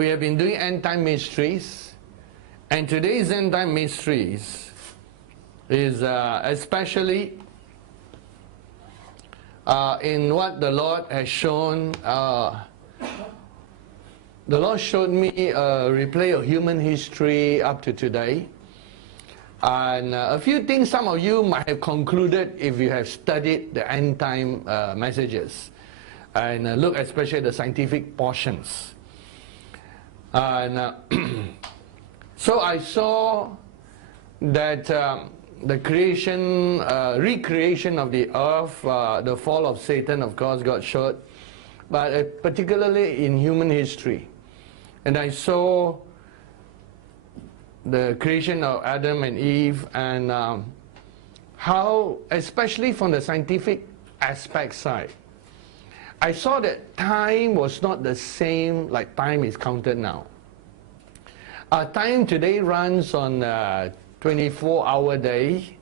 We have been doing end-time mysteries, and today's end-time mysteries is especially in what the Lord has shown. The Lord showed me a replay of human history up to today. And a few things some of you might have concluded if you have studied the end-time messages. And look especially at the scientific portions. And so I saw that the creation, recreation of the earth, the fall of Satan, of course, got showed, but particularly in human history. And I saw the creation of Adam and Eve, and how, especially from the scientific aspect side, I saw that time was not the same like time is counted now. Time today runs on a 24-hour day,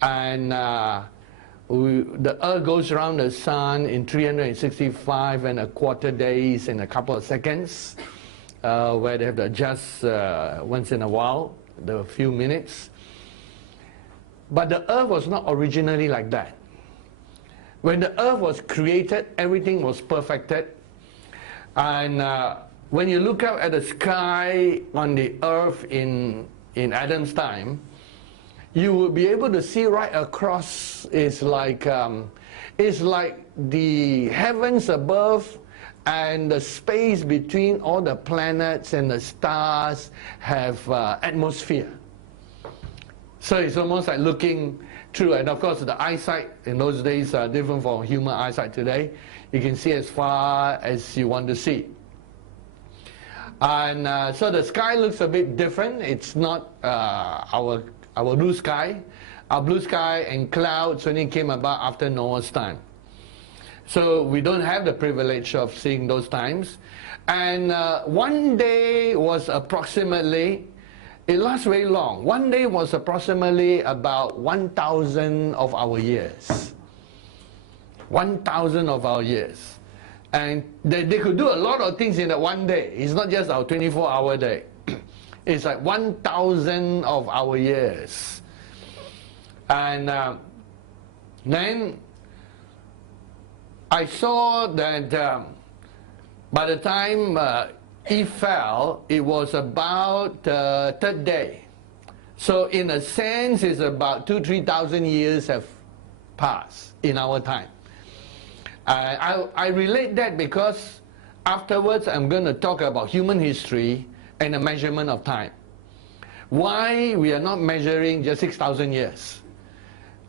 and the earth goes around the sun in 365 and a quarter days in a couple of seconds, where they have to adjust once in a while, the few minutes. But the earth was not originally like that. When the earth was created, everything was perfected. And when you look up at the sky on the earth in Adam's time, you will be able to see right across. It's like the heavens above and the space between all the planets and the stars have atmosphere. So it's almost like looking through, and of course the eyesight in those days are different from human eyesight today. You can see as far as you want to see. And so the sky looks a bit different. It's not our blue sky. Our blue sky and clouds only came about after Noah's time. So we don't have the privilege of seeing those times. And one day was approximately, it lasts very long. One day was approximately about 1,000 of our years. 1,000 of our years. And they could do a lot of things in that one day. It's not just our 24-hour day. It's like 1,000 of our years. And then I saw that by the time Eve fell, it was about third day. So in a sense, it's about 2,000–3,000 years have passed in our time. I relate that because afterwards I'm going to talk about human history and the measurement of time. Why we are not measuring just 6,000 years.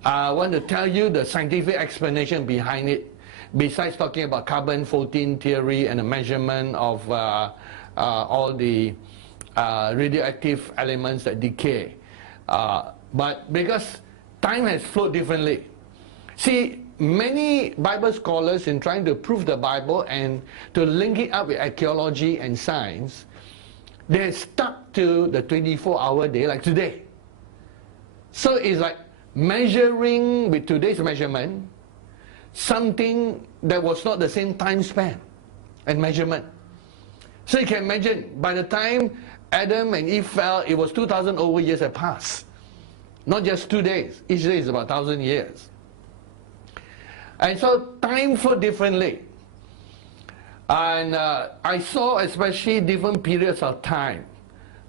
I want to tell you the scientific explanation behind it, besides talking about carbon-14 theory and the measurement of all the radioactive elements that decay. But because time has flowed differently. See, many Bible scholars, in trying to prove the Bible and to link it up with archaeology and science, they're stuck to the 24-hour day like today. So it's like measuring with today's measurement something that was not the same time span and measurement. So you can imagine, by the time Adam and Eve fell, it was 2,000 over years have passed. Not just 2 days. Each day is about 1,000 years. And so time flowed differently. And I saw especially different periods of time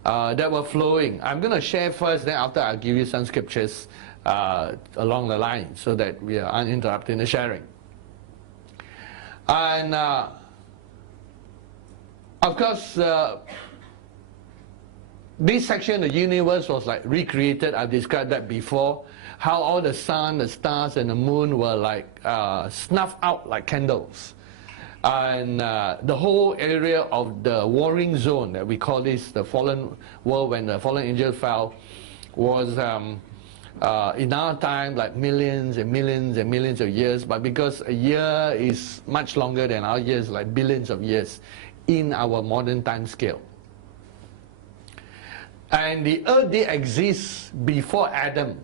that were flowing. I'm going to share first, then after I'll give you some scriptures along the line so that we are uninterrupted in the sharing. And of course, this section of the universe was like recreated. I've described that before. How all the sun, the stars, and the moon were like snuffed out like candles. And the whole area of the warring zone that we call this, the fallen world, when the fallen angel fell, was in our time like millions and millions and millions of years. But because a year is much longer than our years, like billions of years in our modern time scale. And the earth did exist before Adam.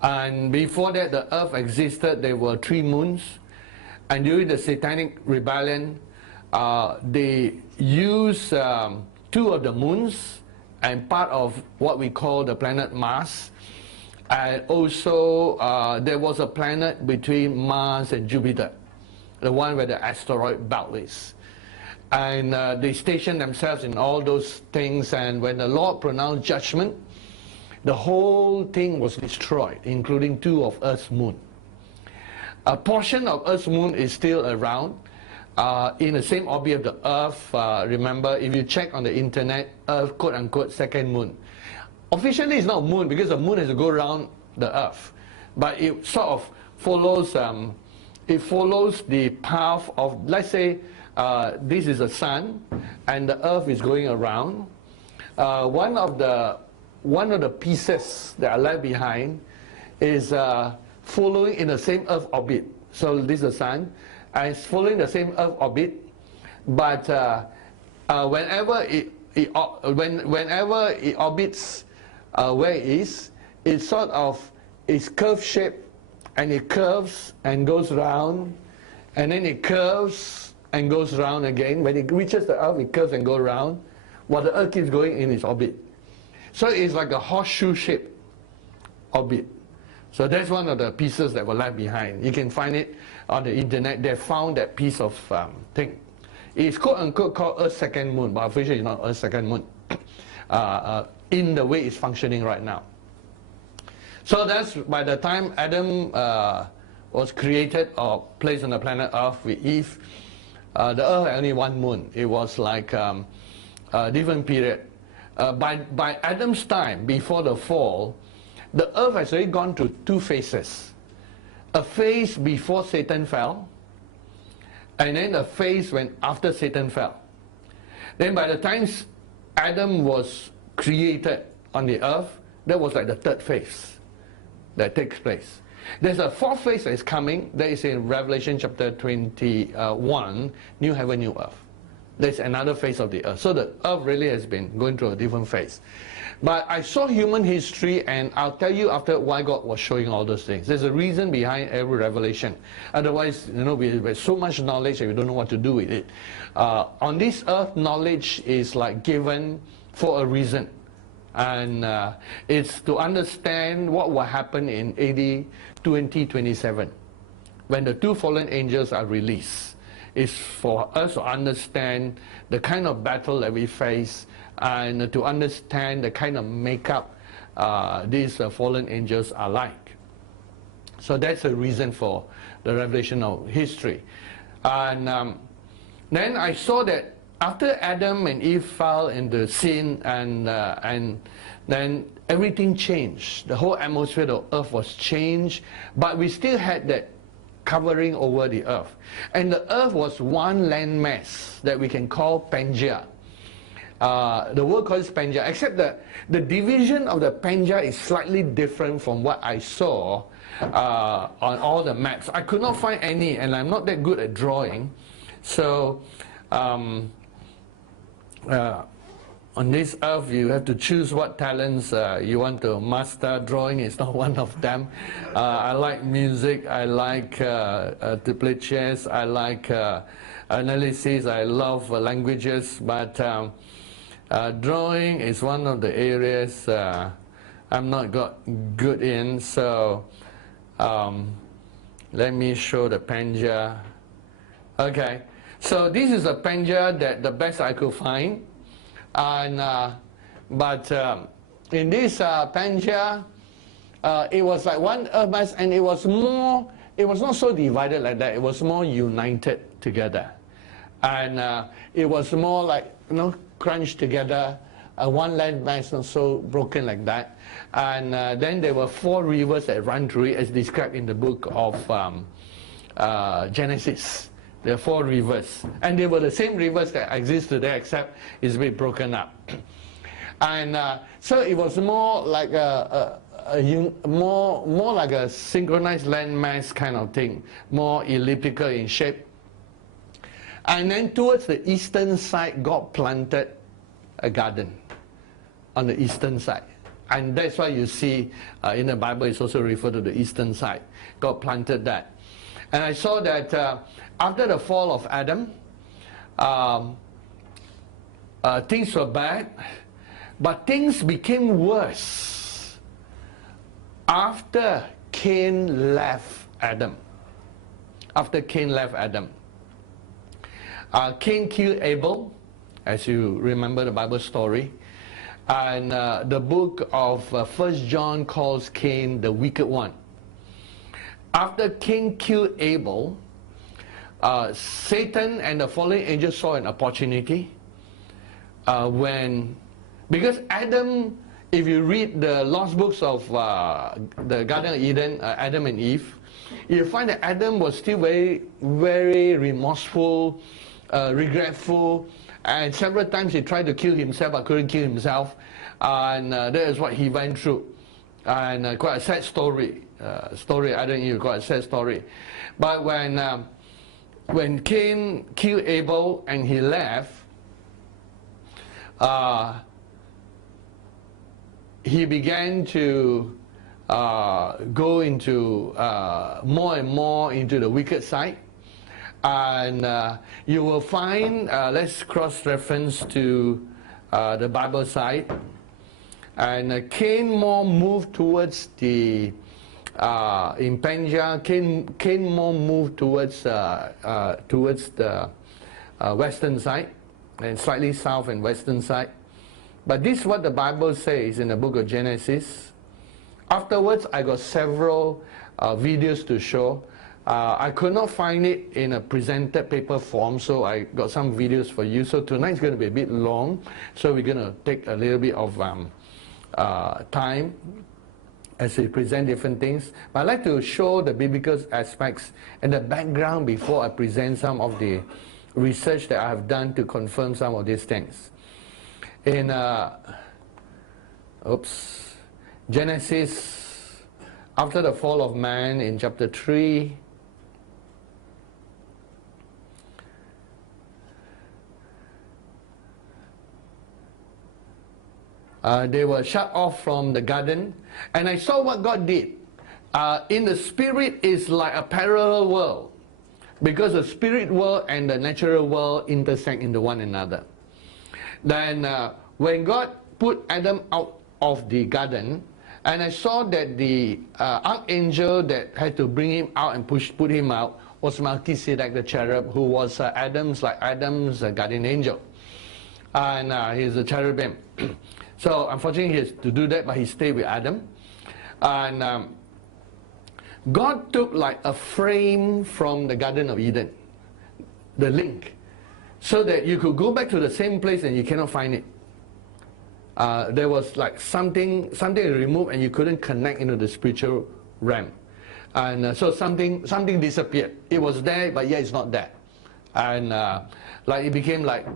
And before that, the earth existed. There were 3 moons. And during the Satanic rebellion, they use two of the moons and part of what we call the planet Mars. And also there was a planet between Mars and Jupiter, the one where the asteroid belt is. And they stationed themselves in all those things, and when the Lord pronounced judgment, the whole thing was destroyed, including two of Earth's moon. A portion of Earth's moon is still around in the same orbit of the Earth. Remember, if you check on the internet, Earth, quote-unquote, second moon. Officially, it's not moon because the moon has to go around the Earth. But it sort of follows, it follows the path of, let's say, this is the sun, and the Earth is going around. One of the pieces that are left behind is following in the same Earth orbit. So this is the sun, and it's following the same Earth orbit, but whenever it orbits where it is, it sort of is curve shaped, and it curves and goes round, and then it curves and goes round again. When it reaches the Earth, it curves and goes round, while the Earth keeps going in its orbit. So it's like a horseshoe-shaped orbit. So that's one of the pieces that were left behind. You can find it on the internet. They found that piece of thing. It's quote-unquote called Earth's second moon, but officially it's not Earth's second moon in the way it's functioning right now. So that's by the time Adam was created or placed on the planet Earth with Eve, the Earth had only one moon. It was like a different period. By Adam's time, before the fall, the Earth has already gone through two phases. A phase before Satan fell, and then a phase when after Satan fell. Then by the time Adam was created on the Earth, that was like the third phase that takes place. There's a fourth phase that is coming. That is in Revelation chapter 21, New Heaven, New Earth. There's another phase of the Earth. So the Earth really has been going through a different phase. But I saw human history, and I'll tell you after why God was showing all those things. There's a reason behind every revelation. Otherwise, you know, we have so much knowledge that we don't know what to do with it. On this earth, knowledge is like given for a reason. And it's to understand what will happen in AD 2027 when the two fallen angels are released. Is for us to understand the kind of battle that we face and to understand the kind of makeup these fallen angels are like. So that's the reason for the revelation of history. And then I saw that after Adam and Eve fell into sin, and then everything changed. The whole atmosphere of the earth was changed, but we still had that covering over the earth. And the earth was one landmass that we can call Pangea. The word calls Pangea, except that the division of the Pangea is slightly different from what I saw on all the maps. I could not find any, and I'm not that good at drawing. So on this earth, you have to choose what talents you want to master. Drawing is not one of them. I like music. I like to play chess. I like analysis. I love languages. But drawing is one of the areas I'm not good in. So let me show the Pangea. Okay. So this is a Pangea that the best I could find. And but in this Pangea, it was like one earth mass, and it was more. It was not so divided like that. It was more united together, and it was more like, you know, crunched together. One land mass, not so broken like that. And then there were 4 rivers that run through it, as described in the book of Genesis. There are 4 rivers, and they were the same rivers that exist today, except it's been broken up. And so it was more like more like a synchronized landmass kind of thing, more elliptical in shape. And then towards the eastern side, God planted a garden on the eastern side. And that's why you see in the Bible it's also referred to the eastern side. God planted that. And I saw that after the fall of Adam, um, things were bad, but things became worse after Cain left Adam. After Cain left Adam. Cain killed Abel, as you remember the Bible story. And the book of 1 John calls Cain the wicked one. After Cain killed Abel, Satan and the fallen angels saw an opportunity because Adam, if you read the lost books of the Garden of Eden, Adam and Eve, you find that Adam was still very, very remorseful, regretful, and several times he tried to kill himself but couldn't kill himself, and that is what he went through. And quite a sad story. Adam and Eve, quite a sad story. But when Cain killed Abel and he left, he began to go into more and more into the wicked side. And you will find, let's cross-reference to the Bible side. And Cain more moved towards the in Panja, Cain more moved towards the western side, and slightly south and western side. But this is what the Bible says in the book of Genesis. Afterwards, I got several videos to show. I could not find it in a presented paper form, so I got some videos for you. So tonight's going to be a bit long, so we're going to take a little bit of time as we present different things. But I'd like to show the biblical aspects and the background before I present some of the research that I have done to confirm some of these things. In Genesis, after the fall of man, in chapter 3, they were shut off from the garden, and I saw what God did. In the spirit is like a parallel world, because the spirit world and the natural world intersect into one another. Then when God put Adam out of the garden, and I saw that the archangel that had to bring him out and put him out was Melchizedek the cherub, who was Adam's guardian angel, and he's a cherubim. So unfortunately he has to do that, but he stayed with Adam. And God took like a frame from the Garden of Eden, the link, so that you could go back to the same place and you cannot find it. There was like something removed and you couldn't connect into the spiritual realm. And so something disappeared. It was there, but yeah, it's not there. And like it became like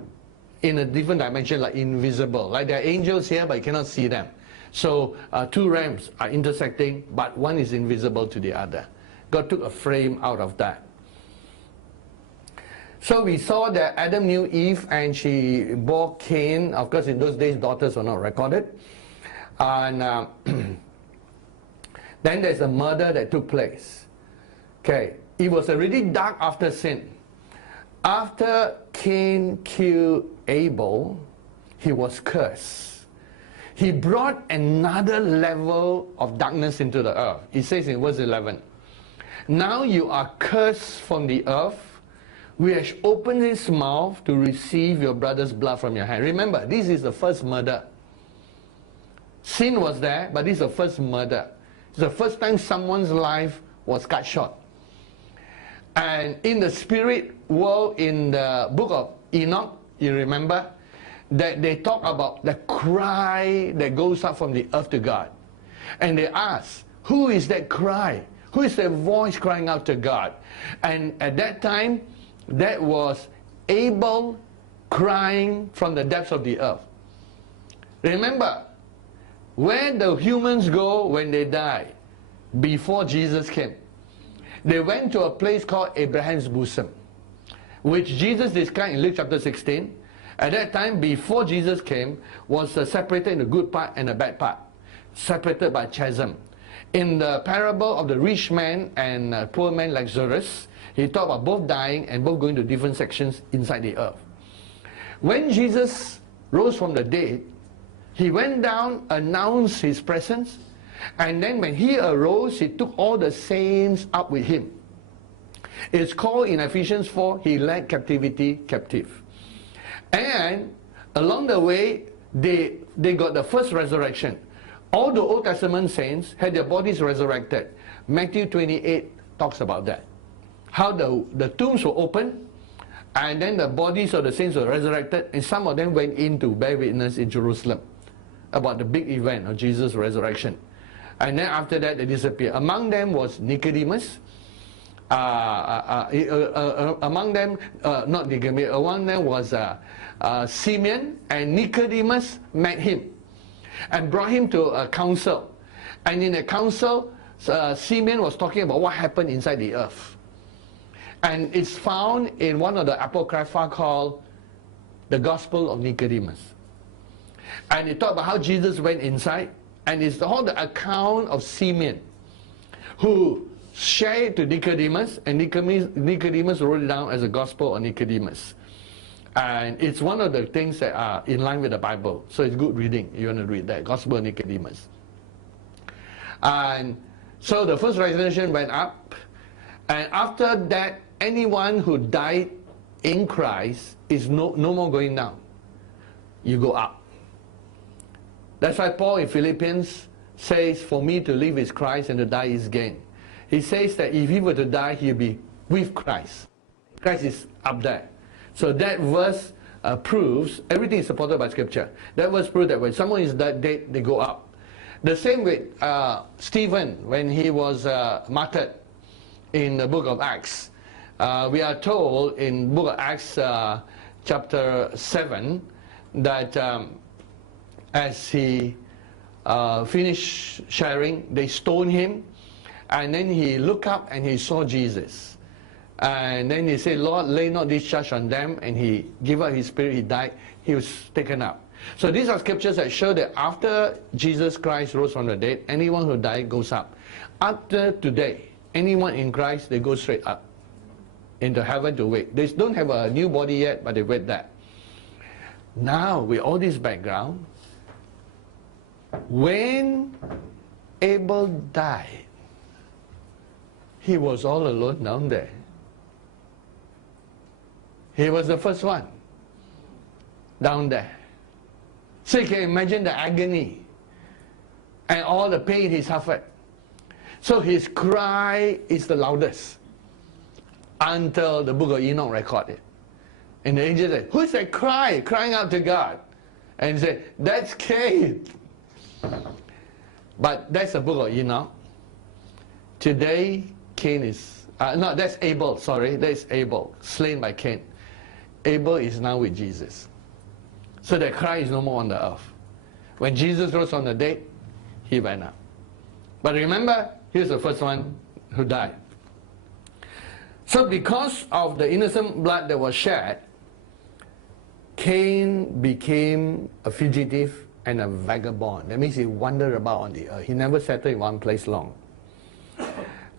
in a different dimension, like invisible. Like there are angels here, but you cannot see them. So two realms are intersecting, but one is invisible to the other. God took a frame out of that. So we saw that Adam knew Eve and she bore Cain. Of course, in those days, daughters were not recorded. And then there's a murder that took place. Okay, it was already dark after sin. After Cain killed Abel, he was cursed. He brought another level of darkness into the earth. It says in verse 11, "Now you are cursed from the earth, which has opened his mouth to receive your brother's blood from your hand." Remember, this is the first murder. Sin was there, but this is the first murder. It's the first time someone's life was cut short. And in the spirit world, in the book of Enoch, you remember that they talk about the cry that goes up from the earth to God. And they ask, who is that cry? Who is that voice crying out to God? And at that time, that was Abel crying from the depths of the earth. Remember, where the humans go when they die, before Jesus came, they went to a place called Abraham's bosom, which Jesus described in Luke chapter 16. At that time, before Jesus came, was separated in the good part and the bad part, separated by chasm. In the parable of the rich man and poor man Lazarus, he talked about both dying and both going to different sections inside the earth. When Jesus rose from the dead, he went down, announced his presence, and then when he arose, he took all the saints up with him. It's called in Ephesians 4, he led captivity captive. And along the way, they got the first resurrection. All the Old Testament saints had their bodies resurrected. Matthew 28 talks about that. How the tombs were opened, and then the bodies of the saints were resurrected, and some of them went in to bear witness in Jerusalem about the big event of Jesus' resurrection. And then after that, they disappeared. Among them was Nicodemus. Among them was Simeon, and Nicodemus met him and brought him to a council. And in the council, Simeon was talking about what happened inside the earth. And it's found in one of the Apocrypha called the Gospel of Nicodemus. And it talked about how Jesus went inside, and it's all the account of Simeon, who shared it to Nicodemus, and Nicodemus wrote it down as a Gospel of Nicodemus. And it's one of the things that are in line with the Bible. So it's good reading. You want to read that, Gospel of Nicodemus. And so the first resurrection went up, and after that, anyone who died in Christ is no more going down. You go up. That's why Paul in Philippians says, for me to live is Christ and to die is gain. He says that if he were to die, he'll be with Christ. Christ is up there. So that verse proves, everything is supported by Scripture. That verse proves that when someone is dead, they go up. The same with Stephen, when he was martyred in the book of Acts. We are told in book of Acts chapter 7 that as he finished sharing, they stoned him, and then he looked up and he saw Jesus. And then he said, Lord, lay not this charge on them, and he gave up his spirit, he died, he was taken up. So these are scriptures that show that after Jesus Christ rose from the dead, anyone who died goes up. After today, anyone in Christ, they go straight up into heaven to wait. They don't have a new body yet, but they wait that. Now, with all this background, when Abel died, he was all alone down there. He was the first one down there. So you can imagine the agony and all the pain he suffered. So his cry is the loudest until the book of Enoch recorded. And the angel said, who's that crying out to God? And he said, that's Cain. But that's the book of Enoch. Today, Cain is, no, that's Abel, sorry, that's Abel, slain by Cain. Abel is now with Jesus. So the cry is no more on the earth. When Jesus rose on the dead, he went up. But remember, here's the first one who died. So because of the innocent blood that was shed, Cain became a fugitive and a vagabond. That means he wandered about on the earth. He never settled in one place long.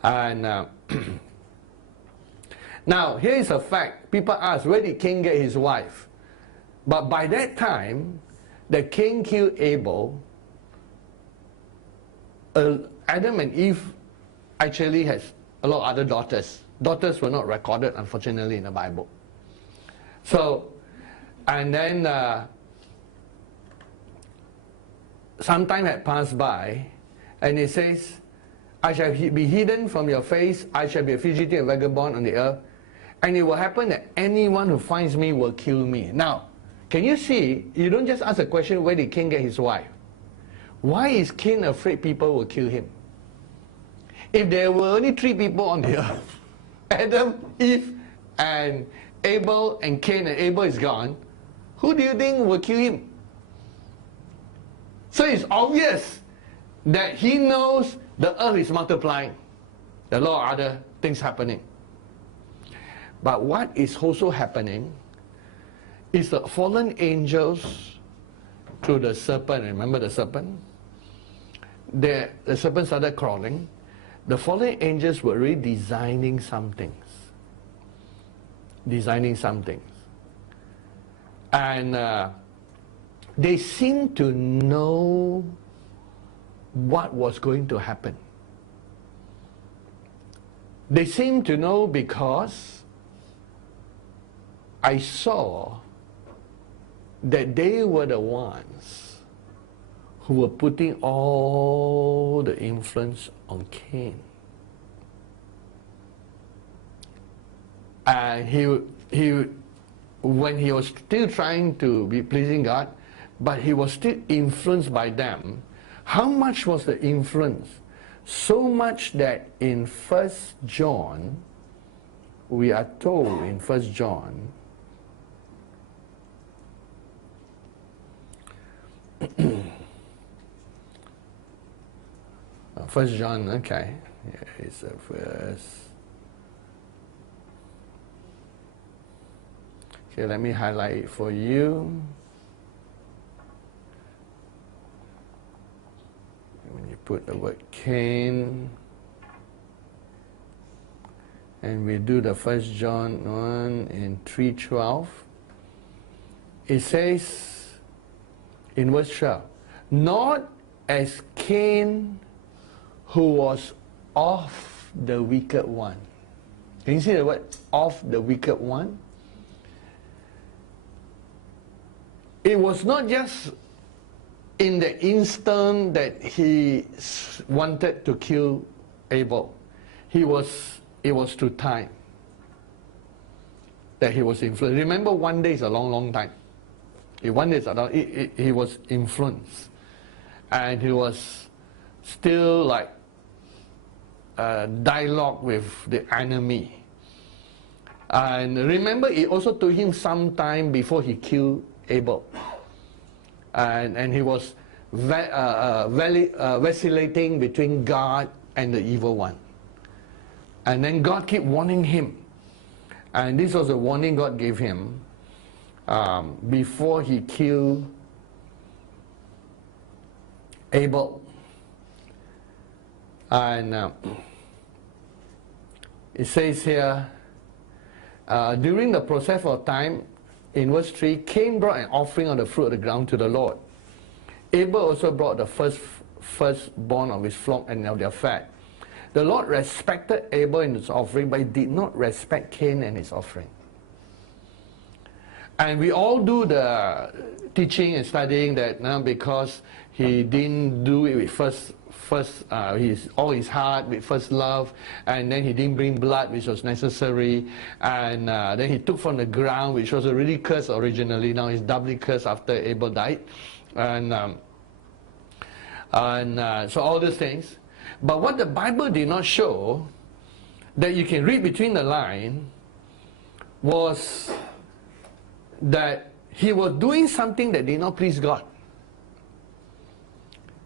And now, here is a fact. People ask, where did Cain get his wife? But by that time, the Cain killed Abel. Adam and Eve actually has a lot of other daughters. Daughters were not recorded, unfortunately, in the Bible. So, and then some time had passed by, and it says, I shall be hidden from your face, I shall be a fugitive and vagabond on the earth, and it will happen that anyone who finds me will kill me. Now, can you see, you don't just ask a question, where did Cain get his wife? Why is Cain afraid people will kill him? If there were only 3 people on the earth, Adam, Eve, and Abel, and Cain, and Abel is gone, who do you think will kill him? So it's obvious that he knows the earth is multiplying. There are a lot of other things happening. But what is also happening is the fallen angels through the serpent. Remember the serpent? The serpent started crawling. The fallen angels were really designing some things. And they seemed to know what was going to happen. They seemed to know because I saw that they were the ones who were putting all the influence on Cain. And when he was still trying to be pleasing God, but he was still influenced by them. How much was the influence? So much that in 1 John, we are told in 1 John, First John, okay, here is the verse. Okay, let me highlight it for you. When you put the word Cain, and we do the 1 John 1 in 3:12, it says in verse 12, not as Cain, who was of the wicked one. Can you see the word of the wicked one? It was not just in the instant that he wanted to kill Abel. It was through time that he was influenced. Remember, one day is a long, long time. One day is a long, he was influenced. And he was still like dialogue with the enemy. And remember, it also took him some time before he killed Abel. And he was vacillating between God and the evil one. And then God kept warning him. And this was a warning God gave him before he killed Abel. And it says here, during the process of time, in verse 3, Cain brought an offering of the fruit of the ground to the Lord. Abel also brought the firstborn of his flock and of their fat. The Lord respected Abel and his offering, but he did not respect Cain and his offering. And we all do the teaching and studying that now because he didn't do it with all his heart, with first love, and then he didn't bring blood, which was necessary, and then he took from the ground, which was already cursed originally. Now it's doubly cursed after Abel died, and so all these things. But what the Bible did not show, that you can read between the lines, was that he was doing something that did not please God.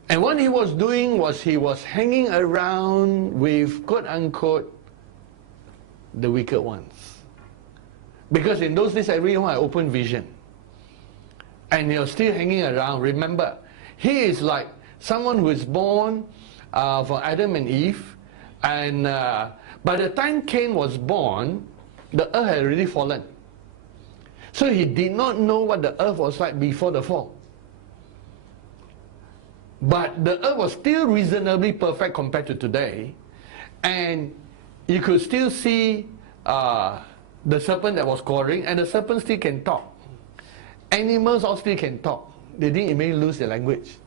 And what he was doing was he was hanging around with, quote unquote, the wicked ones. Because in those days everyone had open vision. And he was still hanging around. Remember, he is like someone who is born from Adam and Eve. And by the time Cain was born, the earth had already fallen. So he did not know what the earth was like before the fall. But the earth was still reasonably perfect compared to today. And you could still see the serpent that was quarreling, and the serpent still can talk. Animals all still can talk. They didn't even lose their language.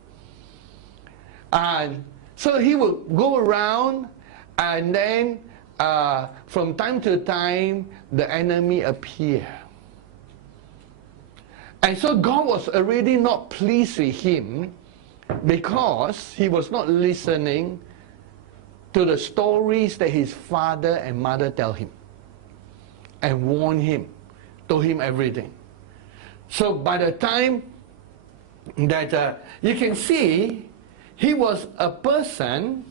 And so he would go around, and then from time to time, the enemy appear. And so God was already not pleased with him, because he was not listening to the stories that his father and mother tell him and warn him, told him everything. So by the time that you can see, he was a person,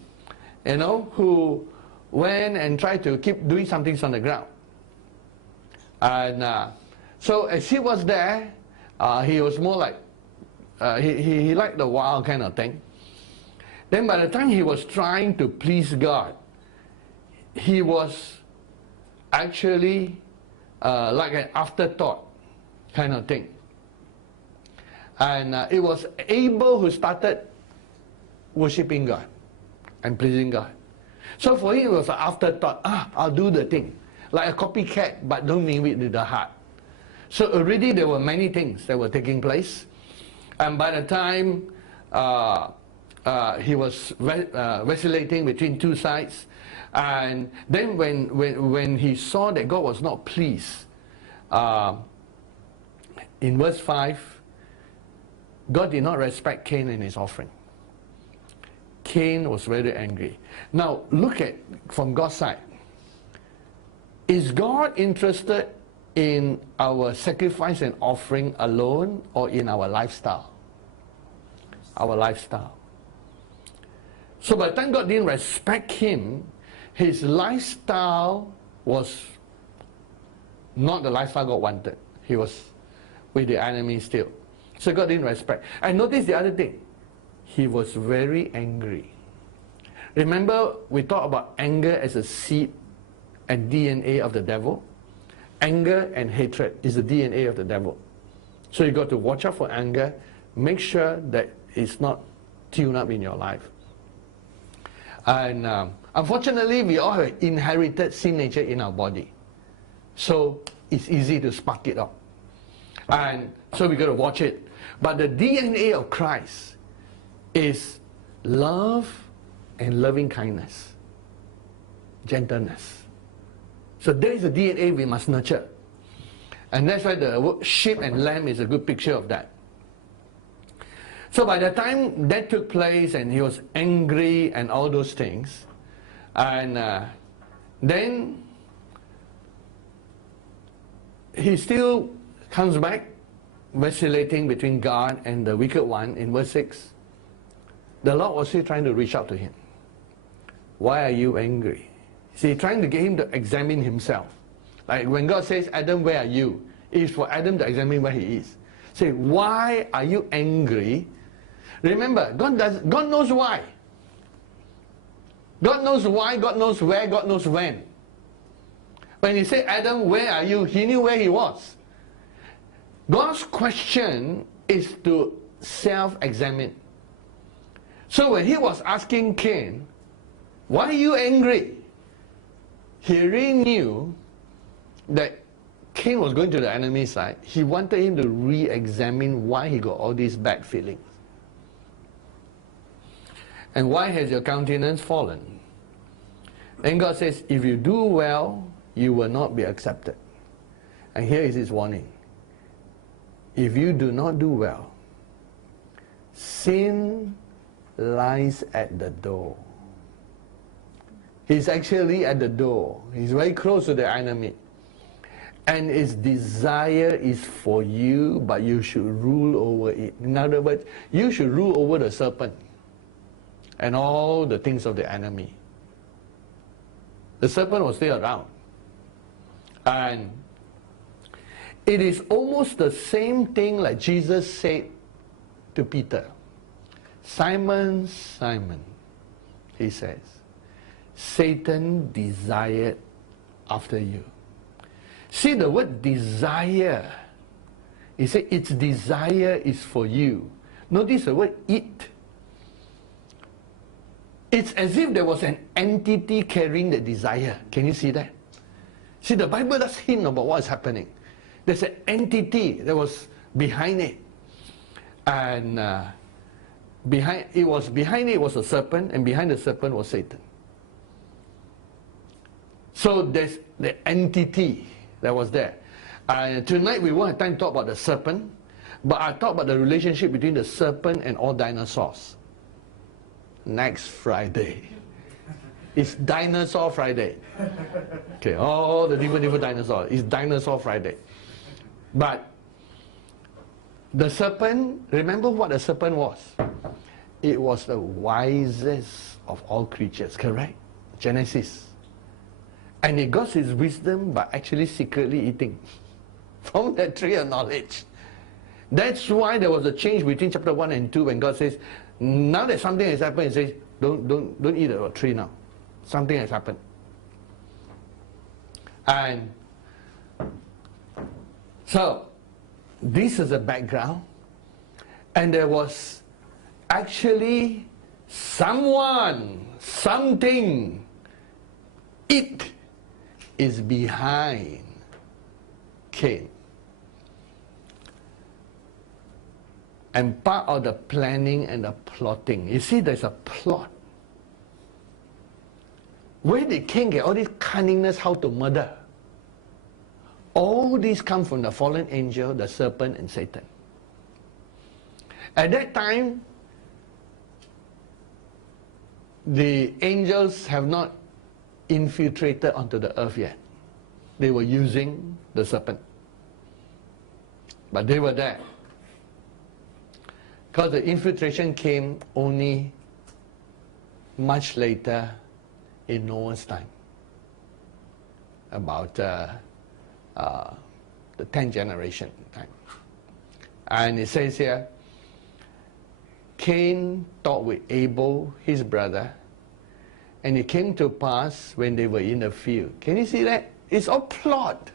who went and tried to keep doing some things on the ground. And so as he was there, he was more like, he liked the wild kind of thing. Then by the time he was trying to please God, he was actually like an afterthought kind of thing. And it was Abel who started worshipping God and pleasing God. So for him it was an afterthought. I'll do the thing. Like a copycat, but don't mean it with the heart. So already there were many things that were taking place. And by the time he was vacillating between two sides, and then when he saw that God was not pleased, in verse 5, God did not respect Cain and his offering. Cain was very angry. Now look at from God's side. Is God interested in our sacrifice and offering alone, or in our lifestyle? Our lifestyle. So by the time God didn't respect him, his lifestyle was not the lifestyle God wanted. He was with the enemy still. So God didn't respect. And notice the other thing. He was very angry. Remember, we talked about anger as a seed and DNA of the devil. Anger and hatred is the DNA of the devil. So you got to watch out for anger. Make sure that it's not tuned up in your life. And unfortunately, we all have inherited sin nature in our body. So it's easy to spark it up. And so we got to watch it. But the DNA of Christ is love and loving kindness, gentleness. So there is a DNA we must nurture. And that's why the sheep and lamb is a good picture of that. So by the time that took place and he was angry and all those things, and then he still comes back vacillating between God and the wicked one in verse 6. The Lord was still trying to reach out to him. Why are you angry? See, trying to get him to examine himself. Like when God says, Adam, where are you? It is for Adam to examine where he is. Say, why are you angry? Remember, God knows why. God knows why, God knows where, God knows when. When he said, Adam, where are you? He knew where he was. God's question is to self-examine. So when he was asking Cain, why are you angry? He really knew that Cain was going to the enemy's side. He wanted him to re-examine why he got all these bad feelings. And why has your countenance fallen? Then God says, if you do well, you will not be accepted. And here is his warning. If you do not do well, sin lies at the door. He's actually at the door. He's very close to the enemy. And his desire is for you, but you should rule over it. In other words, you should rule over the serpent and all the things of the enemy. The serpent was still around. And it is almost the same thing like Jesus said to Peter. Simon, Simon, he says, Satan desired after you. See the word desire. He said its desire is for you. Notice the word it. It's as if there was an entity carrying the desire. Can you see that? See, the Bible does hint about what is happening. There's an entity that was behind it. And behind it was a serpent, and behind the serpent was Satan. So there's the entity that was there. Tonight we won't have time to talk about the serpent, but I'll talk about the relationship between the serpent and all dinosaurs. Next Friday. It's Dinosaur Friday. Okay, all the different dinosaurs. It's Dinosaur Friday. But the serpent, remember what the serpent was? It was the wisest of all creatures, correct? Genesis. And it got his wisdom by actually secretly eating from the tree of knowledge. That's why there was a change between chapter 1 and 2 when God says, now that something has happened, he says, don't eat the tree now. Something has happened. And so, this is the background. And there was actually someone, something, it is behind Cain. And part of the planning and the plotting, you see there's a plot. Where did Cain get all this cunningness how to murder? All these come from the fallen angel, the serpent, and Satan. At that time, the angels have not infiltrated onto the earth yet. They were using the serpent. But they were there. Because the infiltration came only much later in Noah's time. About the 10th generation time. And it says here, Cain talked with Abel, his brother, and it came to pass when they were in the field. Can you see that? It's all plot,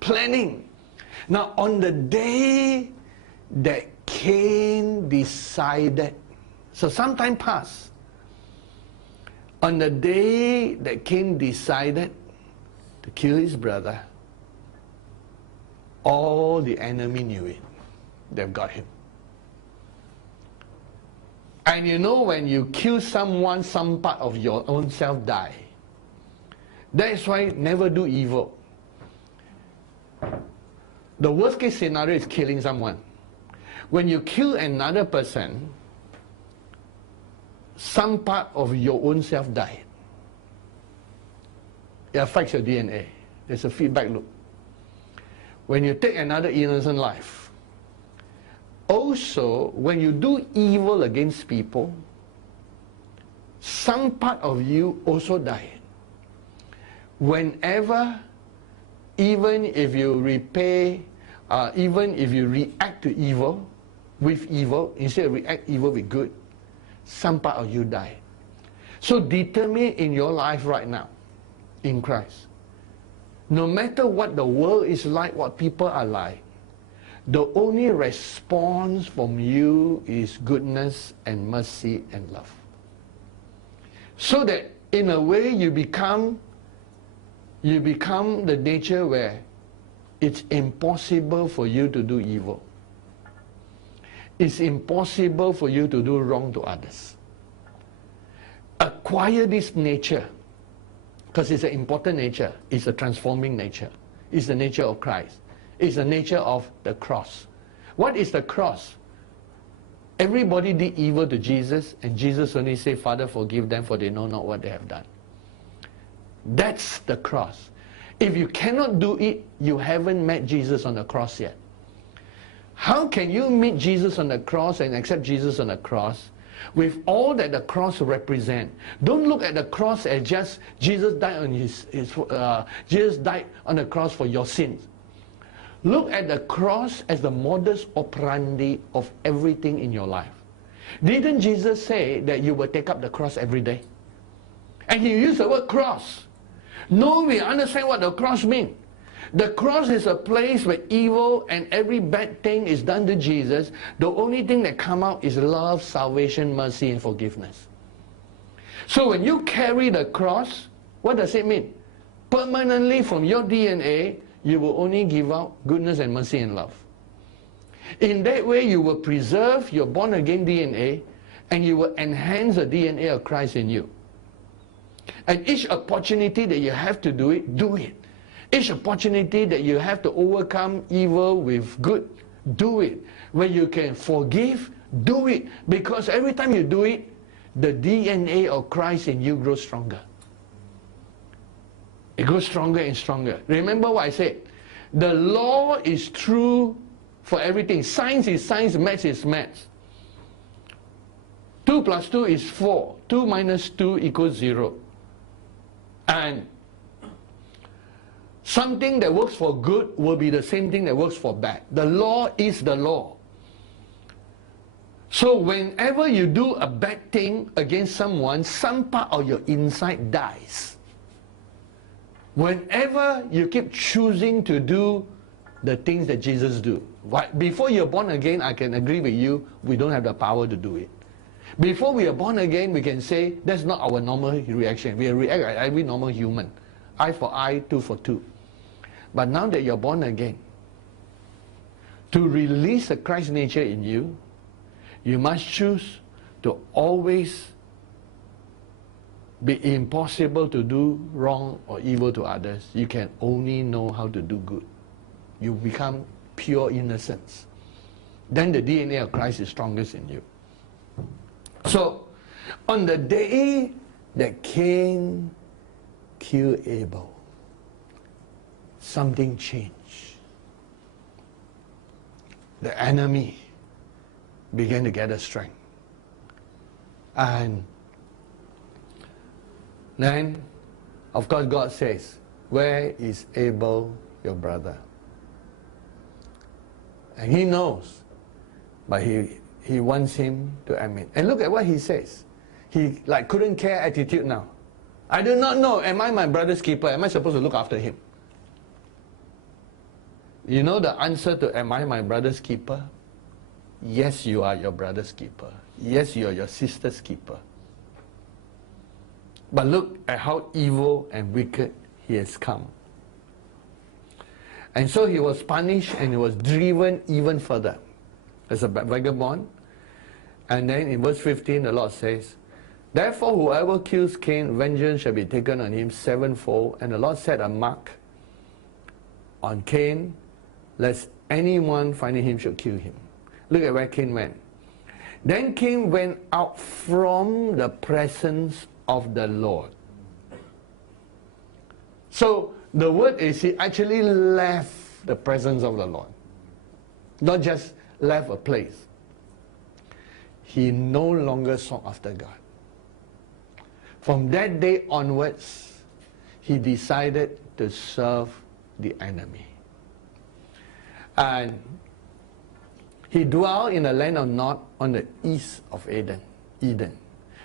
planning. Now, on the day that Cain decided, so some time passed, on the day that Cain decided to kill his brother, all the enemy knew it. They've got him. And you know, when you kill someone, some part of your own self die. That's why never do evil. The worst case scenario is killing someone. When you kill another person, some part of your own self died. It affects your DNA. There's a feedback loop. When you take another innocent life, also, when you do evil against people, some part of you also died. Whenever, even if you repay, even if you react to evil with evil, instead of react evil with good, some part of you die. So determine in your life right now, in Christ, no matter what the world is like, what people are like, the only response from you is goodness and mercy and love. So that in a way you become the nature where it's impossible for you to do evil. It's impossible for you to do wrong to others. Acquire this nature, because it's an important nature. It's a transforming nature. It's the nature of Christ. It's the nature of the cross. What is the cross? Everybody did evil to Jesus, and Jesus only said, Father, forgive them, for they know not what they have done. That's the cross. If you cannot do it, you haven't met Jesus on the cross yet. How can you meet Jesus on the cross and accept Jesus on the cross with all that the cross represents? Don't look at the cross as just Jesus died on Jesus died on the cross for your sins. Look at the cross as the modus operandi of everything in your life. Didn't Jesus say that you will take up the cross every day? And he used the word cross. No, we understand what the cross means. The cross is a place where evil and every bad thing is done to Jesus. The only thing that comes out is love, salvation, mercy, and forgiveness. So when you carry the cross, what does it mean? Permanently from your DNA, you will only give out goodness and mercy and love. In that way, you will preserve your born-again DNA, and you will enhance the DNA of Christ in you. And each opportunity that you have to do it, do it. Each opportunity that you have to overcome evil with good, do it. When you can forgive, do it. Because every time you do it, the DNA of Christ in you grows stronger. It grows stronger and stronger. Remember what I said. The law is true for everything. Science is science, maths is maths. 2 plus 2 is 4. 2 minus 2 equals 0. And something that works for good will be the same thing that works for bad. The law is the law. So whenever you do a bad thing against someone, some part of your inside dies. Whenever you keep choosing to do the things that Jesus do. Before you're born again, I can agree with you, we don't have the power to do it. Before we are born again, we can say that's not our normal reaction. We react like every normal human. Eye for eye, tooth for tooth. But now that you're born again, to release the Christ nature in you, you must choose to always be impossible to do wrong or evil to others. You can only know how to do good. You become pure innocence. Then the DNA of Christ is strongest in you. So, on the day that Cain killed Abel, something changed. The enemy began to gather strength. And then, of course, God says, where is Abel, your brother? And he knows, but he wants him to admit. And look at what he says. He couldn't care attitude now. I do not know, am I my brother's keeper? Am I supposed to look after him? You know the answer to am I my brother's keeper? Yes, you are your brother's keeper. Yes, you are your sister's keeper. But look at how evil and wicked he has come. And so he was punished and he was driven even further as a vagabond. And then in verse 15 the Lord says, therefore whoever kills Cain, vengeance shall be taken on him sevenfold. And the Lord set a mark on Cain, lest anyone finding him should kill him. Look at where Cain went. Then Cain went out from the presence of the Lord. So the word is he actually left the presence of the Lord. Not just left a place. He no longer sought after God. From that day onwards, he decided to serve the enemy. And he dwelt in the land of Nod on the east of Eden.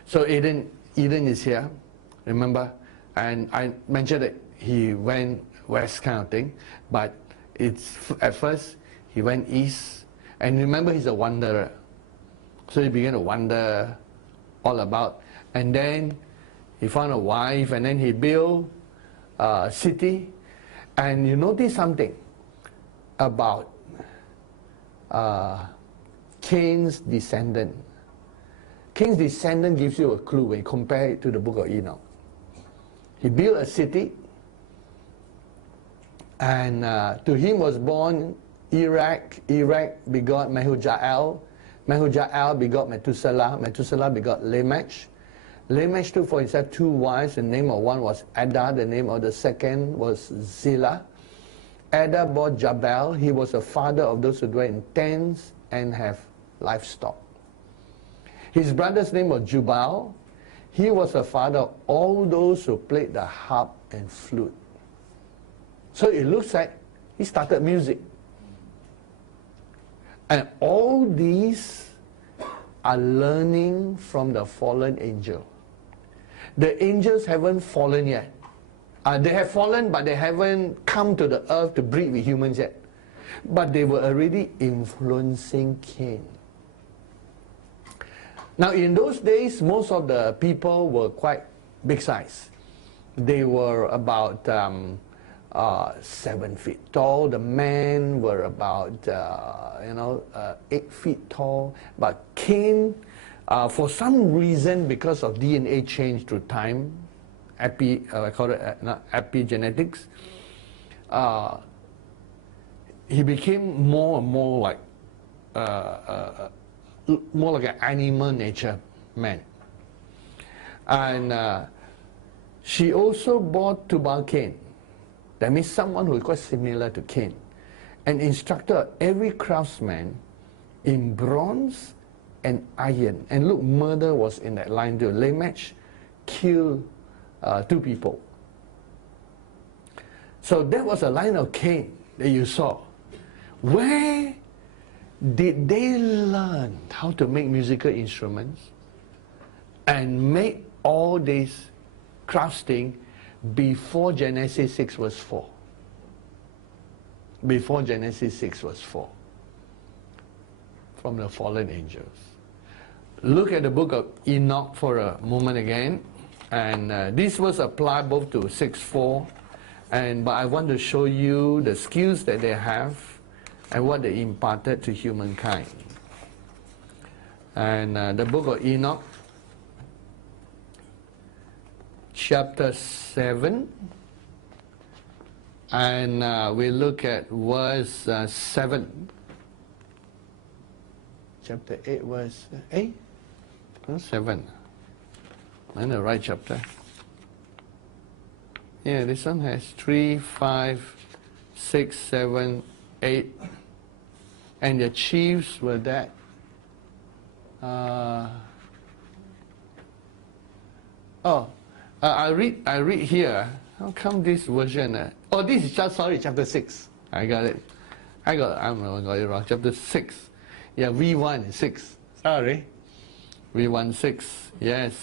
So Eden is here, remember? And I mentioned that he went west kind of thing, but it's at first he went east. And remember, he's a wanderer. So he began to wander all about. And then he found a wife, and then he built a city. And you notice something about Cain's descendant. Cain's descendant gives you a clue when you compare it to the book of Enoch. He built a city, and to him was born Iraq. Iraq begot Mehujael. Mehujael begot Methuselah. Methuselah begot Lamech. Lamech took for himself two wives. The name of one was Ada. The name of the second was Zillah. Ada bore Jabal. He was a father of those who dwell in tents and have livestock. His brother's name was Jubal. He was a father of all those who played the harp and flute. So it looks like he started music. And all these are learning from the fallen angel. The angels haven't fallen yet. They have fallen, but they haven't come to the earth to breed with humans yet. But they were already influencing Cain. Now in those days, most of the people were quite big size. They were about 7 feet tall. The men were about 8 feet tall. But Cain, for some reason, because of DNA change through time, I call it epigenetics, he became more and more like an animal nature man. And she also bore Tubal Cain. That means someone who is quite similar to Cain, and instructed every craftsman in bronze and iron. And look, murder was in that line too. Lamech killed 2 people. So that was a line of Cain that you saw. Where did they learn how to make musical instruments and make all these crafts things before Genesis 6 verse 4? before Genesis 6 was 4, from the fallen angels. Look at the book of Enoch for a moment again, and this was applied both to 6:4, but I want to show you the skills that they have and what they imparted to humankind. And the book of Enoch, chapter 7, and we look at verse 7. Chapter 8, verse 8? No, 7. And the right chapter. Yeah, this one has 3, 5, 6, 7, 8. And the chiefs were that. I read here. How come this version? Oh, this is chapter 6. I got it. I got it wrong. Chapter 6. Yeah, V1 6. Sorry. V1 6. Yes.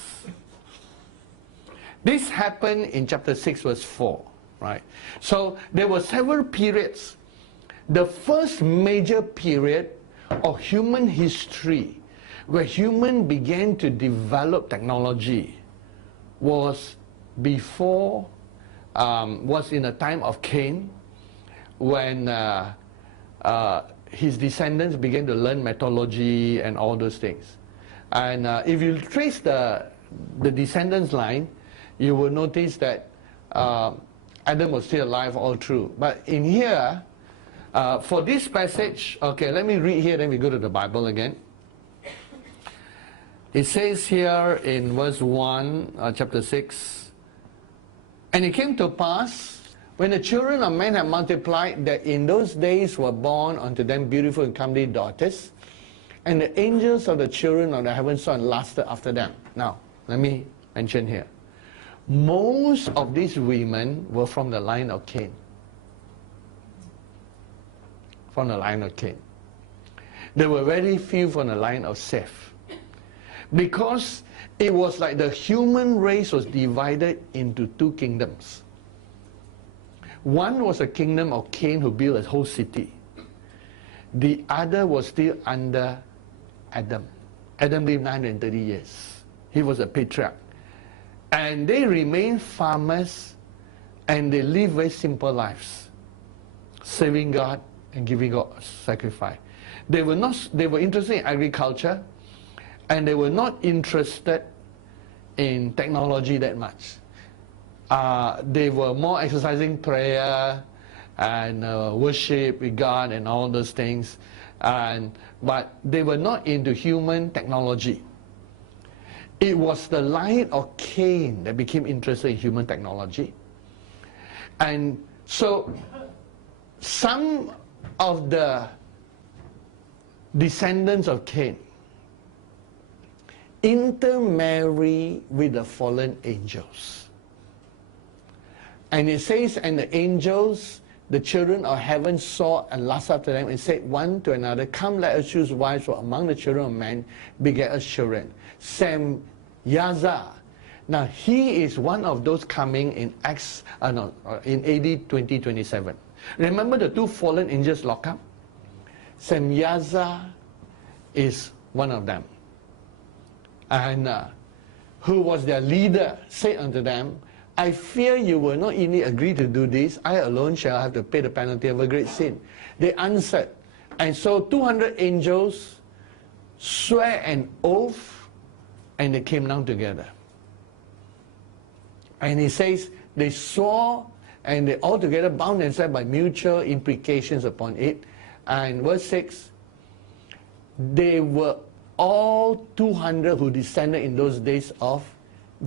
This happened in chapter 6 verse 4. Right. So there were several periods. The first major period of human history where human began to develop technology was before, was in the time of Cain, when his descendants began to learn metallurgy and all those things. And if you trace the descendants line, you will notice that Adam was still alive all through. But in here, for this passage, okay, let me read here, then we go to the Bible again. It says here in verse 1, chapter 6, "And it came to pass, when the children of men had multiplied, that in those days were born unto them beautiful and comely daughters, and the angels of the children of the heaven saw and lusted after them." Now, let me mention here. Most of these women were from the line of Cain. From the line of Cain. There were very few from the line of Seth. Because it was like the human race was divided into two kingdoms. One was a kingdom of Cain, who built a whole city. The other was still under Adam. Adam lived 930 years. He was a patriarch. And they remained farmers, and they lived very simple lives, serving God and giving God sacrifice. They were interested in agriculture, and they were not interested in technology that much. They were more exercising prayer and worship with God and all those things, but they were not into human technology. It was the line of Cain that became interested in human technology. And so some of the descendants of Cain intermarry with the fallen angels. And it says, "And the angels, the children of heaven, saw and lusted after them, and said one to another, Come, let us choose wives for among the children of men, beget us children." Yaza. Now he is one of those coming in in AD 2027. Remember the two fallen angels locked up? Yaza is one of them. And who was their leader, said unto them, "I fear you will not indeed agree to do this. I alone shall have to pay the penalty of a great sin." They answered. And so 200 angels swear an oath, and they came down together. And he says, they swore, and they all together bound themselves by mutual imprecations upon it. And verse 6, they were all 200 who descended in those days of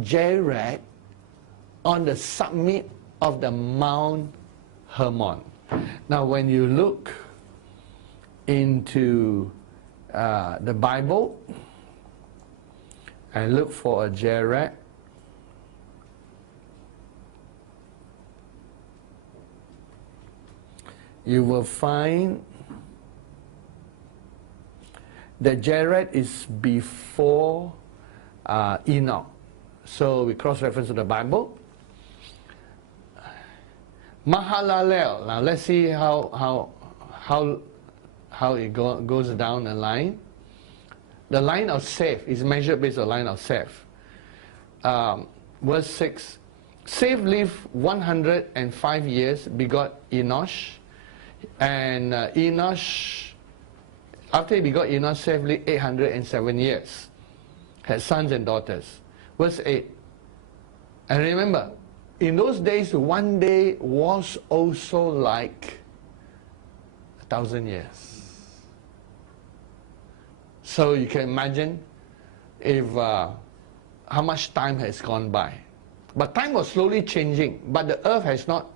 Jared on the summit of the Mount Hermon. Now when you look into the Bible and look for a Jared, you will find that Jared is before Enoch. So we cross-reference to the Bible. Mahalalel. Now let's see how it goes down the line. The line of Seth is measured based on the line of Seth. Verse 6. Seth lived 105 years, begot Enosh. And Enosh, after he begot Enosh, Seth lived 807 years. Had sons and daughters. Verse 8. And remember, in those days, one day was also like 1,000 years. So you can imagine if how much time has gone by. But time was slowly changing, but the earth has not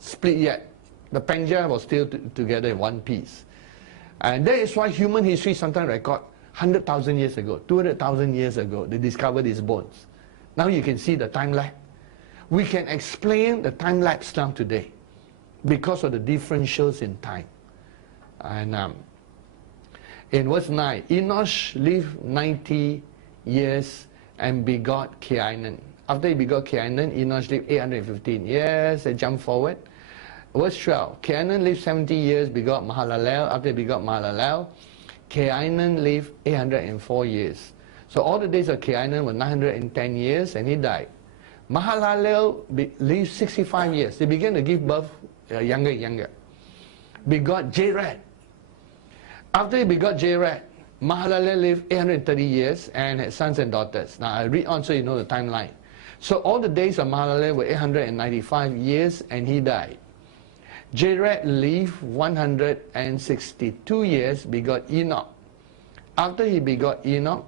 split yet. The Pangea was still together in one piece. And that is why human history sometimes record 100,000 years ago, 200,000 years ago, they discovered these bones. Now you can see the time lapse. We can explain the time lapse now today because of the differentials in time. And in verse 9, Enosh lived 90 years and begot Cainan. After he begot Cainan, Enosh lived 815 years. I jump forward. Verse 12, Cainan lived 70 years, begot Mahalalel. After he begot Mahalalel, Cainan lived 804 years. So all the days of Cainan were 910 years and he died. Mahalalel lived 65 years. He began to give birth younger and younger. Begot Jared. After he begot Jared, Mahalalel lived 830 years and had sons and daughters. Now I read on so you know the timeline. So all the days of Mahalalel were 895 years and he died. Jared lived 162 years, begot Enoch. After he begot Enoch,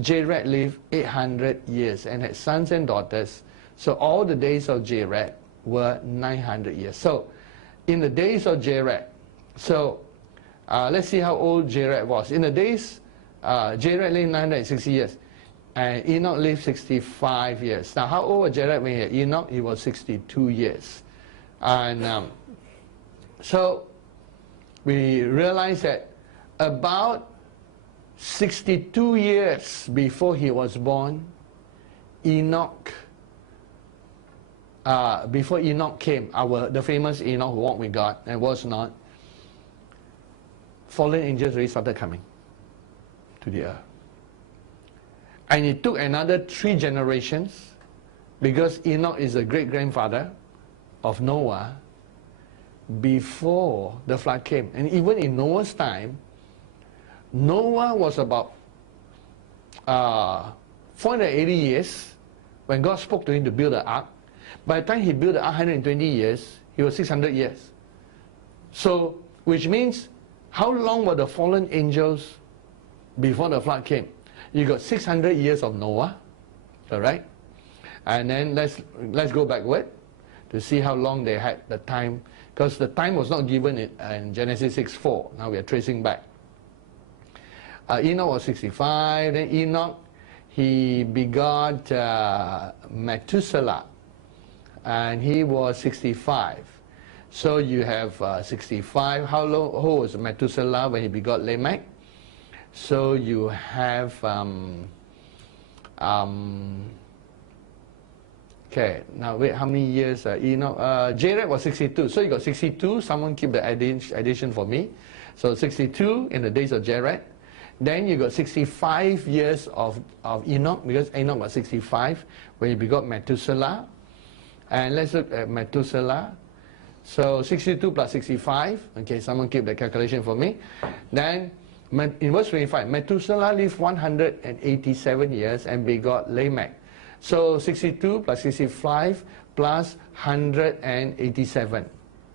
Jared lived 800 years and had sons and daughters. So all the days of Jared were 900 years. So in the days of Jared, so let's see how old Jared was. In the days, Jared lived 960 years and Enoch lived 65 years. Now how old was Jared when he had Enoch? He was 62 years. And so we realize that about 62 years before he was born, Enoch, before Enoch came, the famous Enoch who walked with God and was not, fallen angels already started coming to the earth. And it took another 3 generations because Enoch is the great-grandfather of Noah before the flood came. And even in Noah's time, Noah was about 480 years when God spoke to him to build the ark. By the time he built the ark, 120 years, he was 600 years. So, which means, how long were the fallen angels before the flood came? You got 600 years of Noah, alright? And then let's go backward to see how long they had the time, because the time was not given in Genesis 6:4. Now we are tracing back. Enoch was 65, then Enoch, he begot Methuselah, and he was 65. So you have 65. How old was Methuselah when he begot Lamech? So you have okay, now wait, how many years Enoch? Jared was 62, so you got 62. Someone keep the addition for me. So 62 in the days of Jared. Then you got 65 years of Enoch, because Enoch was 65 when he begot Methuselah. And let's look at Methuselah. So 62 plus 65. Okay, someone keep the calculation for me. Then in verse 25, Methuselah lived 187 years and begot Lamech. So 62 plus 65 plus 187.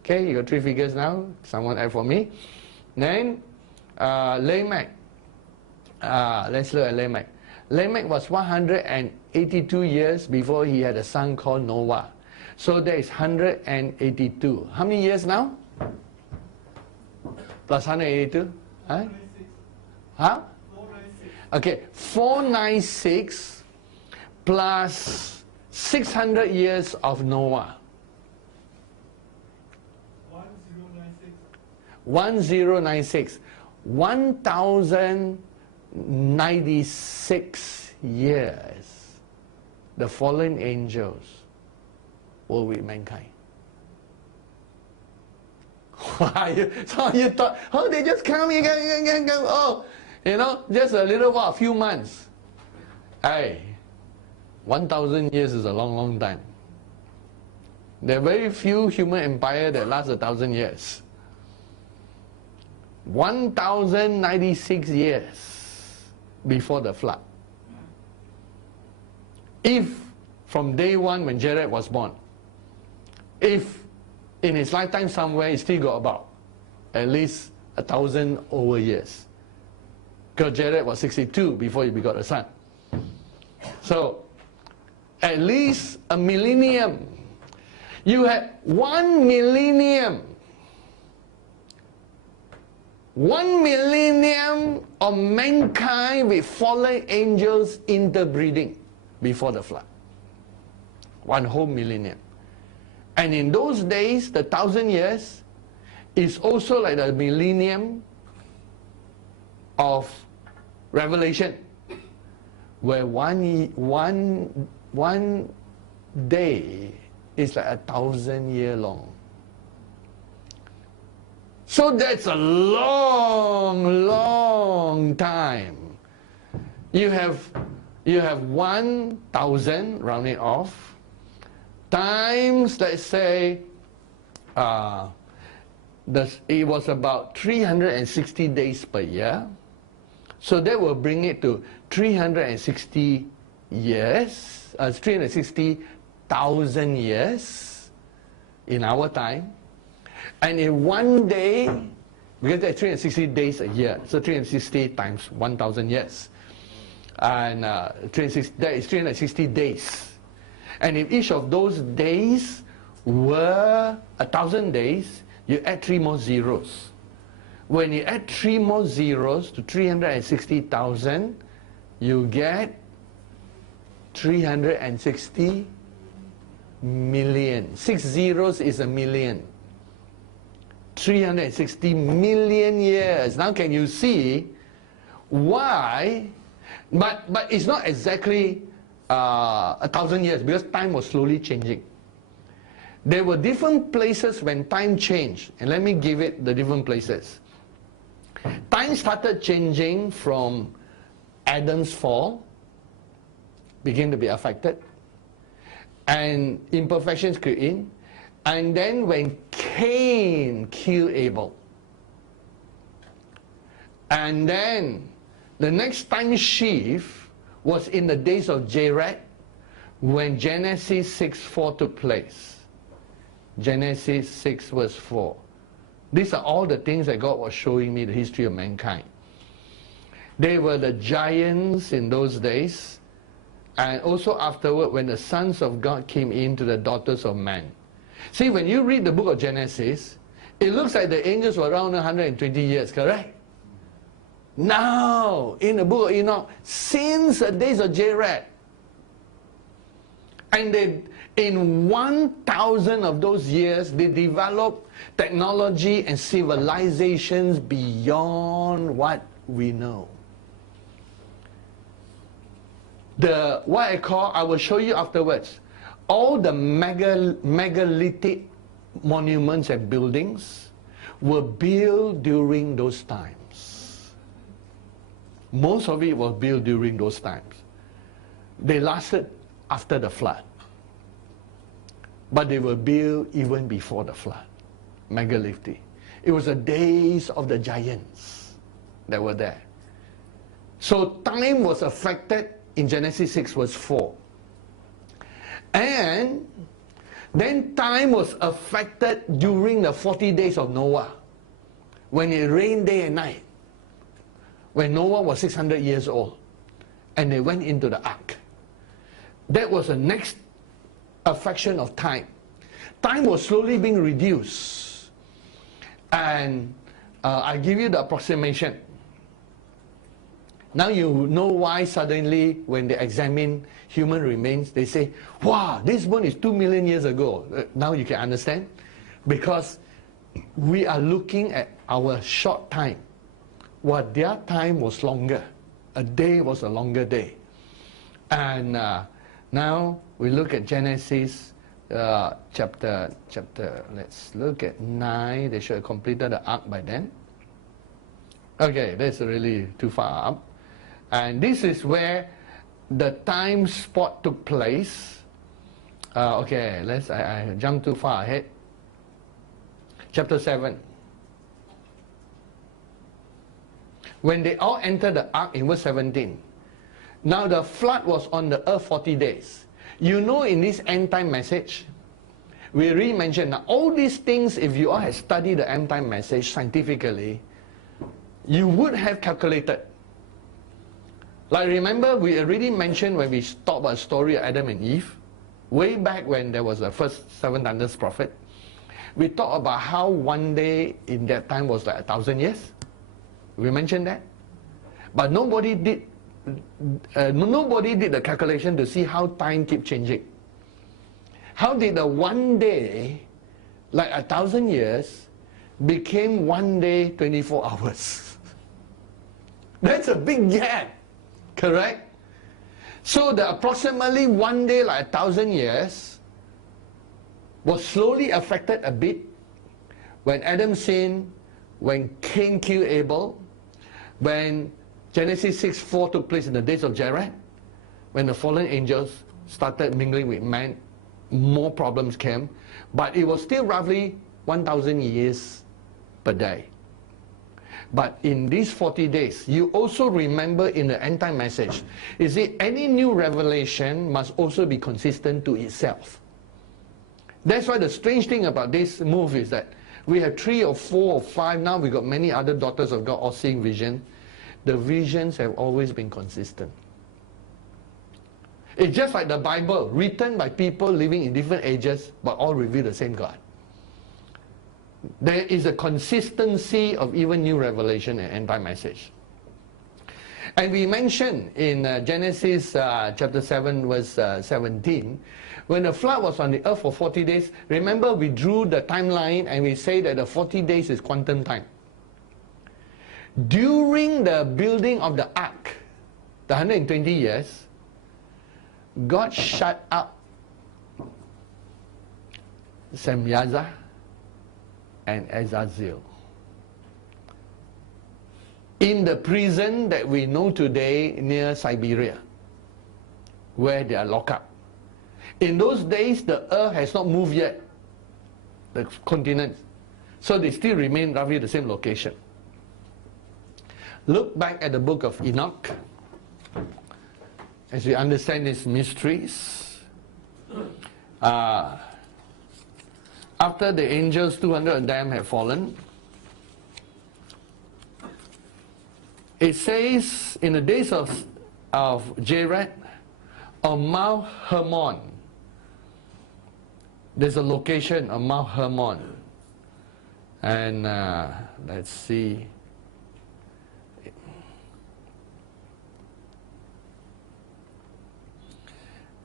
Okay, you got 3 figures now. Someone add for me. Then Lamech. Let's look at Lamech. Lamech was 182 years before he had a son called Noah. So there is 182. How many years now? Plus 182? Huh? Huh? 496. Okay, 496 plus 600 years of Noah. 1096. 1096 years the fallen angels were with mankind. Why? So you thought, oh, they just come, oh, just a little while, a few months. Hey, 1,000 years is a long, long time. There are very few human empires that last 1,000 years. 1,096 years before the flood. If from day one when Jared was born, if in his lifetime somewhere he still got about at least 1,000 over years. Because Jared was 62 before he begot a son. So, at least a millennium. You had 1 millennium. 1 millennium of mankind with fallen angels interbreeding before the flood. 1 whole millennium. And in those days, the 1,000 years is also like the millennium of Revelation, where one day is like 1,000 years long. So that's a long, long time. You have 1,000, rounding off, times, let's say, it was about 360 days per year. So that will bring it to 360 years, 360,000 years in our time. And in one day, because there are 360 days a year, so 360 times 1,000 years. And that is 360 days. And if each of those days were 1,000 days, you add 3 more zeros. When you add 3 more zeros to 360,000, you get 360 million. 6 zeros is a million. 360 million years. Now can you see why? But it's not exactly 1,000 years, because time was slowly changing. There were different places when time changed, and let me give it the different places. Time started changing from Adam's fall, began to be affected, and imperfections crept in, and then when Cain killed Abel, and then the next time shift was in the days of Jared, when Genesis 6:4 took place. Genesis 6 verse 4. These are all the things that God was showing me, the history of mankind. They were the giants in those days, and also afterward when the sons of God came into the daughters of man. See, when you read the book of Genesis, it looks like the angels were around 120 years, correct? Now, in the book of Enoch, since the days of Jared, and in 1,000 of those years, they developed technology and civilizations beyond what we know. What I will show you afterwards, all the megalithic monuments and buildings were built during those times. Most of it was built during those times. They lasted after the flood. But they were built even before the flood. Megalithic. It was the days of the giants that were there. So time was affected in Genesis 6 verse 4. And then time was affected during the 40 days of Noah, when it rained day and night. When Noah was 600 years old, and they went into the ark. That was the next affection of time. Time was slowly being reduced. And I give you the approximation. Now you know why suddenly when they examine human remains, they say, wow, this bone is 2 million years ago. Now you can understand. Because we are looking at our short time. While their time was longer. A day was a longer day. And now we look at Genesis chapter, let's look at 9. They should have completed the ark by then. Okay, that's really too far up. And this is where the time spot took place. Okay, I jumped too far ahead. Chapter 7. When they all entered the ark in verse 17. Now the flood was on the earth 40 days. You know, in this end time message, we already mentioned, now all these things, if you all had studied the end time message scientifically, you would have calculated. Like, remember, we already mentioned when we talked about the story of Adam and Eve, way back when there was the first 7 thunders prophet, we talked about how one day in that time was like 1,000 years. We mentioned that. But nobody did the calculation to see how time keep changing. How did the one day, like 1,000 years, became one day 24 hours? That's a big gap, correct? So the approximately one day, like 1,000 years, was slowly affected a bit when Adam sinned, when Cain killed Abel, when Genesis 6:4 took place in the days of Jared, when the fallen angels started mingling with man, more problems came, but it was still roughly 1,000 years per day. But in these 40 days, you also remember in the end time message, is it any new revelation must also be consistent to itself. That's why the strange thing about this move is that we have 3 or 4 or 5, now we got many other daughters of God all seeing vision. The visions have always been consistent. It's just like the Bible, written by people living in different ages, but all reveal the same God. There is a consistency of even new revelation and end time message. And we mentioned in Genesis chapter 7 verse 17, when the flood was on the earth for 40 days, remember we drew the timeline and we say that the 40 days is quantum time. During the building of the ark, the 120 years, God shut up Semyaza and Azazel in the prison that we know today near Siberia, where they are locked up. In those days, the earth has not moved yet, the continents, so they still remain roughly the same location. Look back at the book of Enoch as we understand its mysteries. After the angels, 200 of them have fallen, it says in the days of Jared, on Mount Hermon, there's a location on Mount Hermon, and let's see.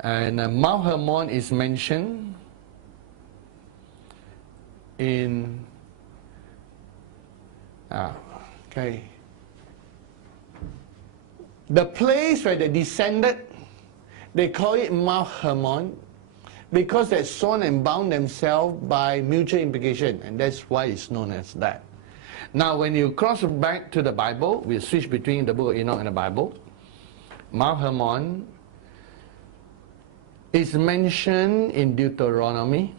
And Mount Hermon is mentioned in okay, the place where they descended, they call it Mount Hermon because they sewn and bound themselves by mutual implication, and that's why it's known as that. Now when you cross back to the Bible, we switch between the book of Enoch and the Bible. Mount Hermon is mentioned in Deuteronomy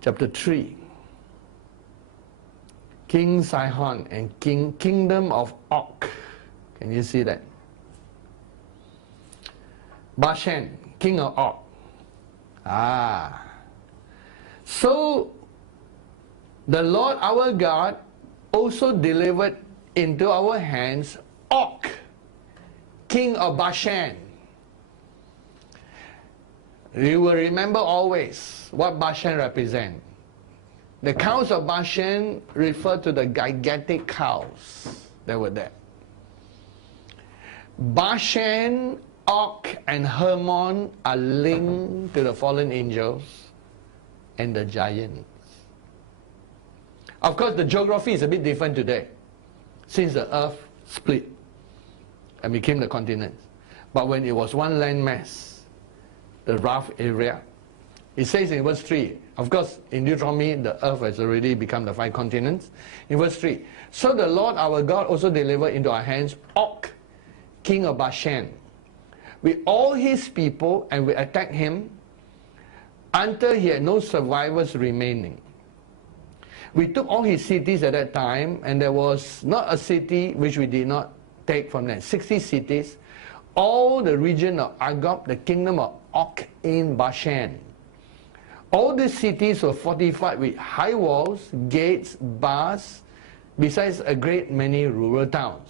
chapter 3. King Sihon and kingdom of Og. Can you see that? Bashan, king of Og. So the Lord our God also delivered into our hands Og, king of Bashan. You will remember always what Bashan represents. The cows of Bashan refer to the gigantic cows that were there. Bashan, Og, and Hermon are linked to the fallen angels and the giants. Of course, the geography is a bit different today, since the earth split and became the continents. But when it was one landmass, the rough area. It says in verse 3, of course, in Deuteronomy, the earth has already become the 5 continents. In verse 3, so the Lord our God also delivered into our hands Og, king of Bashan, with all his people, and we attacked him until he had no survivors remaining. We took all his cities at that time, and there was not a city which we did not take from them. 60 cities, all the region of Argob, the kingdom of Og in Bashan. All these cities were fortified with high walls, gates, bars, besides a great many rural towns.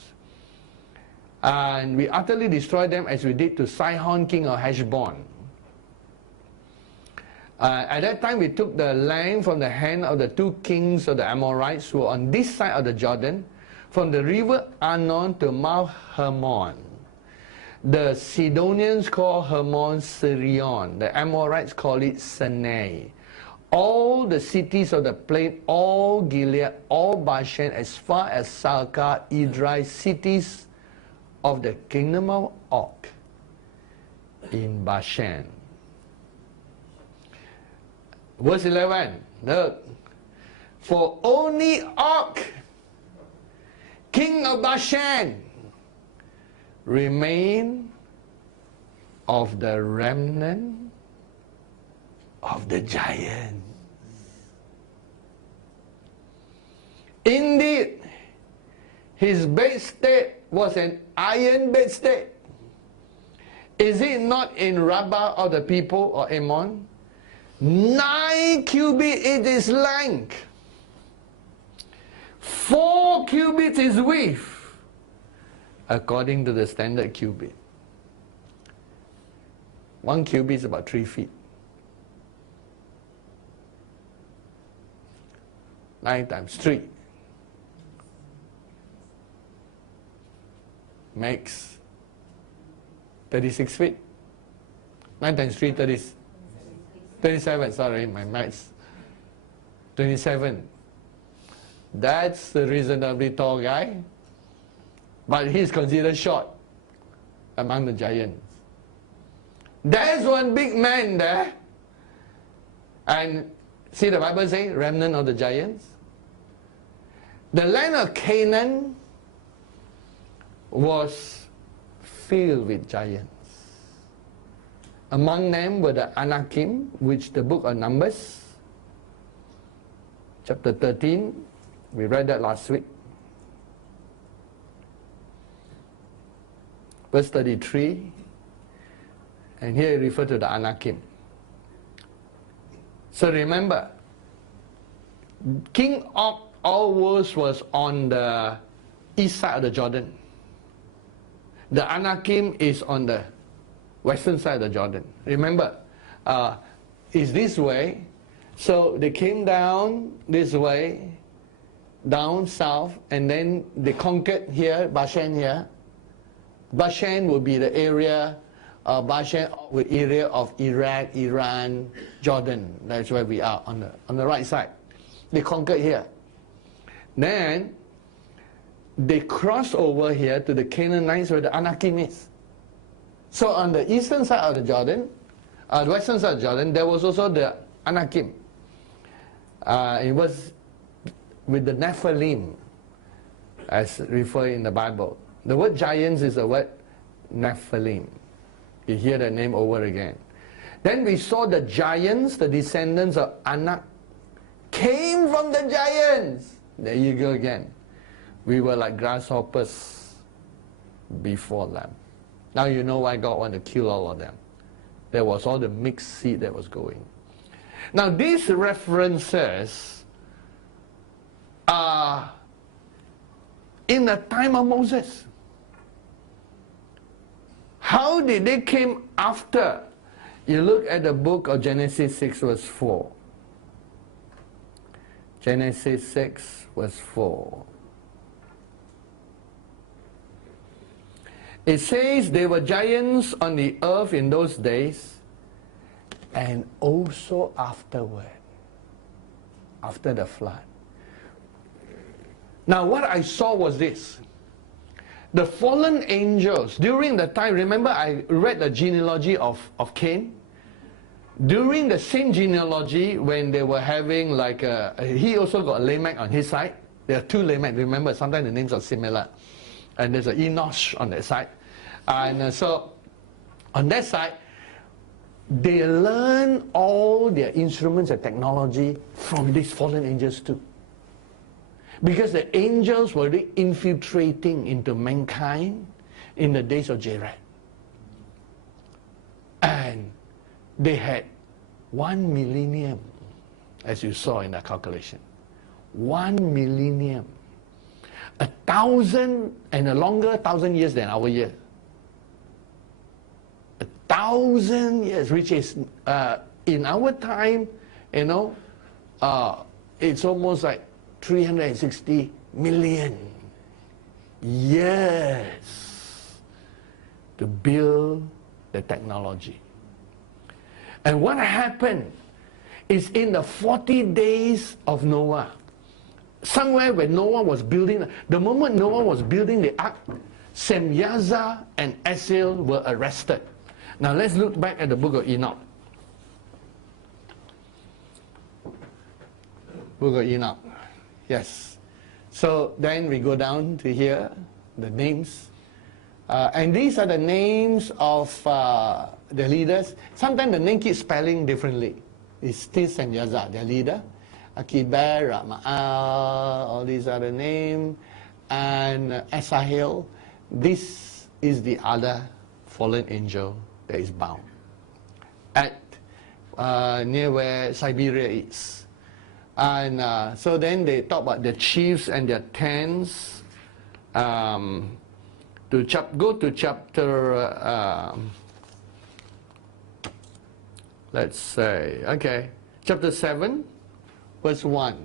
And we utterly destroyed them as we did to Sihon, king of Heshbon. At that time we took the land from the hand of the 2 kings of the Amorites who were on this side of the Jordan, from the river Arnon to Mount Hermon. The Sidonians call Hermon Sirion. The Amorites call it Sinai. All the cities of the plain, all Gilead, all Bashan, as far as Salcah, Edrei, cities of the kingdom of Og in Bashan. Verse 11, look. For only Og, king of Bashan, remain of the remnant of the giants. Indeed, his bedstead was an iron bedstead. Is it not in Rabbah of the people or Ammon? 9 cubits is its length, 4 cubits is width, according to the standard cubit. 1 cubit is about 3 feet. 9 times 3 makes 36 feet. 9 times 3, 27, sorry, my maths. 27. That's the reasonably tall guy. But he's considered short among the giants. There's one big man there. And see the Bible say, remnant of the giants. The land of Canaan was filled with giants. Among them were the Anakim, which the book of Numbers, chapter 13, we read that last week. Verse 33, and here it refers to the Anakim. So remember, King Og always was on the east side of the Jordan. The Anakim is on the western side of the Jordan. Remember, it's this way. So they came down this way, down south, and then they conquered here, Bashan here. Bashan would be the area, Bashan with area of Iraq, Iran, Jordan. That's where we are on the right side. They conquered here. Then they crossed over here to the Canaanites where the Anakim is. So on the eastern side of the Jordan, the western side of Jordan, there was also the Anakim. It was with the Nephilim, as referred in the Bible. The word giants is the word Nephilim. You hear the name over again. Then we saw the giants, the descendants of Anak, came from the giants. There you go again. We were like grasshoppers before them. Now you know why God wanted to kill all of them. There was all the mixed seed that was going. Now these references are in the time of Moses. How did they came after? You look at the book of Genesis 6 verse 4. Genesis 6 verse 4. It says they were giants on the earth in those days, and also afterward, after the flood. Now what I saw was this. The fallen angels, during the time, remember I read the genealogy of Cain? During the same genealogy, when they were having like he also got a Lamech on his side. There are two Lamech. Remember, sometimes the names are similar. And there's an Enosh on that side. And so on that side, they learn all their instruments and technology from these fallen angels too. Because the angels were really infiltrating into mankind in the days of Jared. And they had 1 millennium, as you saw in the calculation. 1 millennium. 1,000 and a longer 1,000 years than our year. 1,000 years, which is in our time, you know, it's almost like 360 million years to build the technology. And what happened is in the 40 days of Noah, somewhere where Noah was building, the moment Noah was building the ark, Semyaza and Asil were arrested. Now let's look back at the book of Enoch. Book of Enoch. Yes. So then we go down to here, the names. And these are the names of the leaders. Sometimes the name keeps spelling differently. It's still Semyaza, their leader. Akibar, Rama'al, all these are the names. And Asahel. This is the other fallen angel that is bound at near where Siberia is. And so then they talk about the chiefs and their tents. Go to chapter, let's say, okay, chapter 7, verse 1.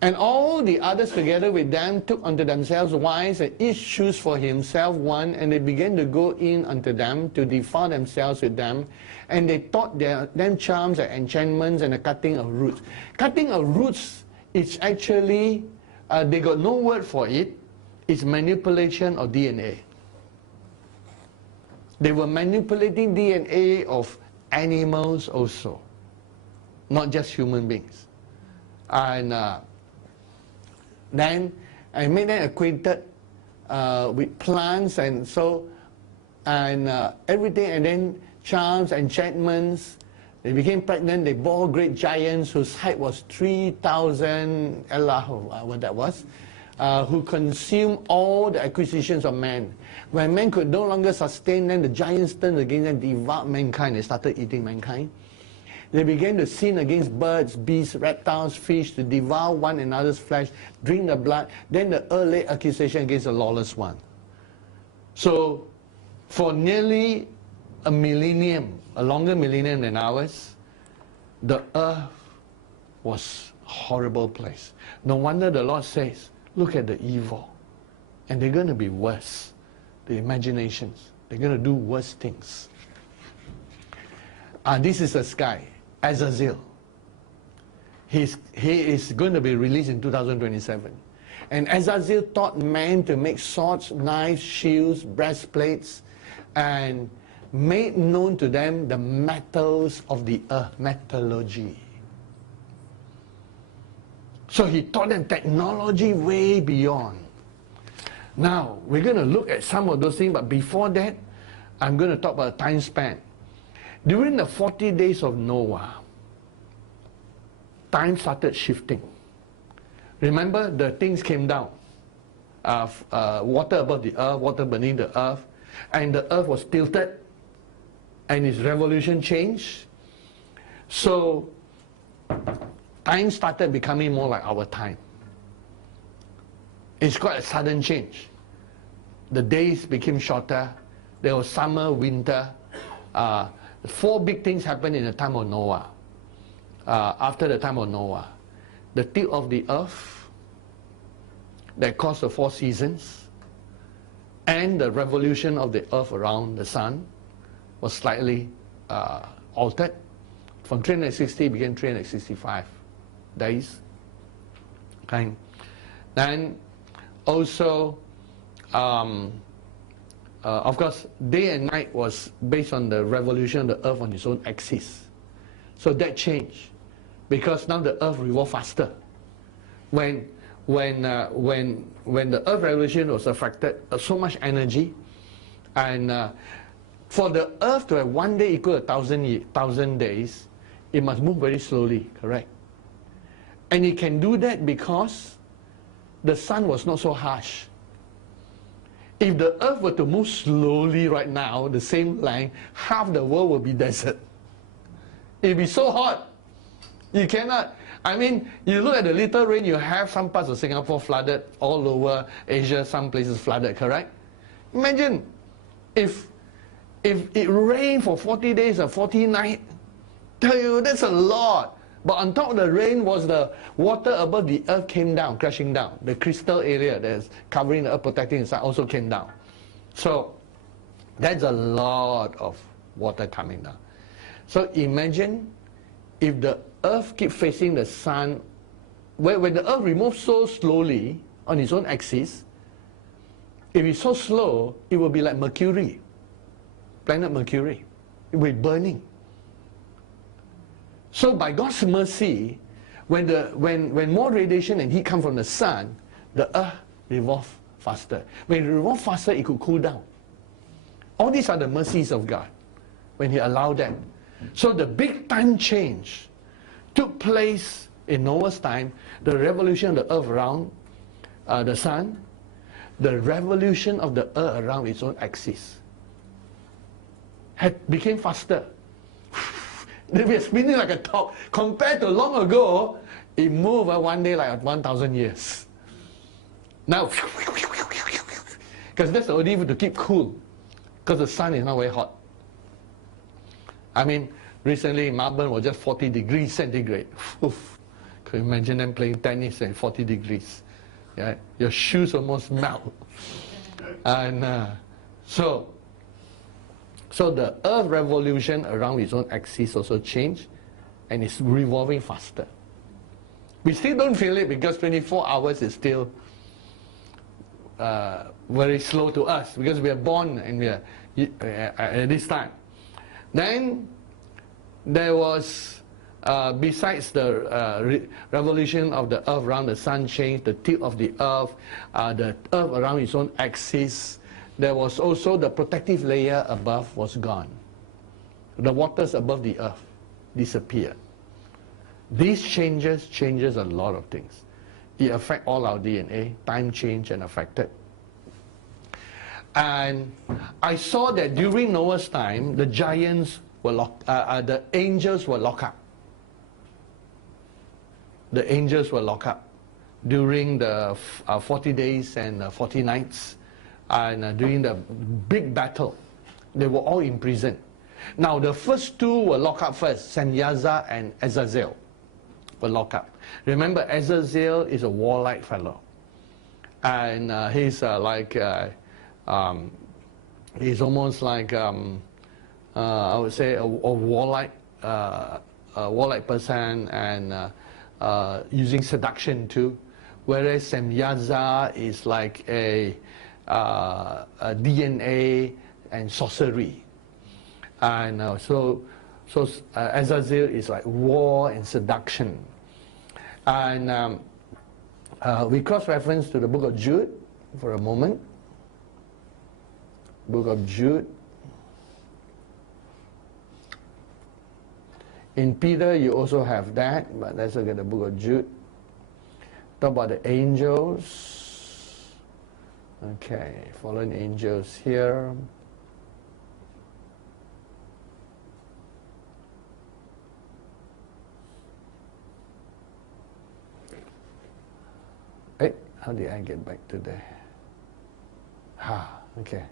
And all the others together with them took unto themselves wives, and each chose for himself one, and they began to go in unto them to defile themselves with them, and they taught them charms and enchantments and the cutting of roots. Cutting of roots is actually, they got no word for it, it's manipulation of DNA. They were manipulating DNA of animals also, not just human beings. And then I made them acquainted with plants and so, and everything, and then charms, enchantments. They became pregnant, they bore great giants whose height was 3,000 elah, what that was, who consumed all the acquisitions of man. When man could no longer sustain them, the giants turned against them, devoured mankind, they started eating mankind. They began to sin against birds, beasts, reptiles, fish, to devour one another's flesh, drink the blood. Then the earth laid accusation against the lawless one. So, for nearly a millennium, a longer millennium than ours, the earth was a horrible place. No wonder the Lord says, look at the evil. And they're going to be worse. The imaginations. They're going to do worse things. This is the sky. Azazel. He is going to be released in 2027. And Azazel taught man to make swords, knives, shields, breastplates, and made known to them the metals of the earth, metallurgy. So he taught them technology way beyond. Now, we're going to look at some of those things, but before that, I'm going to talk about the time span. During the 40 days of Noah, time started shifting. Remember, the things came down. Water above the earth, water beneath the earth, and the earth was tilted, and its revolution changed. So, time started becoming more like our time. It's quite a sudden change. The days became shorter. There was summer, winter. 4 big things happened in the time of Noah. After the time of Noah, the tilt of the earth that caused the 4 seasons, and the revolution of the earth around the sun was slightly altered. From 360 it became 365 days. Okay. Then also of course, day and night was based on the revolution of the earth on its own axis. So that changed, because now the earth revolved faster. When the earth revolution was affected, so much energy, and for the earth to have one day equal to 1,000 days, it must move very slowly, correct? And it can do that because the sun was not so harsh. If the earth were to move slowly right now, the same length, half the world will be desert. It will be so hot. You cannot. I mean, you look at the little rain you have, some parts of Singapore flooded, all over Asia, some places flooded, correct? Imagine if it rained for 40 days or 40 nights, tell you, that's a lot. But on top of the rain was the water above the earth came down, crashing down. The crystal area that's covering the earth, protecting the sun, also came down. So that's a lot of water coming down. So imagine if the earth keeps facing the sun, when the earth removes so slowly on its own axis, if it's so slow, it will be like Mercury, planet Mercury. It will be burning. So by God's mercy, when more radiation and heat come from the sun, the earth revolves faster. When it revolves faster, it could cool down. All these are the mercies of God, when He allowed them. So the big time change took place in Noah's time, the revolution of the earth around the sun, the revolution of the earth around its own axis became faster. They were spinning like a top. Compared to long ago, it moved one day like 1,000 years. Now, because that's the only way to keep cool, because the sun is not very hot. I mean, recently in Melbourne was just 40 degrees centigrade. Oof. Can you imagine them playing tennis at 40 degrees? Yeah? Your shoes almost melt. And so the earth revolution around its own axis also changed, and it's revolving faster. We still don't feel it because 24 hours is still very slow to us, because we are born and we are at this time. Then there was, besides the revolution of the earth around the sun changed, the tilt of the earth around its own axis, there was also the protective layer above was gone. The waters above the earth disappeared. These changes a lot of things. It affects all our DNA, time change and affected. And I saw that during Noah's time, the giants were the angels were locked up. The angels were locked up during the 40 days and 40 nights. And during the big battle, they were all in prison. Now the first two were locked up first. Samyaza and Azazel were locked up. Remember, Azazel is a warlike fellow, and he's he's almost like I would say a warlike person, and using seduction too. Whereas Samyaza is like a DNA and sorcery, and so Azazel is like war and seduction. And we cross-reference to the book of Jude for a moment. Book of Jude. In Peter you also have that, but let's look at the book of Jude. Talk about the angels. Okay, fallen angels here. Hey, how did I get back to there? Okay.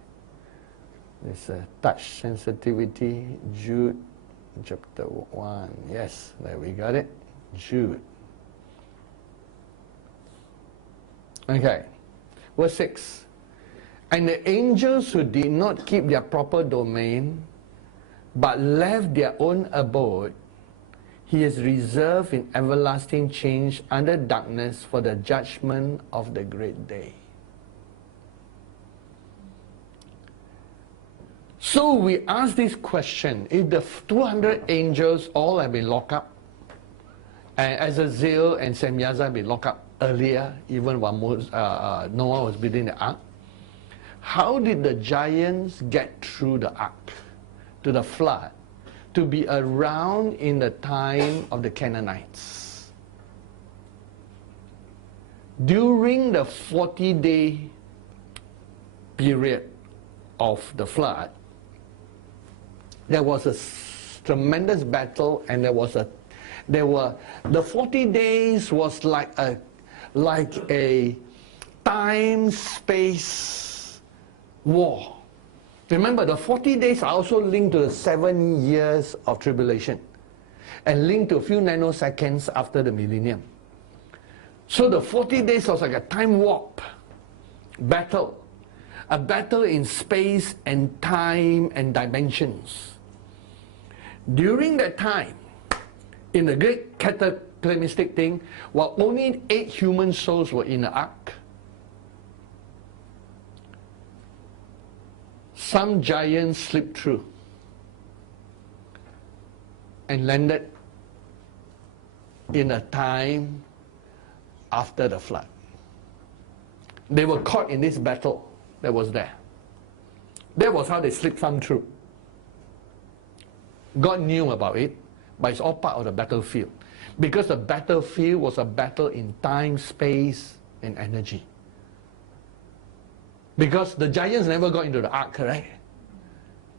This touch sensitivity, Jude, chapter 1. Yes, there we got it. Jude. Okay. Verse 6. And the angels who did not keep their proper domain, but left their own abode, He has reserved in everlasting change under darkness for the judgment of the great day. So we ask this question, if the 200 angels all have been locked up, and Azazel and Semyaza have been locked up earlier, even while Noah was building the ark, how did the giants get through the ark, to the flood, to be around in the time of the Canaanites? During the 40-day period of the flood, there was a tremendous battle, and the 40 days was like a time-space war. Remember, the 40 days are also linked to the 7 years of tribulation, and linked to a few nanoseconds after the millennium. So the 40 days was like a time warp battle, a battle in space and time and dimensions. During that time, in the great cataclysmic thing, while only 8 human souls were in the ark, some giants slipped through and landed in a time after the flood. They were caught in this battle that was there. That was how they slipped some through. God knew about it, but it's all part of the battlefield. Because the battlefield was a battle in time, space, and energy. Because the giants never got into the ark, correct?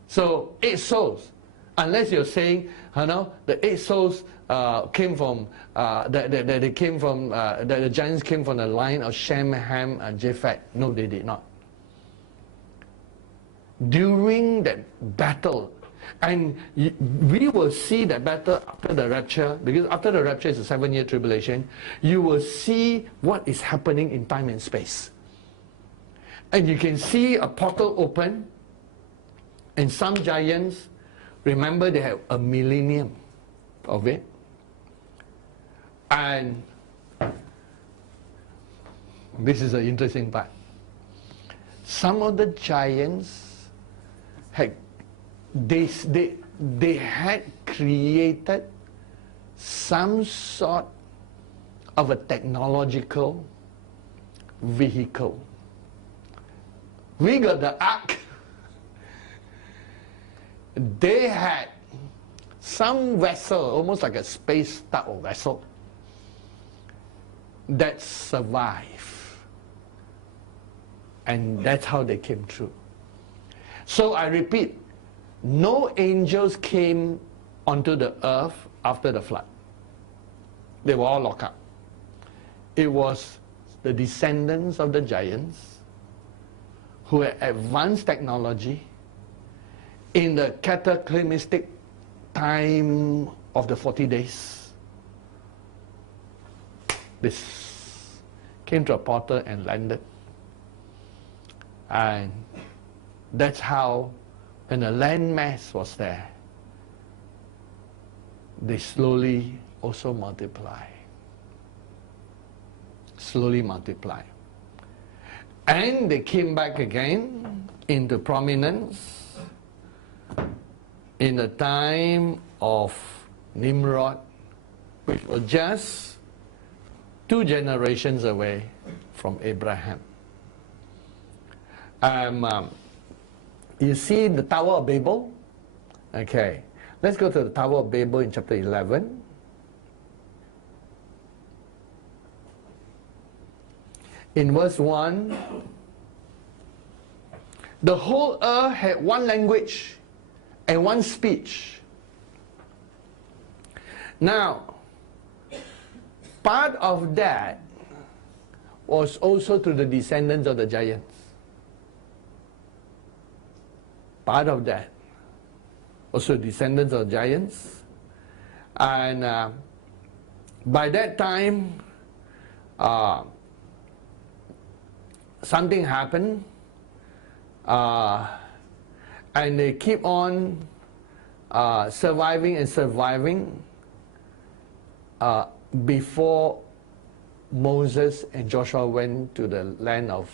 So 8 souls, unless you're saying, the 8 souls came from, the giants came from the line of Shem, Ham, and Japheth. No, they did not. During that battle, and we will see that battle after the rapture, because after the rapture is a 7-year tribulation, you will see what is happening in time and space. And you can see a portal open, and some giants, remember, they have a millennium of it. And this is the interesting part. Some of the giants had they had created some sort of a technological vehicle. We got the ark. They had some vessel, almost like a space type of vessel, that survived. And that's how they came through. So I repeat, no angels came onto the earth after the flood. They were all locked up. It was the descendants of the giants who had advanced technology in the cataclysmic time of the 40 days. This came to a portal and landed. And that's how, when the land mass was there, they slowly also multiply. Slowly multiply. And they came back again into prominence in the time of Nimrod, which was just 2 generations away from Abraham. You see the Tower of Babel? Okay. Let's go to the Tower of Babel in chapter 11. In verse 1, the whole earth had one language and one speech. Now, part of that was also to the descendants of the giants. Part of that also descendants of giants. And by that time, something happened, and they keep on surviving and surviving before Moses and Joshua went to the land of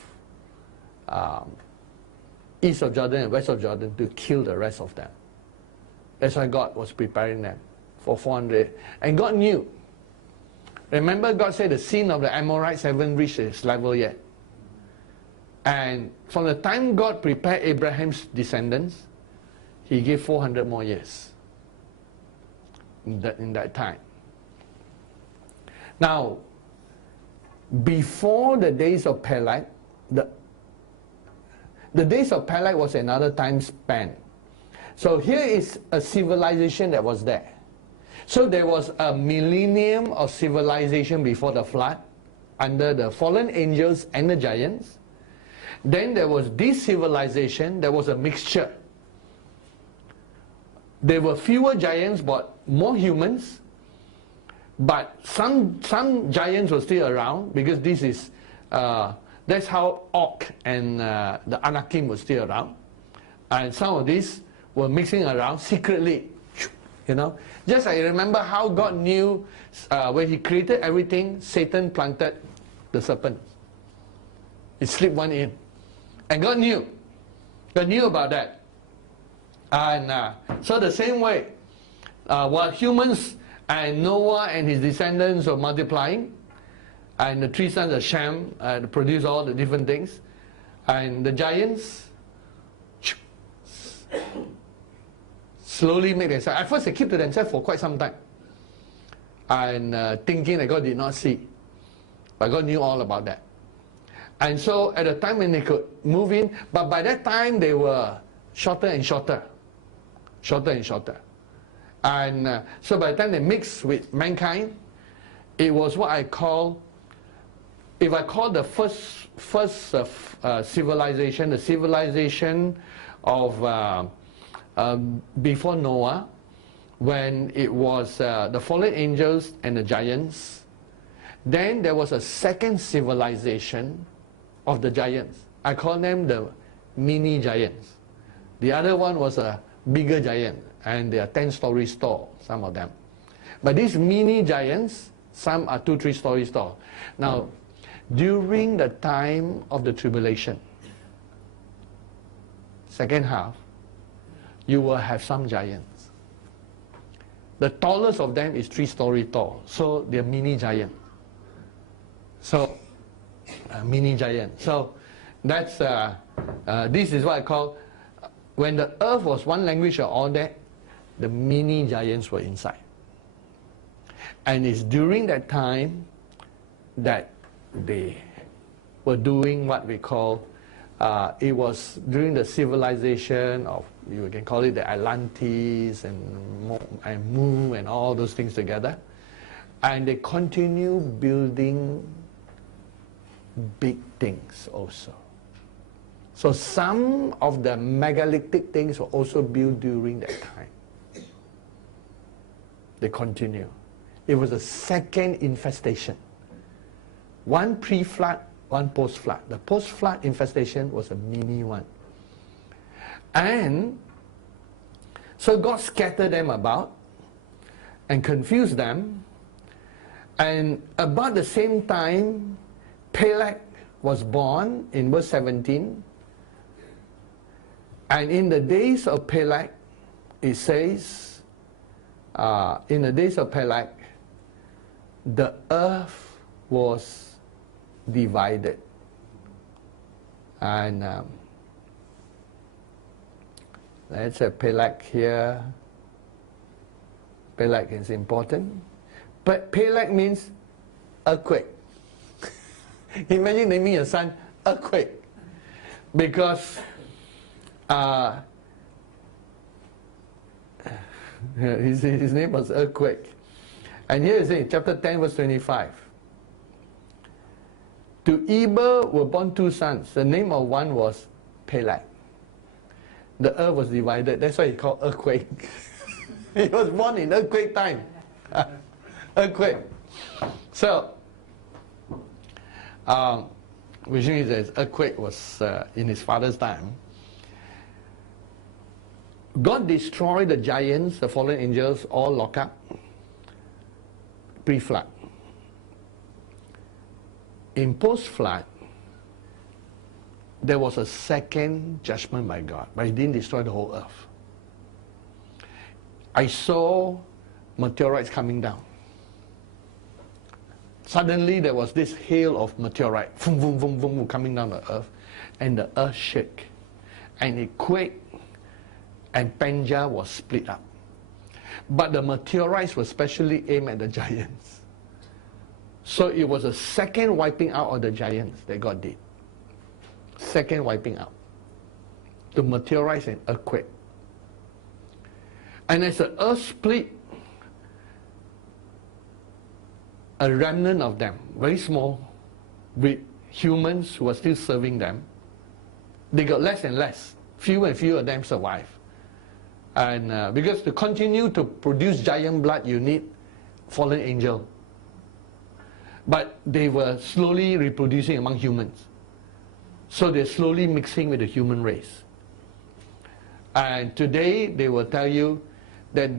east of Jordan and west of Jordan to kill the rest of them. That's why God was preparing them for 400. And God knew. Remember, God said the sin of the Amorites haven't reached its level yet. And from the time God prepared Abraham's descendants, He gave 400 more years in that time. Now, before the days of Peleg, the days of Peleg was another time span. So here is a civilization that was there. So there was a millennium of civilization before the flood, under the fallen angels and the giants. Then there was this civilization, there was a mixture. There were fewer giants but more humans. But some giants were still around, because this is, that's how Og and the Anakim were still around. And some of these were mixing around secretly, you know. Just I remember how God knew when He created everything, Satan planted the serpent. He slipped one in. And God knew. God knew about that. And so the same way, while humans and Noah and his descendants were multiplying, and the three sons of Shem produced all the different things, and the giants slowly make themselves. At first they keep to themselves for quite some time, and thinking that God did not see, but God knew all about that. And so at the time when they could move in, but by that time they were shorter and shorter, shorter and shorter. And so by the time they mixed with mankind, it was what I call, if I call the first civilization, the civilization of before Noah, when it was the fallen angels and the giants. Then there was a second civilization of the giants. I call them the mini giants. The other one was a bigger giant, and they are 10 stories tall, some of them. But these mini giants, some are 2-3 stories tall. Now, during the time of the tribulation, second half, you will have some giants. The tallest of them is 3 stories tall, so they're mini giant. So, mini giant. So, that's this is what I call, when the earth was one language or all that, the mini giants were inside. And it's during that time that they were doing what we call, it was during the civilization of, you can call it the Atlantis and Mu and all those things together. And they continue building big things also. So some of the megalithic things were also built during that time. They continue. It was a second infestation. One pre-flood, one post-flood. The post-flood infestation was a mini one. And so God scattered them about and confused them. And about the same time, Peleg was born in verse 17. And in the days of Peleg, it says, in the days of Peleg, the earth was divided. And let's have Peleg here. Peleg is important. But Peleg means earthquake. Imagine naming your son earthquake. Because his name was earthquake. And here it says, chapter 10, verse 25. To Eber were born 2 sons. The name of one was Peleg. The earth was divided. That's why he called earthquake. He was born in earthquake time. Earthquake. So, which means that earthquake was in his father's time. God destroyed the giants, the fallen angels, all locked up, pre-flood. In post-flood, there was a second judgment by God, but He didn't destroy the whole earth. I saw meteorites coming down. Suddenly there was this hail of meteorite, boom, boom, boom, boom, boom, coming down the earth, and the earth shook, and it quaked, and Pangea was split up. But the meteorites were specially aimed at the giants. So it was a second wiping out of the giants that God did. Second wiping out. The meteorites and earthquake. And as the earth split, a remnant of them, very small, with humans who are still serving them, they got less and less. Fewer and fewer of them survive. And because to continue to produce giant blood, you need fallen angel. But they were slowly reproducing among humans. So they're slowly mixing with the human race. And today they will tell you that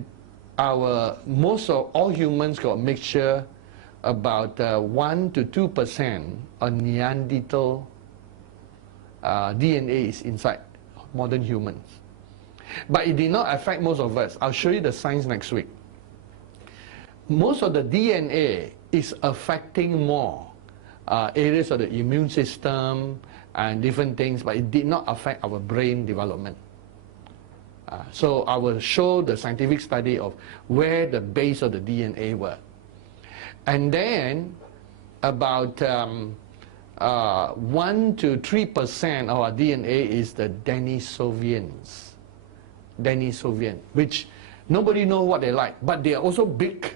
most of all humans got a mixture about 1 to 2% of Neanderthal DNA is inside modern humans. But it did not affect most of us. I'll show you the science next week. Most of the DNA is affecting more areas of the immune system and different things, but it did not affect our brain development. So I will show the scientific study of where the base of the DNA were. And then about 1 to 3% of our DNA is the Denisovians. Denisovian, which nobody knows what they like, but they are also big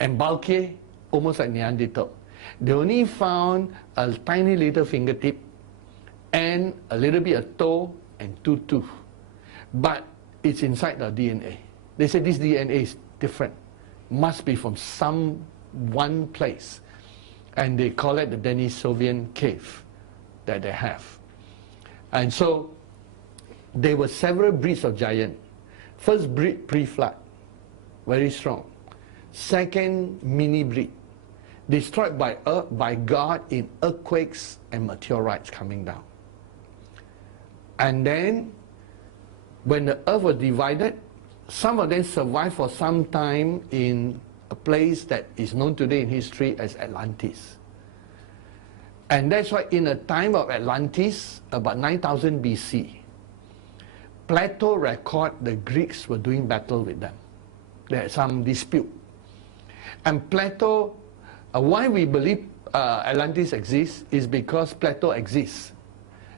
and bulky, almost like Neanderthal. They only found a tiny little fingertip and a little bit of toe and 2 teeth. But it's inside the DNA. They say this DNA is different. Must be from one place. And they call it the Denisovian cave that they have. And so there were several breeds of giant. First breed, pre-flood, very strong. Second, mini breed, destroyed by God in earthquakes and meteorites coming down. And then, when the earth was divided, some of them survived for some time in a place that is known today in history as Atlantis. And that's why in the time of Atlantis, about 9000 BC, Plato records the Greeks were doing battle with them. They had some dispute. And Plato, why we believe Atlantis exists is because Plato exists.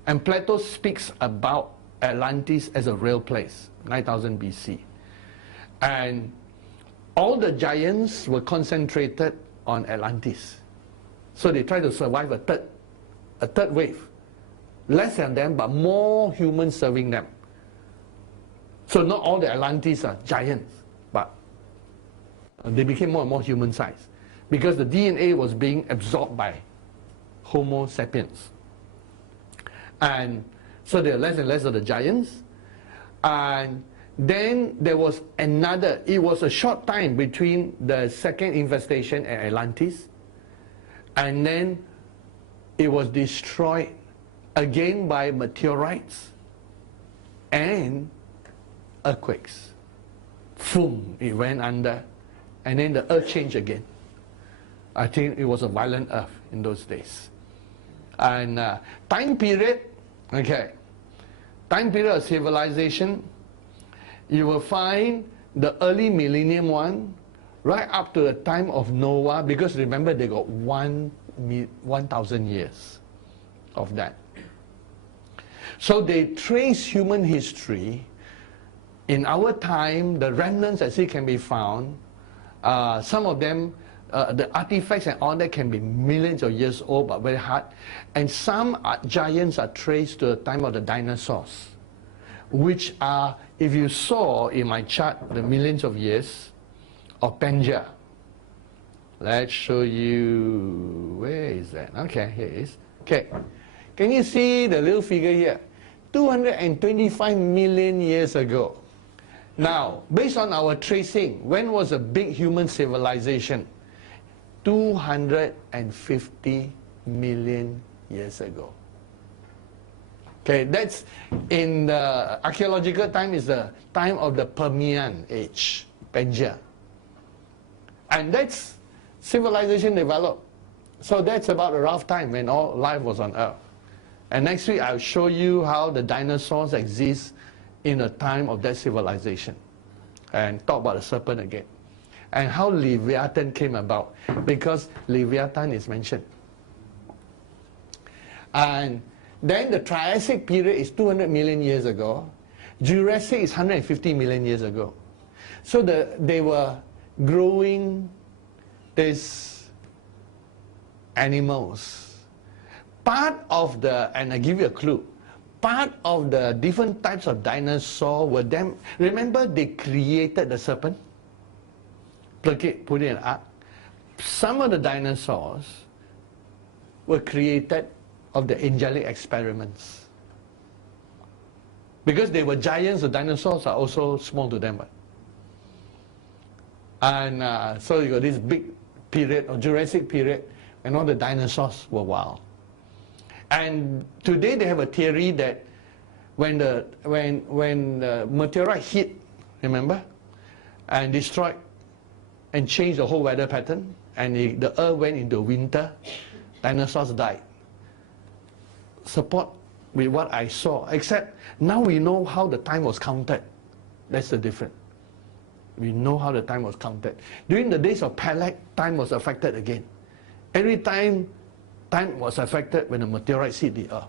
And Plato speaks about Atlantis as a real place, 9000 BC. And all the giants were concentrated on Atlantis. So they tried to survive a third wave. Less than them, but more humans serving them. So not all the Atlantis are giants, but they became more and more human-sized because the DNA was being absorbed by Homo sapiens. And so there are less and less of the giants. And then there was another, it was a short time between the second infestation at Atlantis, and then it was destroyed again by meteorites and earthquakes. Boom, it went under, and then the earth changed again. I think it was a violent earth in those days. And time period, okay, time period of civilization, you will find the early millennium one right up to the time of Noah, because remember they got 1,000 years of that. So they trace human history. In our time, the remnants that still can be found, some of them, the artifacts and all that can be millions of years old, but very hard. And some giants are traced to the time of the dinosaurs, which are, if you saw in my chart, the millions of years of Pangea. Let's show you, where is that? Okay, here it is. Okay, can you see the little figure here? 225 million years ago. Now, based on our tracing, when was a big human civilization? 250 million years ago. Okay, that's in the archaeological time is the time of the Permian age, Pangaea. And that's civilization developed. So that's about a rough time when all life was on Earth. And next week I'll show you how the dinosaurs exist in the time of that civilization. And talk about the serpent again. And how Leviathan came about, because Leviathan is mentioned. And then the Triassic period is 200 million years ago. Jurassic is 150 million years ago. So they were growing these animals. Part of the, and I give you a clue, part of the different types of dinosaur were them. Remember they created the serpent? Plug it, put it in an ark. Some of the dinosaurs were created of the angelic experiments. Because they were giants, the dinosaurs are also small to them. And so you got this big period, or Jurassic period, and all the dinosaurs were wild. And today they have a theory that when the meteorite hit, remember, and destroyed and changed the whole weather pattern, and the Earth went into winter, dinosaurs died. Support with what I saw, except now we know how the time was counted. That's the difference. We know how the time was counted. During the days of Peleg, time was affected again. Every time was affected when the meteorites hit the Earth.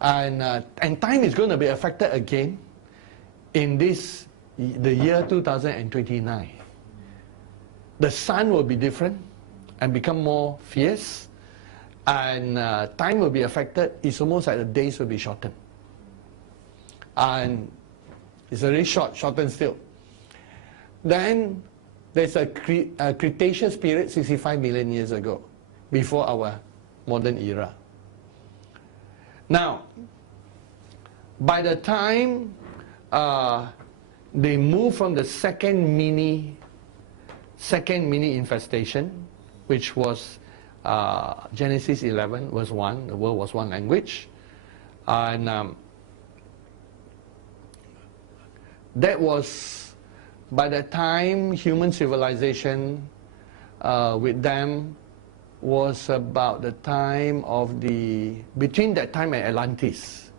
And time is going to be affected again in the year 2029. The sun will be different and become more fierce, and time will be affected. It's almost like the days will be shortened. And it's already shortened still. Then there's a Cretaceous period 65 million years ago, before our modern era. Now, by the time they move from the second mini infestation, which was Genesis 11 verse 1, the world was one language, and that was by the time human civilization with them was about the time of between that time and Atlantis.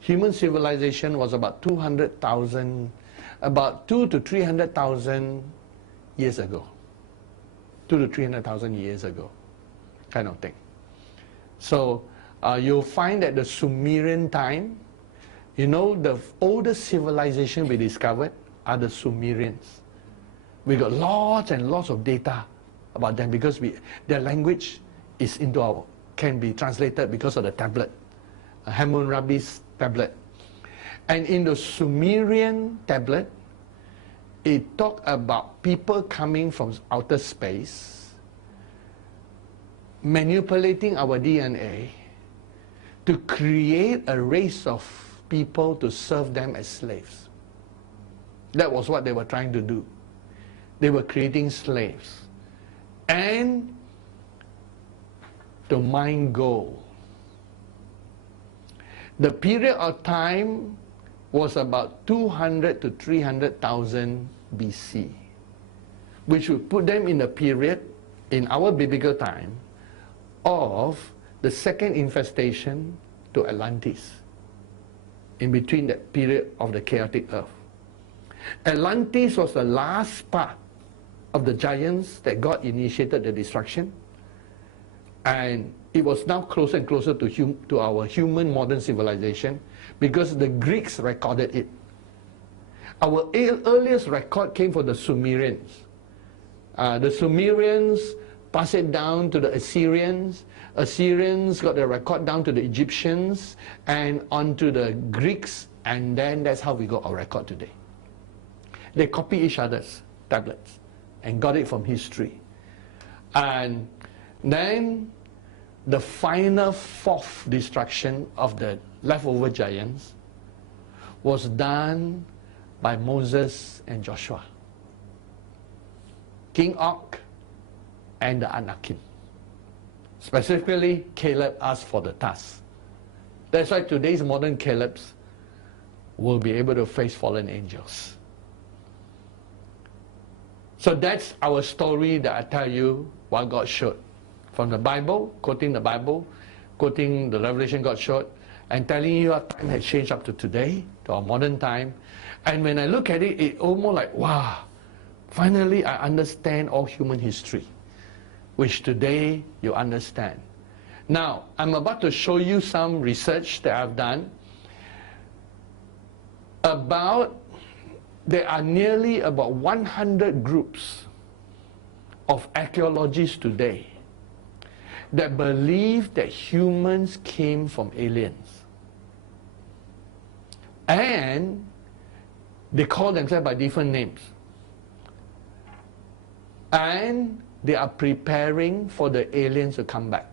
Human civilization was about 200,000, about 200,000 to 300,000 years ago. 200,000 to 300,000 years ago, kind of thing. So you'll find that the Sumerian time, you know, the oldest civilization we discovered are the Sumerians. We got lots and lots of data about them because their language is can be translated because of the tablet, Hammurabi's tablet. And in the Sumerian tablet, it talked about people coming from outer space, manipulating our DNA to create a race of people to serve them as slaves. That was what they were trying to do. They were creating slaves and to mine gold. The period of time was about 200 to 300,000 BC, which would put them in the period, in our biblical time, of the second infestation to Atlantis, in between that period of the chaotic earth. Atlantis was the last part of the giants that God initiated the destruction, and it was now closer and closer to our human modern civilization because the Greeks recorded it. Our earliest record came from the Sumerians. The Sumerians passed it down to the Assyrians. Assyrians got the record down to the Egyptians and onto the Greeks, and then that's how we got our record today. They copy each other's tablets and got it from history. And then the final fourth destruction of the leftover giants was done by Moses and Joshua, King Og and the Anakim. Specifically, Caleb asked for the task That's why today's modern Calebs will be able to face fallen angels. So that's our story that I tell you what God showed. From the Bible, quoting the Bible, quoting the revelation God showed, and telling you how time has changed up to today, to our modern time. And when I look at it, it's almost like, wow, finally I understand all human history, which today you understand. Now, I'm about to show you some research that I've done about, there are nearly about 100 groups of archaeologists today that believe that humans came from aliens. And they call themselves by different names. And they are preparing for the aliens to come back.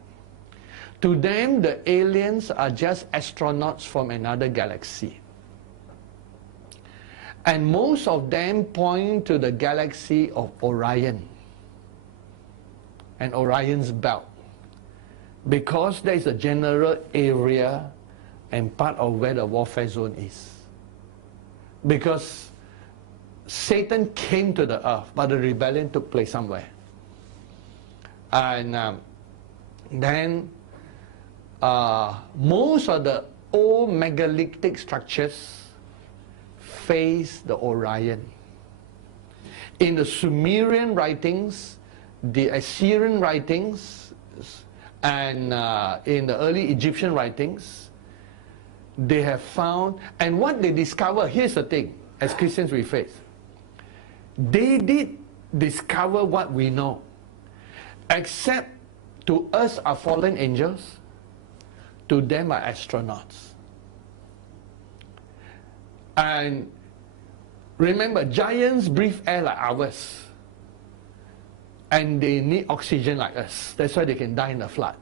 To them, the aliens are just astronauts from another galaxy. And most of them point to the galaxy of Orion and Orion's belt, because there is a general area and part of where the warfare zone is. Because Satan came to the earth, but the rebellion took place somewhere. And then most of the old megalithic structures face the Orion. In the Sumerian writings, the Assyrian writings, and in the early Egyptian writings, they have found, and what they discover, here's the thing, as Christians we face. They did discover what we know, except to us are fallen angels, to them are astronauts. And remember, giants breathe air like ours, and they need oxygen like us. That's why they can die in the flood.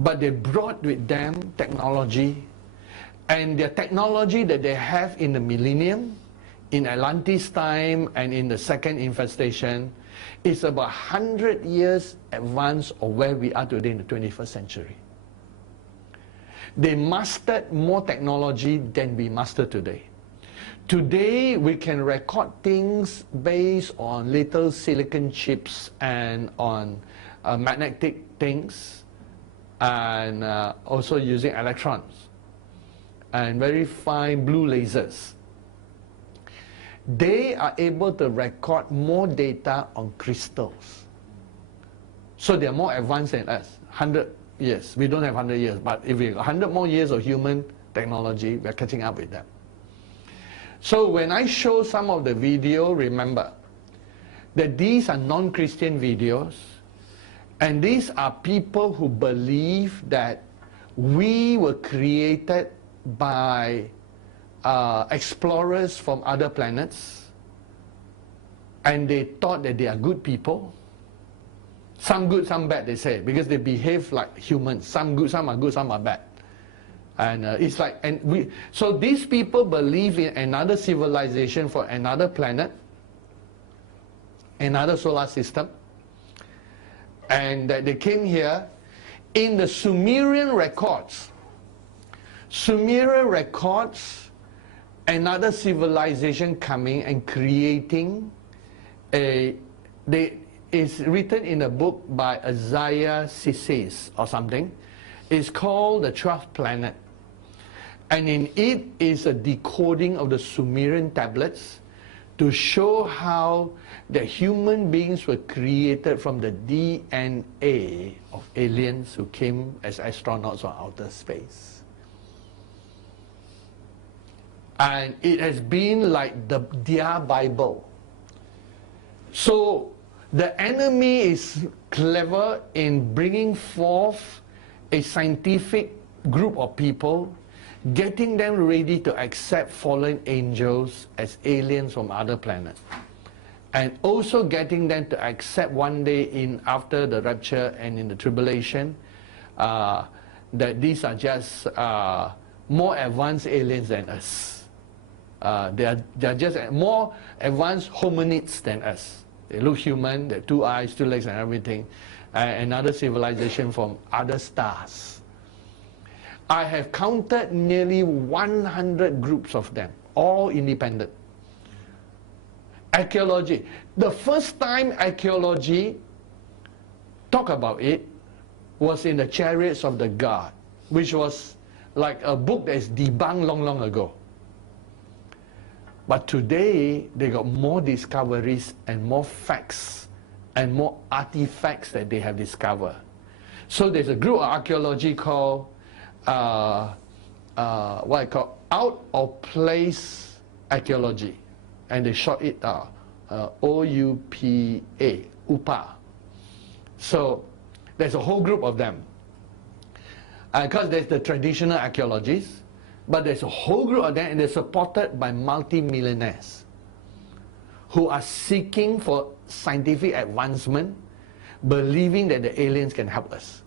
But they brought with them technology, and the technology that they have in the millennium, in Atlantis time, and in the second infestation, is about 100 years advanced of where we are today in the 21st century. They mastered more technology than we master today. Today, we can record things based on little silicon chips and on magnetic things, and also using electrons and very fine blue lasers. They are able to record more data on crystals. So they are more advanced than us. 100 years. We don't have 100 years, but if we have 100 more years of human technology, we are catching up with them. So when I show some of the video, remember that these are non-Christian videos, and these are people who believe that we were created by explorers from other planets, and they thought that they are good people. Some good, some bad, they say, because they behave like humans. Some good, some are bad. And it's like, so these people believe in another civilization for another planet, another solar system, and that they came here. In the Sumerian records another civilization coming and creating it's written in a book by Isaiah Sisses or something. It's called the 12th Planet. And in it is a decoding of the Sumerian tablets to show how the human beings were created from the DNA of aliens who came as astronauts from outer space. And it has been like their Bible. So the enemy is clever in bringing forth a scientific group of people, getting them ready to accept fallen angels as aliens from other planets, and also getting them to accept one day after the rapture and in the tribulation that these are just more advanced aliens than us. They are just more advanced hominids than us. They look human, they have 2 eyes, 2 legs and everything. Another civilization from other stars. I have counted nearly 100 groups of them, all independent. Archaeology. The first time archaeology talk about it was in the Chariots of the God, which was like a book that is debunked long ago. But today, they got more discoveries and more facts and more artifacts that they have discovered. So there's a group of archaeology called, what I call out of place archaeology. And they short it OUPA, UPA. So there's a whole group of them. Because there's the traditional archaeologists, but there's a whole group of them, and they're supported by multi-millionaires who are seeking for scientific advancement, believing that the aliens can help us.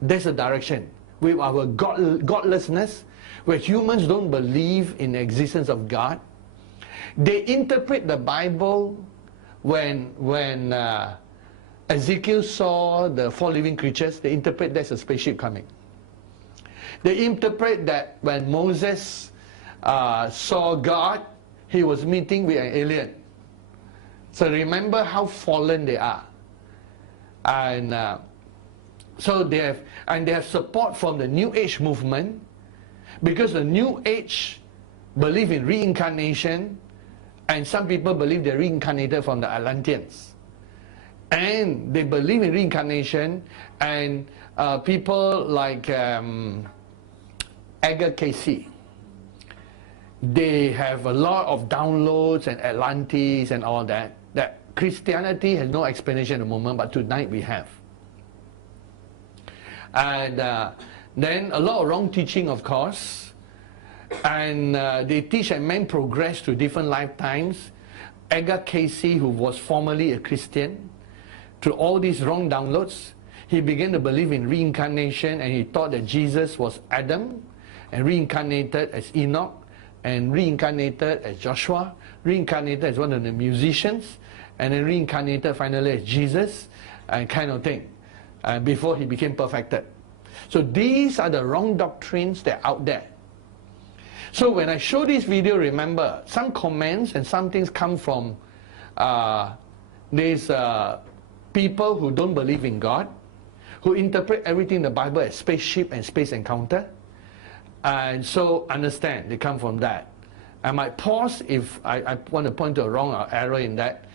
That's the direction. With our godlessness, where humans don't believe in the existence of God, they interpret the Bible when Ezekiel saw the 4 living creatures, they interpret that's a spaceship coming. They interpret that when Moses saw God, he was meeting with an alien. So remember how fallen they are. And so they have support from the New Age movement, because the New Age believe in reincarnation, and some people believe they're reincarnated from the Atlanteans. And they believe in reincarnation, and people like Edgar Cayce, they have a lot of downloads and Atlantis and all that, that Christianity has no explanation at the moment, but tonight we have. And then a lot of wrong teaching, of course, and they teach that men progress through different lifetimes. Edgar Cayce, who was formerly a Christian, through all these wrong downloads, he began to believe in reincarnation, and he thought that Jesus was Adam, and reincarnated as Enoch, and reincarnated as Joshua, reincarnated as one of the musicians, and then reincarnated finally as Jesus, and kind of thing, before he became perfected. So these are the wrong doctrines that are out there. So when I show this video, remember, some comments and some things come from these people who don't believe in God, who interpret everything in the Bible as spaceship and space encounter. And so understand, they come from that. I might pause if I want to point to a wrong or error in that.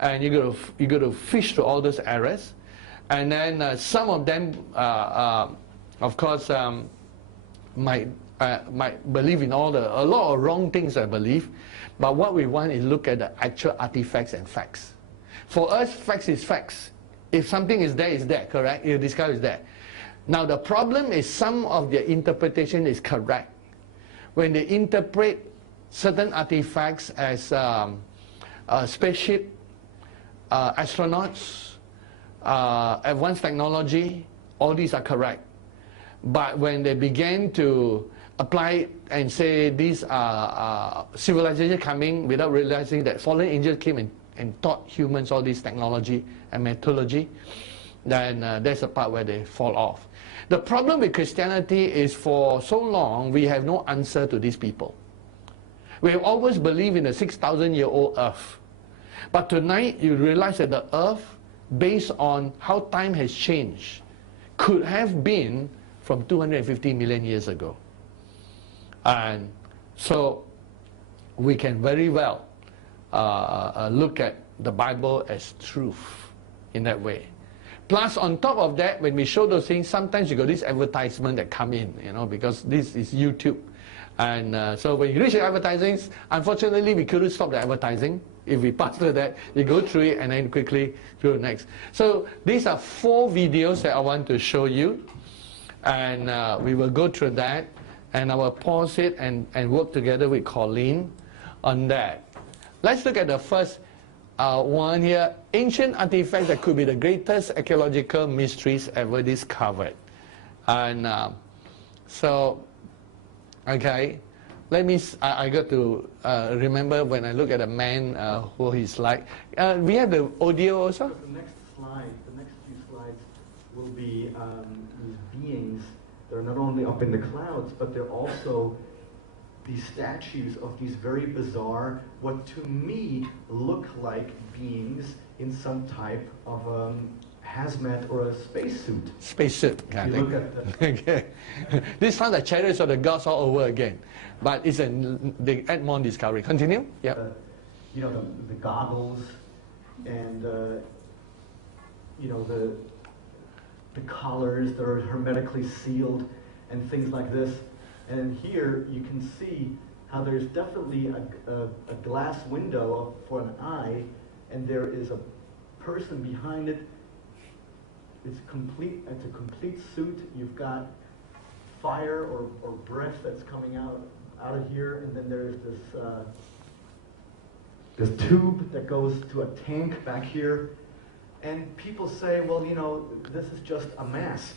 And you got to fish through all those errors. And then some of them, of course, might believe in a lot of wrong things, I believe. But what we want is look at the actual artifacts and facts. For us, facts is facts. If something is there, it's there, correct? If the discovery is there. Now the problem is some of their interpretation is correct. When they interpret certain artifacts as spaceship, astronauts, advanced technology, all these are correct. But when they began to apply and say these are civilizations coming without realizing that fallen angels came and taught humans all this technology and methodology, then that's the part where they fall off. The problem with Christianity is for so long we have no answer to these people. We have always believed in a 6,000-year-old earth. But tonight you realize that the earth, based on how time has changed, could have been from 250 million years ago. And so we can very well look at the Bible as truth in that way. Plus, on top of that, when we show those things, sometimes you got this advertisement that come in, because this is YouTube. And so when you reach the advertising, unfortunately, we couldn't stop the advertising. If we pass through that, you go through it and then quickly through the next. So these are 4 videos that I want to show you. And we will go through that. And I will pause it and work together with Colleen on that. Let's look at the first one here. Ancient artifacts that could be the greatest archaeological mysteries ever discovered. And so, okay, I got to remember when I look at a man who he's like. We have the audio also? The next few slides will be beings They're not only up in the clouds, but they're also these statues of these very bizarre, what to me look like beings in some type of hazmat or a spacesuit. Spacesuit kind of thing. Look at okay. This time the chariots of the gods all over again. But it's the Edmond discovery. Continue? Yeah. You know, the goggles and you know, the collars that are hermetically sealed and things like this. And here you can see how there's definitely a glass window for an eye, and there is a person behind it. It's a complete suit. You've got fire or breath that's coming out of here, and then there's this tube that goes to a tank back here. And people say, well, you know, this is just a mask.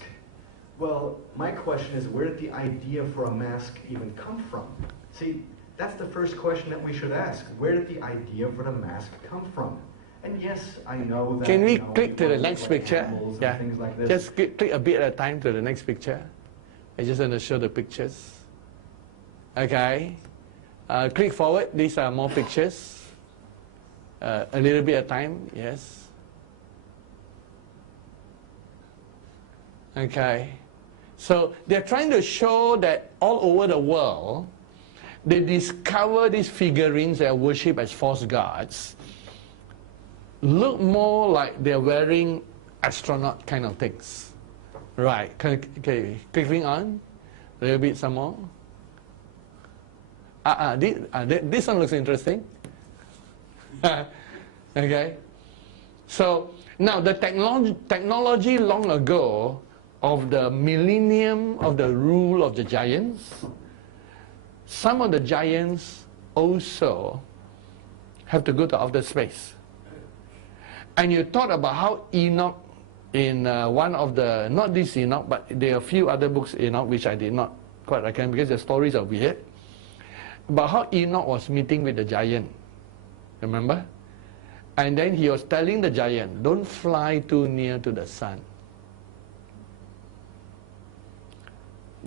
Well, my question is, where did the idea for a mask even come from? See, that's the first question that we should ask. Where did the idea for the mask come from? And yes, I know that... Can we click to the next picture? Yeah. Things like this. Just click a bit at a time to the next picture. I just want to show the pictures. Okay. Click forward. These are more pictures. A little bit at a time. Yes. Okay. So they're trying to show that all over the world, they discover these figurines that are worshipped as false gods, look more like they're wearing astronaut kind of things. Right. Okay. Clicking on. A little bit some more. This one looks interesting. Okay. So now the technology long ago of the millennium of the rule of the giants, some of the giants also have to go to outer space. And you thought about how Enoch, in one of the, not this Enoch, but there are a few other books Enoch which I did not quite recommend because the stories are weird, about how Enoch was meeting with the giant, remember? And then he was telling the giant, don't fly too near to the sun.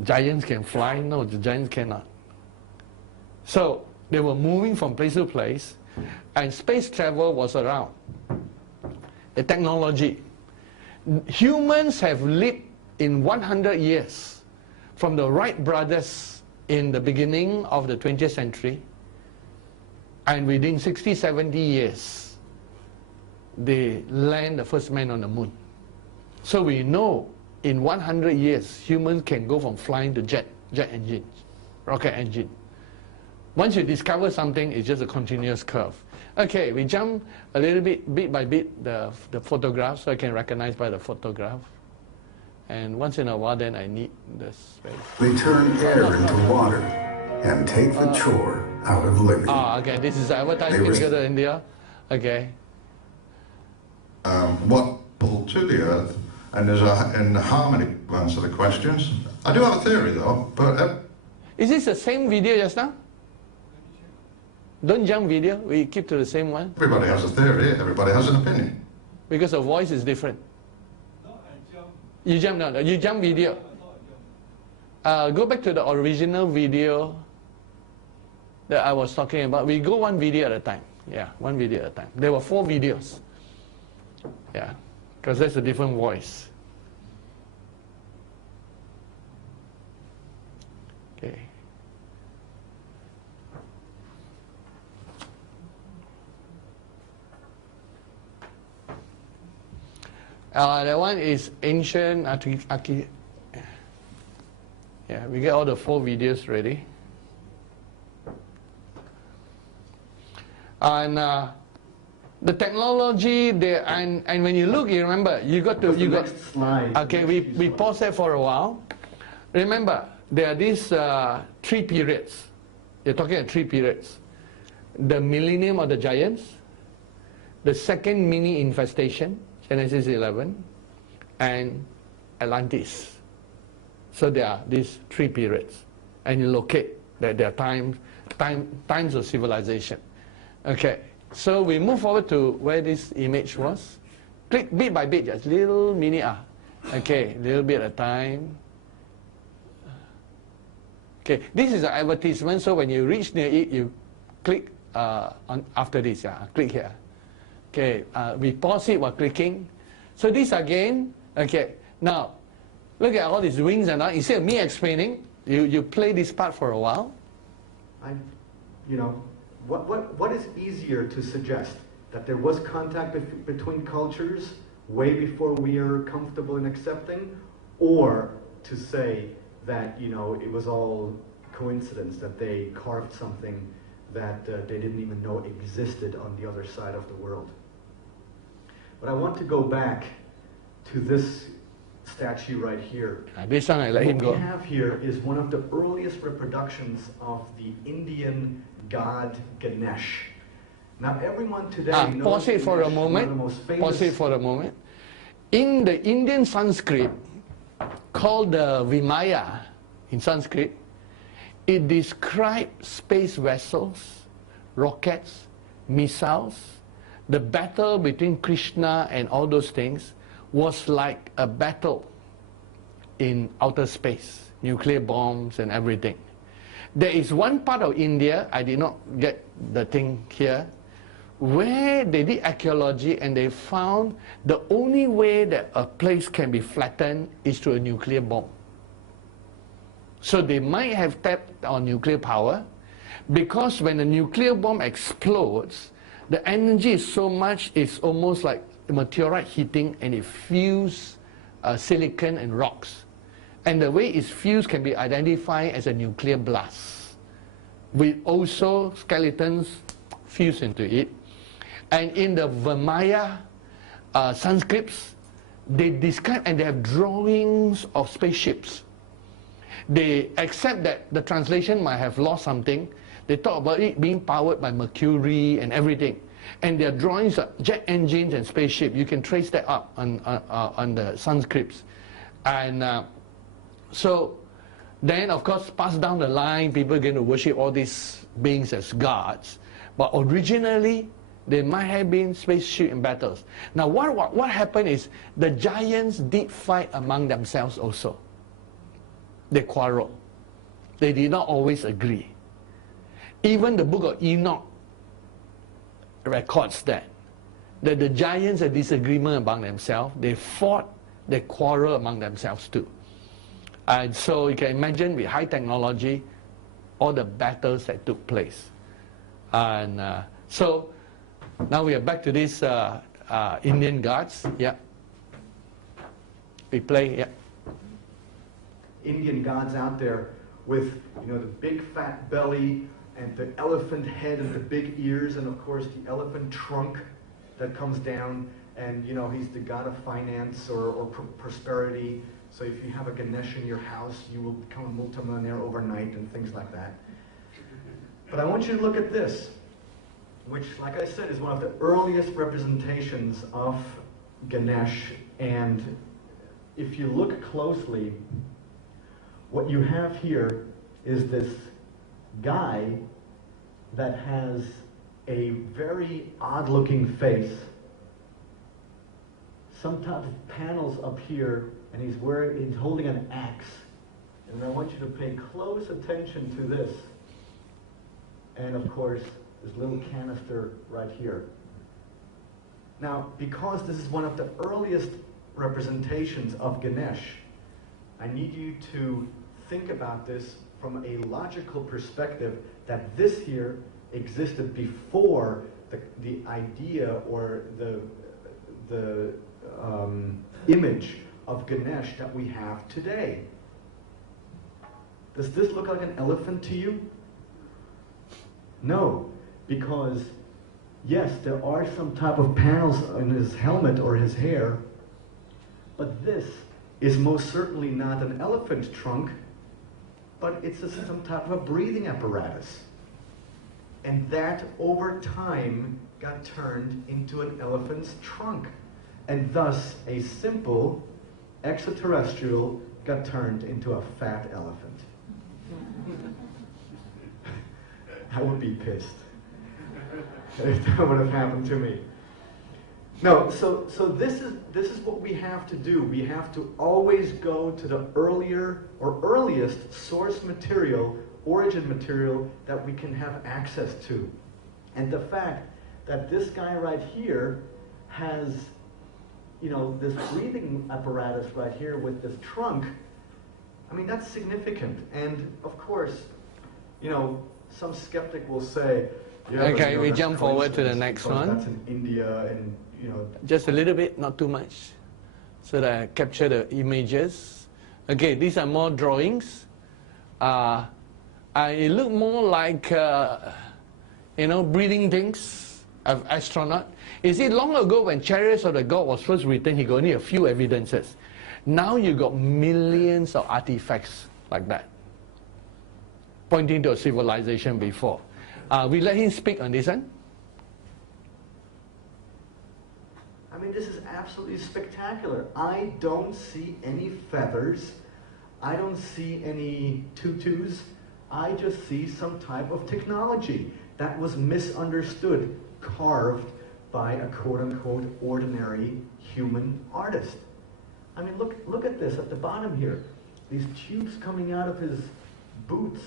Giants can fly? No, the giants cannot. So they were moving from place to place, and space travel was around. The technology. Humans have lived in 100 years from the Wright brothers in the beginning of the 20th century, and within 60, 70 years, they land the first man on the moon. So we know in 100 years, humans can go from flying to jet engines, rocket engine. Once you discover something, it's just a continuous curve. Okay, we jump a little bit by bit, the photograph, so I can recognize by the photograph. And once in a while, then I need the space. They turn air into water and take the chore out of living. Okay, this is advertising in India. Okay. What pulled to the earth, and there's in harmony to answer the questions. I do have a theory though, but... Is this the same video just now? Don't jump video, we keep to the same one. Everybody has a theory, everybody has an opinion. Because the voice is different. You jump, no, you jump video. Go back to the original video that I was talking about. We go one video at a time. Yeah, one video at a time. There were 4 videos. Yeah, because that's a different voice. Okay. That one is ancient yeah, we get all the 4 videos ready. And the technology there, and when you look, you remember, Next slide. Okay, we pause there for a while. Remember, there are these 3 periods. You're talking about 3 periods. The millennium of the giants, the second mini infestation, Genesis 11, and Atlantis. So there are these 3 periods, and you locate that there are times of civilization. Okay, so we move forward to where this image was. Click bit by bit, just little mini Okay, little bit at a time. Okay, this is an advertisement, so when you reach near it, you click on after this, click here. Okay, we pause it while clicking. So this again, okay, now, look at all these wings and all. Instead of me explaining, you play this part for a while. You know, what is easier to suggest? That there was contact between cultures way before we are comfortable in accepting, or to say that, you know, it was all coincidence, that they carved something that they didn't even know existed on the other side of the world. But I want to go back to this statue right here. This one I let him go. What we have here is one of the earliest reproductions of the Indian god Ganesh. Now everyone today knows pause it for a Ganesh, moment. one of the most famous. Pause it for a moment. In the Indian Sanskrit, called the Vimaya in Sanskrit, it describes space vessels, rockets, missiles. The battle between Krishna and all those things was like a battle in outer space, nuclear bombs and everything. There is one part of India, I did not get the thing here, where they did archaeology and they found the only way that a place can be flattened is through a nuclear bomb. So they might have tapped on nuclear power, because when a nuclear bomb explodes, the energy is so much, it's almost like meteorite hitting, and it fuses silicon and rocks. And the way it's fused can be identified as a nuclear blast, with also skeletons fused into it. And in the Vimaya Sanskrits, they describe and they have drawings of spaceships. They accept that the translation might have lost something. They talk about it being powered by Mercury and everything. And their drawings are jet engines and spaceship. You can trace that up on the Sanskrits. And so then, of course, passed down the line, people are going to worship all these beings as gods. But originally, there might have been spaceship in battles. Now, what happened is the giants did fight among themselves also. They quarreled. They did not always agree. Even the book of Enoch records that the giants had disagreement among themselves. They fought, they quarreled among themselves too. And so you can imagine with high technology, all the battles that took place. And so now we are back to these Indian gods. Yeah. We play, yeah. Indian gods out there with, you know, the big fat belly and the elephant head and the big ears, and of course the elephant trunk that comes down, and you know, he's the god of finance or prosperity. So if you have a Ganesh in your house, you will become a multimillionaire overnight and things like that. But I want you to look at this, which, like I said, is one of the earliest representations of Ganesh. And if you look closely, what you have here is this guy that has a very odd-looking face, some type of panels up here, and he's holding an axe. And I want you to pay close attention to this. And of course, this little canister right here. Now, because this is one of the earliest representations of Ganesh, I need you to think about this from a logical perspective, that this here existed before the idea or the image of Ganesh that we have today. Does this look like an elephant to you? No, because yes, there are some type of panels in his helmet or his hair, but this is most certainly not an elephant trunk, but it's some type of a breathing apparatus. And that, over time, got turned into an elephant's trunk. And thus, a simple extraterrestrial got turned into a fat elephant. I would be pissed if that would have happened to me. No, so this is what we have to do. We have to always go to the earlier or earliest source material, origin material that we can have access to. And the fact that this guy right here has, you know, this breathing apparatus right here with this trunk, I mean, that's significant. And of course, you know, some skeptic will say, yeah, okay, but, you know, we jump forward to the coincidence next because one. That's in India, and you know. Just a little bit, not too much, so that I capture the images. Okay, these are more drawings. It look more like, you know, breathing things of astronaut. You see, long ago when Chariots of the God was first written, he got only a few evidences. Now you got millions of artifacts like that, pointing to a civilization before. We let him speak on this one. I mean, this is absolutely spectacular. I don't see any feathers. I don't see any tutus. I just see some type of technology that was misunderstood, carved by a quote-unquote ordinary human artist. I mean, look at this at the bottom here. These tubes coming out of his boots.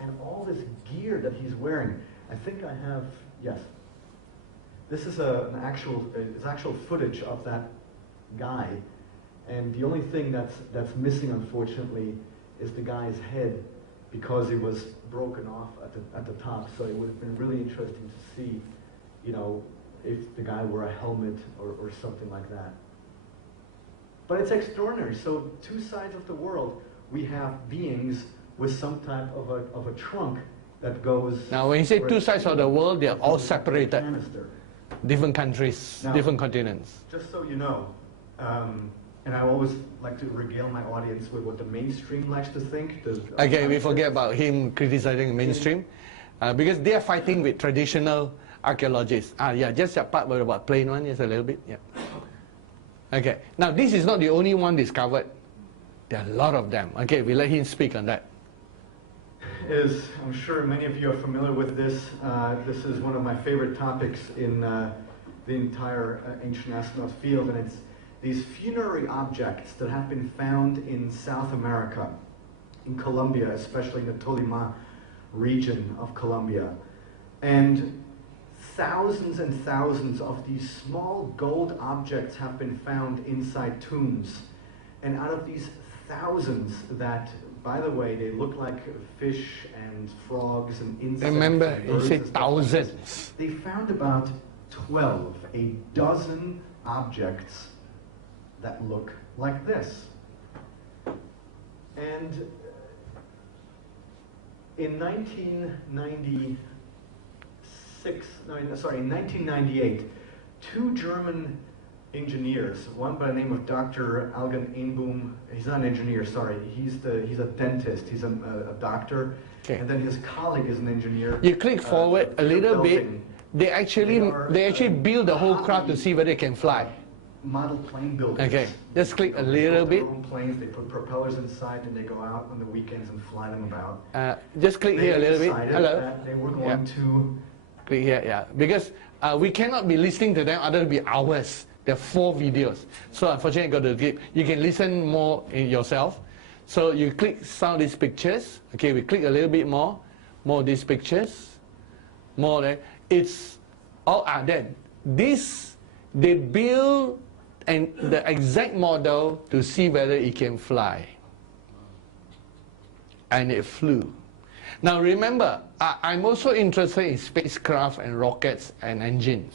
And all this gear that he's wearing. I think I have, yes. This is it's actual footage of that guy. And the only thing that's missing, unfortunately, is the guy's head, because it was broken off at the top. So it would have been really interesting to see, you know, if the guy wore a helmet or something like that. But it's extraordinary. So two sides of the world, we have beings with some type of a trunk that goes... Now when you say two sides of the world, they're all separated. Canister. Different countries, Now, different continents. Just so you know, and I always like to regale my audience with what the mainstream likes to think. Okay, we forget about him criticizing the mainstream, because they are fighting with traditional archaeologists. Yeah, just that part about plain one, just a little bit. Yeah. Okay, now this is not the only one discovered. There are a lot of them. Okay, we let him speak on that. I'm sure many of you are familiar with this. This is one of my favorite topics in the entire ancient astronaut field, and it's these funerary objects that have been found in South America, in Colombia, especially in the Tolima region of Colombia. And thousands and thousands of these small gold objects have been found inside tombs. And out of these thousands that, by the way, they look like fish and frogs and insects. Remember, you said thousands. They found about 12, a dozen objects that look like this. And in 1998, two German engineers, one by the name of Dr. Algen Einboom, he's not an engineer, sorry, he's a dentist, he's a doctor, okay. And then his colleague is an engineer. You click forward a little bit, they actually build the whole craft to see whether it can fly. Model plane builders. Okay, just click a little bit. Their own planes, they put propellers inside and they go out on the weekends and fly them about. Just click here a little bit. Hello. That they were going to... Click here, yeah. Because we cannot be listening to them, other than be hours. There are 4 videos. So unfortunately, I got to skip. You can listen more in yourself. So you click some of these pictures. Okay, we click a little bit more. More of these pictures. More there. It's all then. This, they build the exact model to see whether it can fly. And it flew. Now remember, I'm also interested in spacecraft and rockets and engines.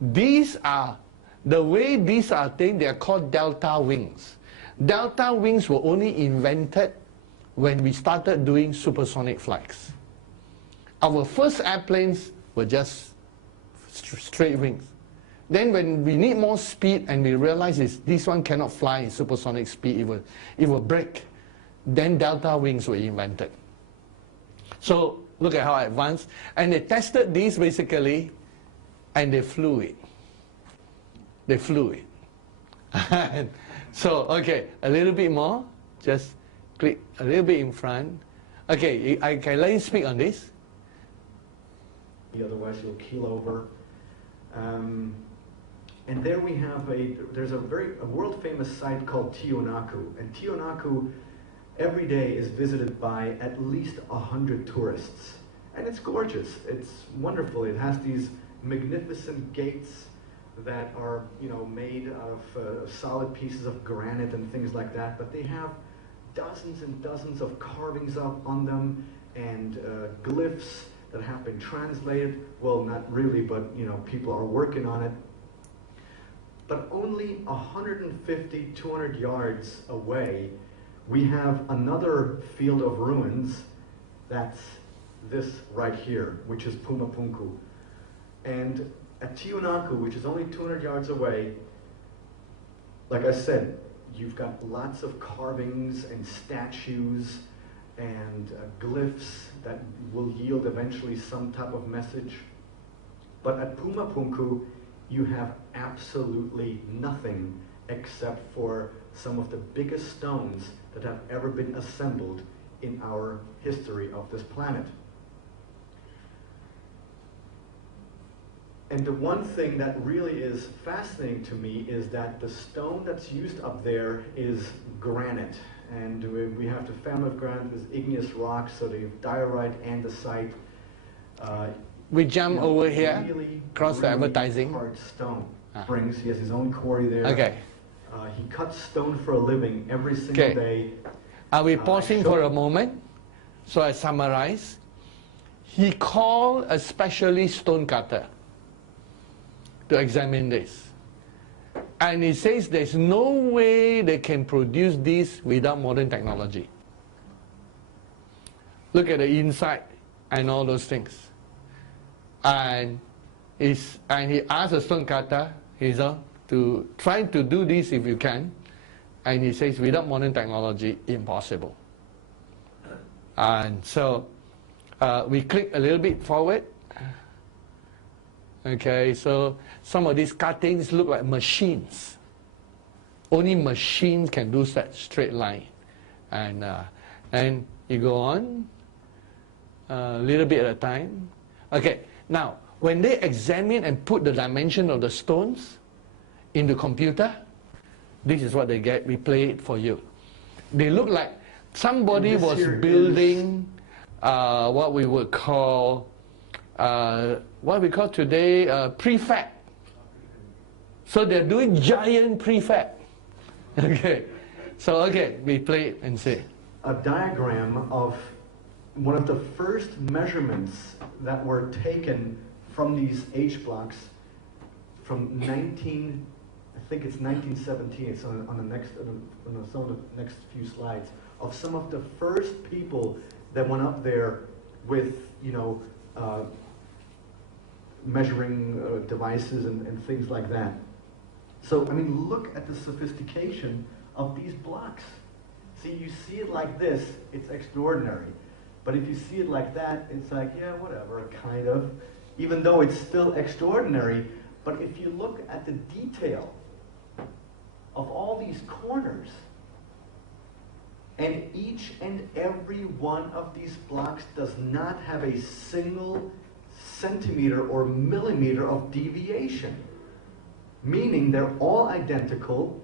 These are, the way these are things, they are called delta wings. Delta wings were only invented when we started doing supersonic flights. Our first airplanes were just straight wings. Then when we need more speed and we realize this one cannot fly in supersonic speed, it will break, then delta wings were invented. So look at how advanced. And they tested these basically, and they flew it. They flew it. So, okay, a little bit more. Just click a little bit in front. Okay, I can let you speak on this. Otherwise you'll keel over. And there we have there's a world famous site called Tiwanaku, and Tiwanaku every day is visited by at least 100 tourists. And it's gorgeous, it's wonderful. It has these magnificent gates that are, made out of solid pieces of granite and things like that, but they have dozens and dozens of carvings up on them and glyphs that have been translated. Well, not really, but people are working on it. But only 150, 200 yards away, we have another field of ruins. That's this right here, which is Pumapunku. And at Tiwanaku, which is only 200 yards away, like I said, you've got lots of carvings and statues and glyphs that will yield eventually some type of message. But at Pumapunku, you have absolutely nothing except for some of the biggest stones that have ever been assembled in our history of this planet. And the one thing that really is fascinating to me is that the stone that's used up there is granite. And we have the family of granite is igneous rock, so the diorite, andesite. We jump over here, really, cross the advertising. Hard stone. Springs. He has his own quarry there. Okay. He cuts stone for a living every single day. Are we pausing for a moment? So I summarize. He called a specialist stone cutter to examine this. And he says there's no way they can produce this without modern technology. Look at the inside and all those things. And he asked the stone cutter, to try to do this if you can. And he says, without modern technology, impossible. And so we click a little bit forward. Okay, so some of these cuttings look like machines. Only machines can do that straight line. And you go on a little bit at a time. Okay, now when they examine and put the dimension of the stones in the computer, this is what they get. We play it for you. They look like somebody was building what we would call today prefab. So they're doing giant prefab. Okay, so we play it and see. A diagram of one of the first measurements that were taken from these H blocks from 1917. It's on some of the next few slides, of some of the first people that went up there with measuring devices and things like that. So I mean, look at the sophistication of these blocks. See, you see it like this, it's extraordinary. But if you see it like that, it's like, yeah, whatever, kind of. Even though it's still extraordinary, but if you look at the detail of all these corners, and each and every one of these blocks does not have a single centimeter or millimeter of deviation, meaning they're all identical,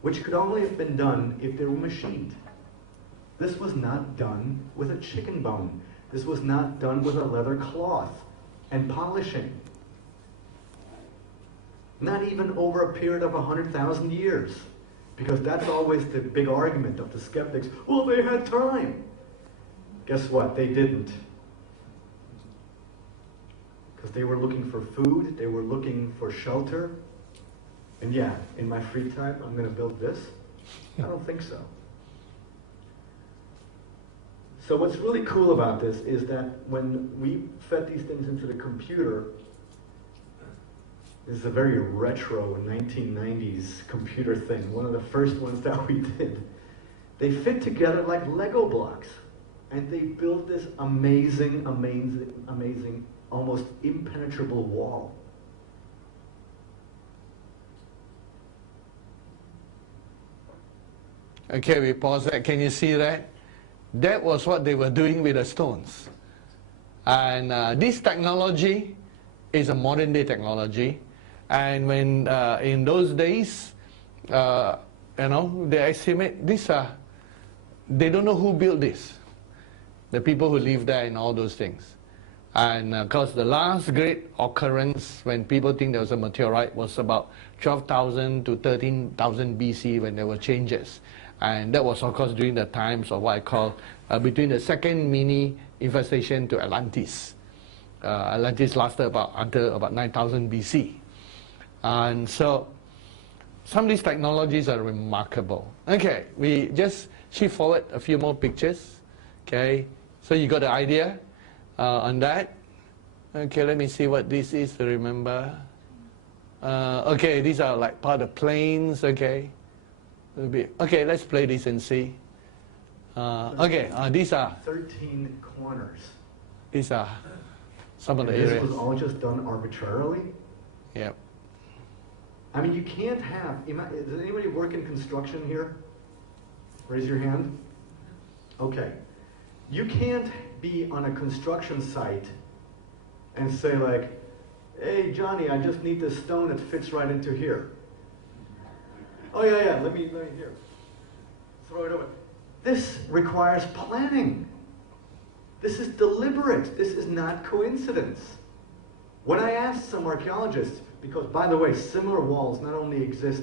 which could only have been done if they were machined. This was not done with a chicken bone. This was not done with a leather cloth and polishing. Not even over a period of 100,000 years. Because that's always the big argument of the skeptics. Well, they had time. Guess what? They didn't. Because they were looking for food, they were looking for shelter. And yeah, in my free time, I'm going to build this? I don't think so. So what's really cool about this is that when we fed these things into the computer, this is a very retro 1990s computer thing, one of the first ones that we did. They fit together like Lego blocks, and they built this amazing, almost impenetrable wall. Okay, we pause that. Can you see that? That was what they were doing with the stones. And this technology is a modern day technology. And when in those days, they estimate they don't know who built this. The people who live there and all those things. And of course, the last great occurrence when people think there was a meteorite was about 12,000 to 13,000 BC when there were changes. And that was, of course, during the times of what I call between the second mini infestation to Atlantis. Atlantis lasted until about 9,000 BC. And so some of these technologies are remarkable. Okay, we just shift forward a few more pictures. Okay, so you got the idea on that. Okay, let me see what this is to remember. Okay, these are like part of planes. Okay, okay, let's play this and see. Okay, these are 13 corners. These are some of the This areas. was all just done arbitrarily? Yep. I mean, you can't have, does anybody work in construction here? Raise your hand. Okay. You can't be on a construction site and say like, hey Johnny, I just need this stone that fits right into here. Oh yeah, let me here. Throw it over. This requires planning. This is deliberate. This is not coincidence. When I asked some archaeologists, because by the way, similar walls not only exist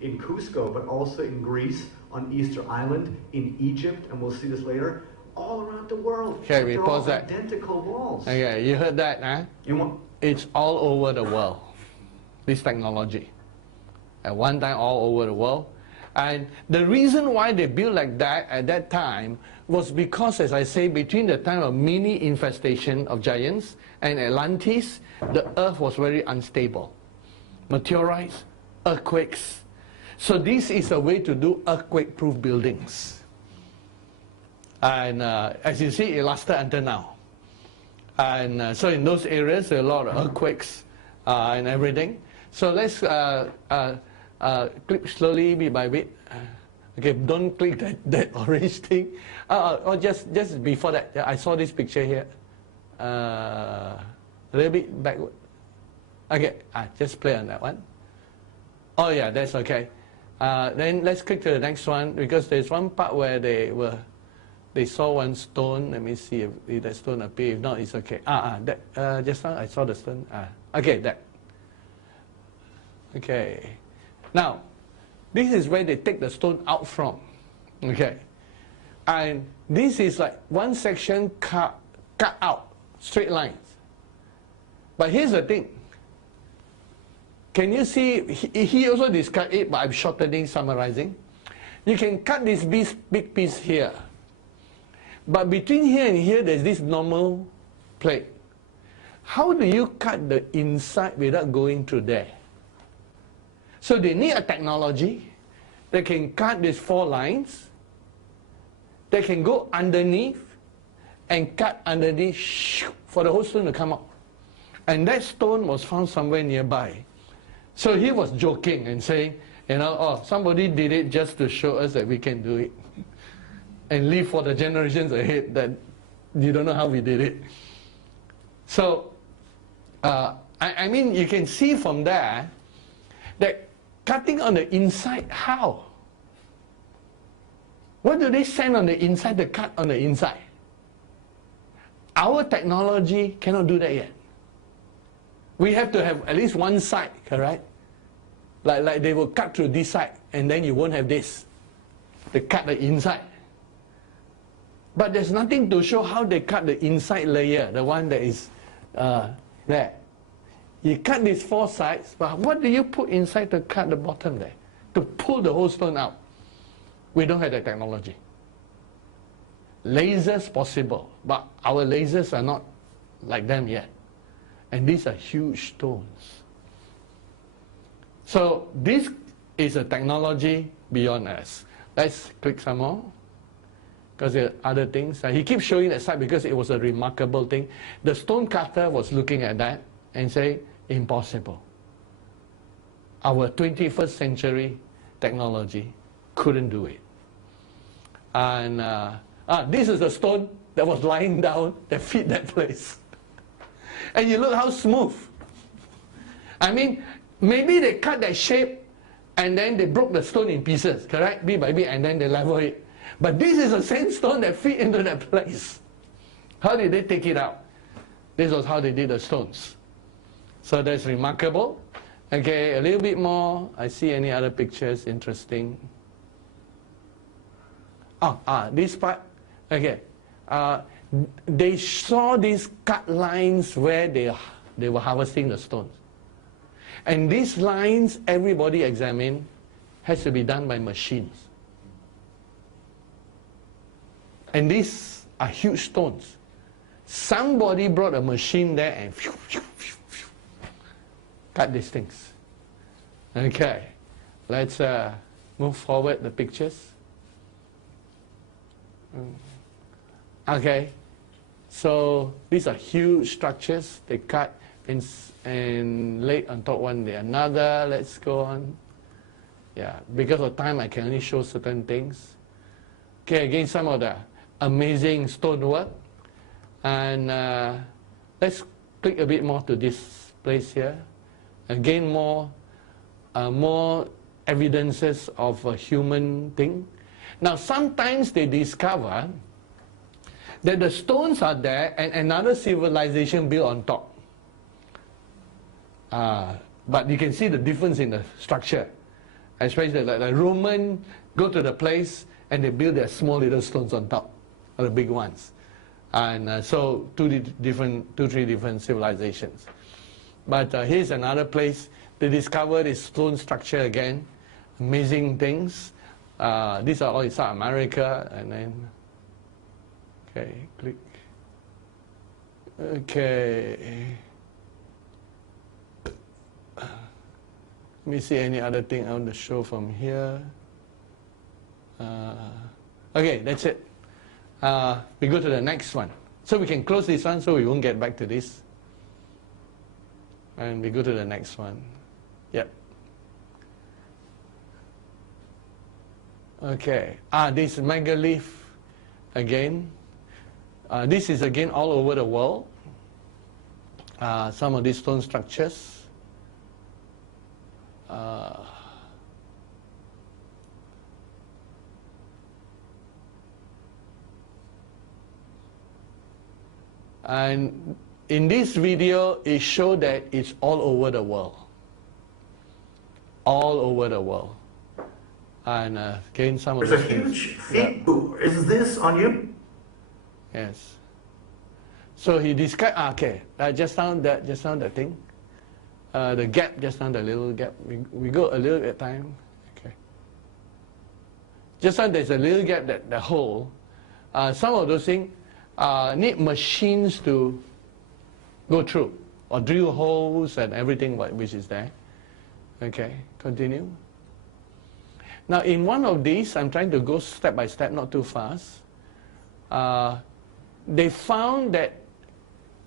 in Cusco, but also in Greece, on Easter Island, in Egypt, and we'll see this later, all around the world. Okay, we They're pause all that. identical walls. Okay, you heard that, huh? It's all over the world, this technology. At one time, all over the world. And the reason why they built like that at that time was because, as I say, between the time of mini infestation of giants and Atlantis, the earth was very unstable. Meteorites, earthquakes. So this is a way to do earthquake-proof buildings. And as you see, it lasted until now. And so in those areas, there are a lot of earthquakes and everything. So let's click slowly, bit by bit. Okay, don't click that orange thing. Or just before that, I saw this picture here. A little bit backward. Okay, just play on that one. Oh yeah, that's okay. Then let's click to the next one, because there's one part where they saw one stone. Let me see if that stone appears. If not, it's okay. Just now I saw the stone. Okay, that. Okay. Now, this is where they take the stone out from. Okay. And this is like one section cut out, straight lines. But here's the thing. Can you see, he also described it, but I'm shortening, summarizing. You can cut this big piece here. But between here and here, there's this normal plate. How do you cut the inside without going through there? So they need a technology that can cut these 4 lines, that can go underneath and cut underneath for the whole stone to come out. And that stone was found somewhere nearby. So he was joking and saying, somebody did it just to show us that we can do it. And leave for the generations ahead that you don't know how we did it. So, I mean, you can see from there that cutting on the inside, how? What do they send on the inside to cut on the inside? Our technology cannot do that yet. We have to have at least one side, correct? Like they will cut through this side, and then you won't have this. They cut the inside. But there's nothing to show how they cut the inside layer, the one that is there. You cut these 4 sides, but what do you put inside to cut the bottom there? To pull the whole stone out? We don't have that technology. Lasers possible, but our lasers are not like them yet. And these are huge stones. So this is a technology beyond us. Let's click some more, because there are other things. He keeps showing that side because it was a remarkable thing. The stone cutter was looking at that and saying, impossible. Our 21st century technology couldn't do it. And this is the stone that was lying down that fit that place. And you look how smooth. I mean, maybe they cut that shape and then they broke the stone in pieces, correct? Bit by bit, and then they level it. But this is a sandstone that fit into that place. How did they take it out? This was how they did the stones. So that's remarkable. Okay, a little bit more. I see any other pictures interesting. This part. Okay. They saw these cut lines where they were harvesting the stones. And these lines, everybody examined, has to be done by machines. And these are huge stones. Somebody brought a machine there and cut these things. Okay, let's move forward the pictures. Okay, so these are huge structures. They cut and laid on top one day another. Let's go on. Yeah, because of time, I can only show certain things. Okay, again, some of the amazing stonework. And let's click a bit more to this place here. Again, more evidences of a human thing. Now, sometimes they discover that the stones are there and another civilization built on top. But you can see the difference in the structure. Especially like the Roman go to the place and they build their small little stones on top of the big ones. And so three different civilizations. But here's another place. They discovered this stone structure again. Amazing things. These are all in South America. And then, okay, click. Okay. Let me see any other thing I want to show from here. Okay, that's it. We go to the next one. So we can close this one so we won't get back to this. And we go to the next one. Yep. Okay. This megalith again. This is again all over the world. Some of these stone structures. And in this video, it showed that it's all over the world. All over the world. And again, some of There's the a huge feet. Is this on you? Yes. So he described, okay, just down the thing. The gap, just down the little gap. We go a little at a time. Okay. Just down there's a little gap, that the hole. Some of those things need machines to go through, or drill holes and everything which is there. Okay, continue. Now in one of these, I'm trying to go step by step, not too fast. They found that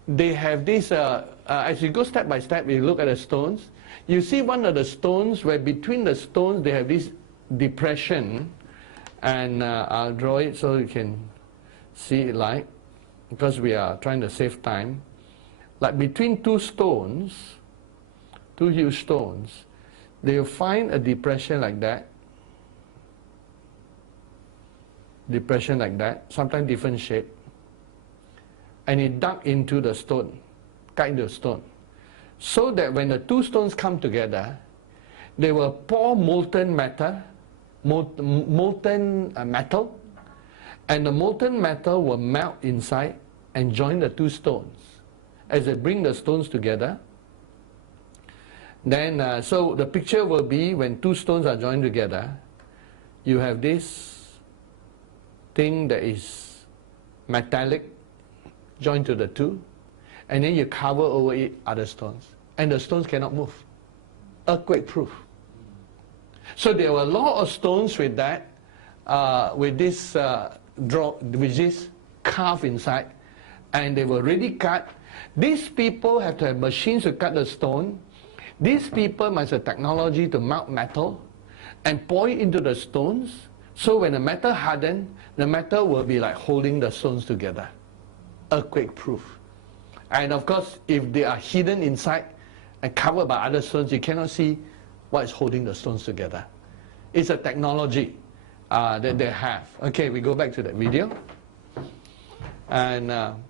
they have this, as you go step by step, you look at the stones, you see one of the stones where between the stones they have this depression, and I'll draw it so you can see it like, because we are trying to save time. Like between two stones, two huge stones, they'll find a depression like that. Depression like that, sometimes different shape. And it dug into the stone, cut into the stone. So that when the two stones come together, they will pour molten metal, and the molten metal will melt inside and join the two stones. As they bring the stones together, then so the picture will be when two stones are joined together, you have this thing that is metallic joined to the two, and then you cover over it other stones, and the stones cannot move. Earthquake proof. So there were a lot of stones with that, with this carved inside, and they were ready cut. These people have to have machines to cut the stone. These people must have technology to melt metal and pour it into the stones. So when the metal hardens, the metal will be like holding the stones together. Earthquake proof. And of course, if they are hidden inside, and covered by other stones, you cannot see what is holding the stones together. It's a technology that they have. Okay, we go back to that video. And I'm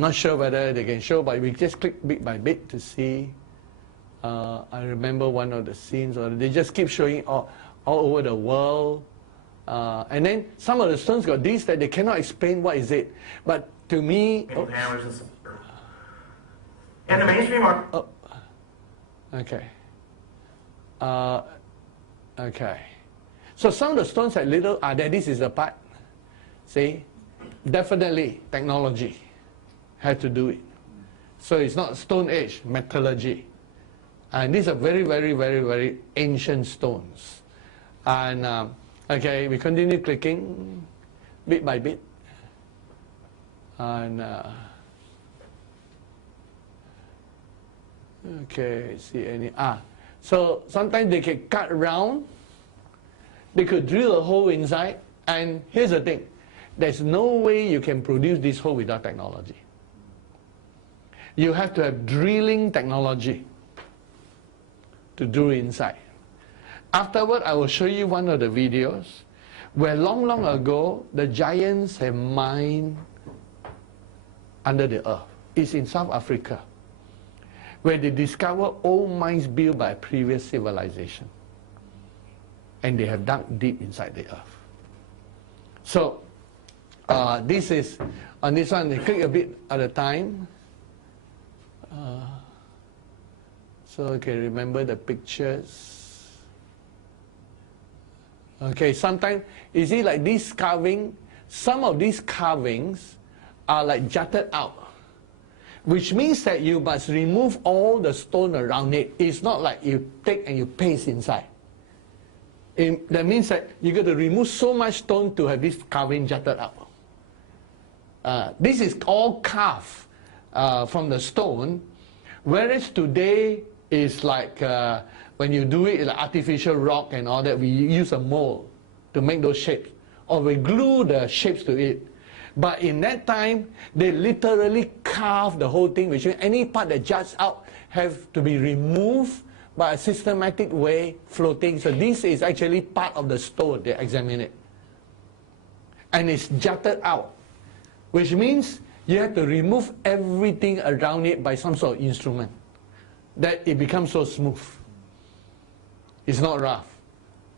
not sure whether they can show, but we just click bit by bit to see. I remember one of the scenes, or they just keep showing all over the world. And then some of the stones got this that they cannot explain what is it. But to me... Hammers and the mainstream are... Oh, okay. Okay. So some of the stones are little... this is the part. See? Definitely technology had to do it. So it's not Stone Age, metallurgy. And these are very, very, very, very ancient stones. And, okay, we continue clicking bit by bit. And, okay, see any, so sometimes they can cut around, they could drill a hole inside, and here's the thing, there's no way you can produce this hole without technology. You have to have drilling technology to drill inside. Afterward, I will show you one of the videos where long, long ago, the giants have mined under the earth. It's in South Africa, where they discover old mines built by a previous civilization. And they have dug deep inside the earth. So, this is, on this one, they click a bit at a time. So, okay, remember the pictures. Okay, sometimes, you see like this carving, some of these carvings are like jutted out, which means that you must remove all the stone around it. It's not like you take and you paste inside. That means that you got to remove so much stone to have this carving jutted out. This is all carved from the stone, whereas today is like when you do it, like artificial rock and all that, we use a mold to make those shapes, or we glue the shapes to it. But in that time, they literally carved the whole thing, which means any part that juts out have to be removed by a systematic way, floating. So this is actually part of the stone, they examine it. And it's jutted out, which means you have to remove everything around it by some sort of instrument, that it becomes so smooth. It's not rough.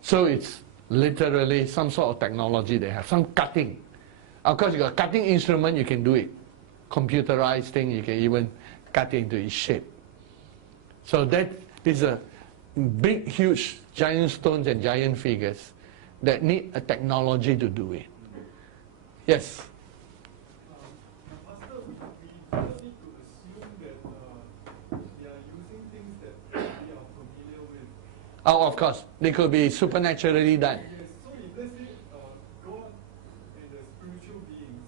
So it's literally some sort of technology they have, some cutting. Of course, you got a cutting instrument, you can do it. Computerized thing, you can even cut it into its shape. So that is a big, huge giant stones and giant figures that need a technology to do it. Yes? Master, we just need to assume that they are using things that we are familiar with. Oh, of course. They could be supernaturally done. Yes, so if let's say God and the spiritual beings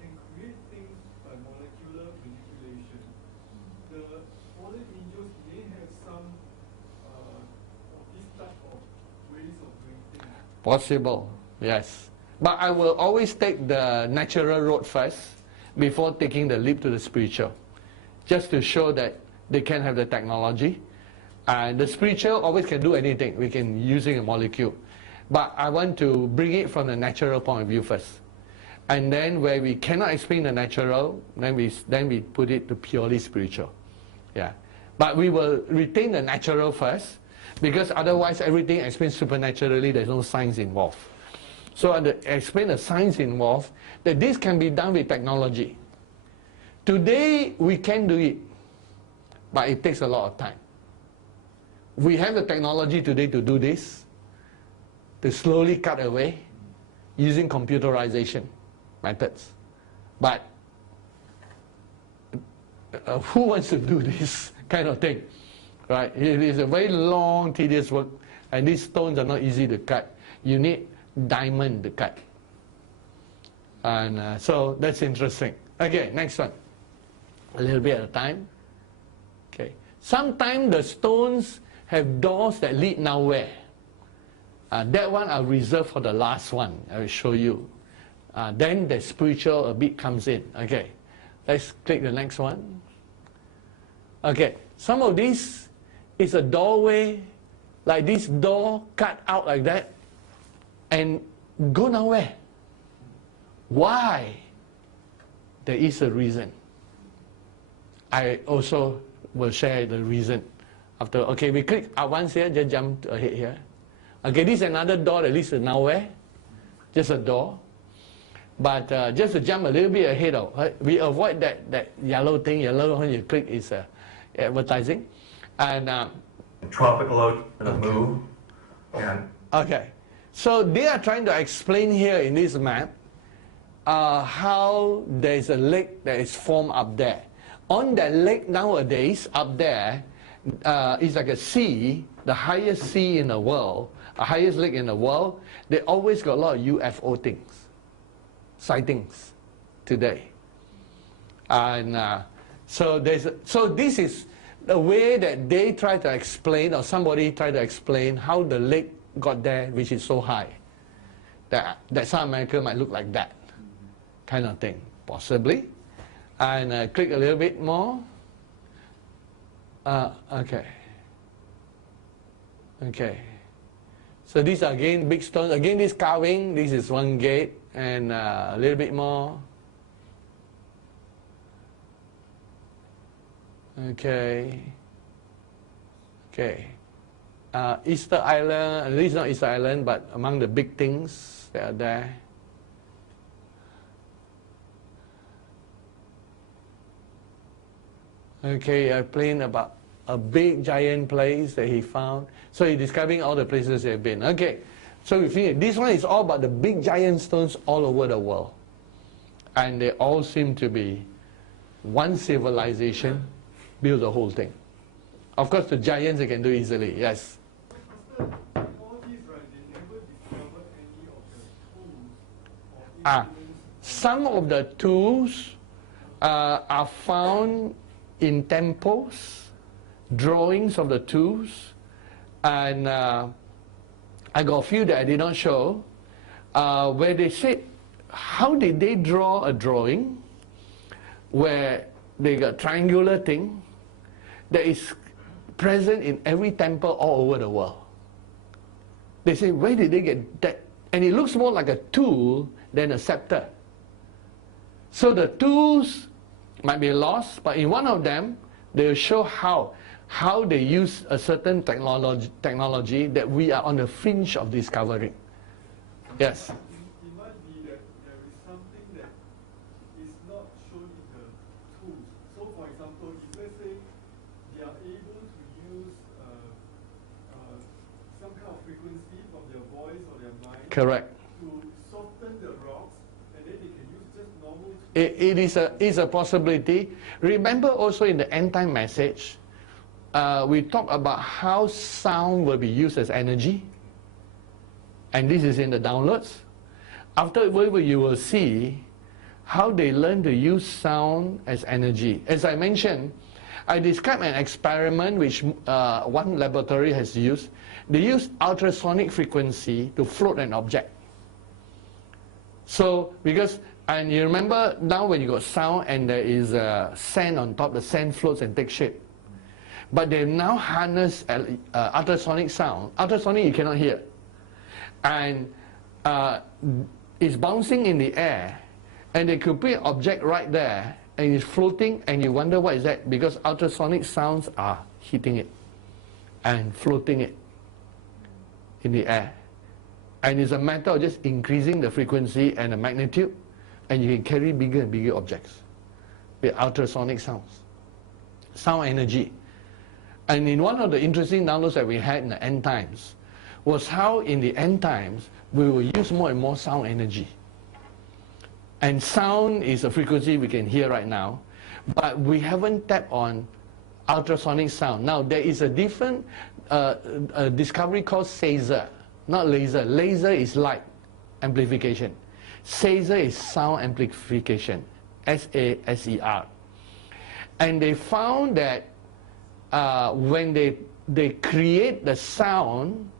can create things by molecular manipulation, the fallen angels may have some of this type of ways of doing things. Possible, yes. But I will always take the natural road first before taking the leap to the spiritual, just to show that they can have the technology. And the spiritual always can do anything. We can using a molecule. But I want to bring it from the natural point of view first. And then where we cannot explain the natural, then we put it to purely spiritual. Yeah. But we will retain the natural first, because otherwise everything explained supernaturally, there's no science involved. So I explain the science involved, that this can be done with technology. Today we can do it, but it takes a lot of time. We have the technology today to do this, to slowly cut away using computerization methods. But who wants to do this kind of thing? Right? It is a very long, tedious work, and these stones are not easy to cut. You need diamond to cut. And so that's interesting. Okay, next one. A little bit at a time. Okay. Sometimes the stones have doors that lead nowhere. That one I'll reserve for the last one. I will show you. Then the spiritual a bit comes in. Okay. Let's click the next one. Okay, some of these is a doorway, like this door cut out like that, and go nowhere. Why? There is a reason. I also will share the reason after. Okay, we click once here, just jump ahead here. Okay, this is another door that leads to nowhere, just a door. But just to jump a little bit ahead of, we avoid that yellow thing. Yellow when you click is advertising, and tropical ocean move. And okay, so they are trying to explain here in this map how there is a lake that is formed up there. On that lake nowadays, up there, is like a sea, the highest sea in the world, the highest lake in the world. They always got a lot of UFO things, sightings today. And so this is the way that they try to explain, or somebody try to explain how the lake got there, which is so high. That South America might look like that kind of thing, possibly. And click a little bit more. Okay. So these are again big stones. Again, this carving. This is one gate, and a little bit more. Okay. Easter Island. This is not Easter Island, but among the big things that are there. Okay, I explained about a big giant place that he found. So he's describing all the places they've been. Okay, so we finish. This one is all about the big giant stones all over the world. And they all seem to be one civilization built the whole thing. Of course, the giants they can do easily, yes. All these, right, they never discovered any of the tools or Some of the tools are found in temples, drawings of the tools, and I got a few that I did not show, where they said, how did they draw a drawing where they got triangular thing that is present in every temple all over the world? They say, where did they get that? And it looks more like a tool than a scepter. So the tools might be lost, but in one of them, they'll show how they use a certain technology that we are on the fringe of discovering. Yes? it might be that there is something that is not shown in the tools. So for example, if let's say they are able to use some kind of frequency from their voice or their mind Correct. to soften the rocks, and then they can use just normal tools. It is a possibility. Remember also in the Endtime message, we talked about how sound will be used as energy. And this is in the downloads. Afterward, you will see how they learn to use sound as energy. As I mentioned, I described an experiment which one laboratory has used. They use ultrasonic frequency to float an object. So, and you remember now when you got sound and there is sand on top, the sand floats and takes shape. But they now harness ultrasonic sound. Ultrasonic you cannot hear. And it's bouncing in the air. And they could put an object right there and it's floating and you wonder what is that? Because ultrasonic sounds are hitting it and floating it in the air. And it's a matter of just increasing the frequency and the magnitude, and you can carry bigger and bigger objects with ultrasonic sounds. Sound energy. And in one of the interesting downloads that we had in the end times was how in the end times we will use more and more sound energy. And sound is a frequency we can hear right now, but we haven't tapped on ultrasonic sound. Now there is a different discovery called Saser, not laser. Laser is light amplification. Saser is sound amplification, S-A-S-E-R. And they found that when they create the sound,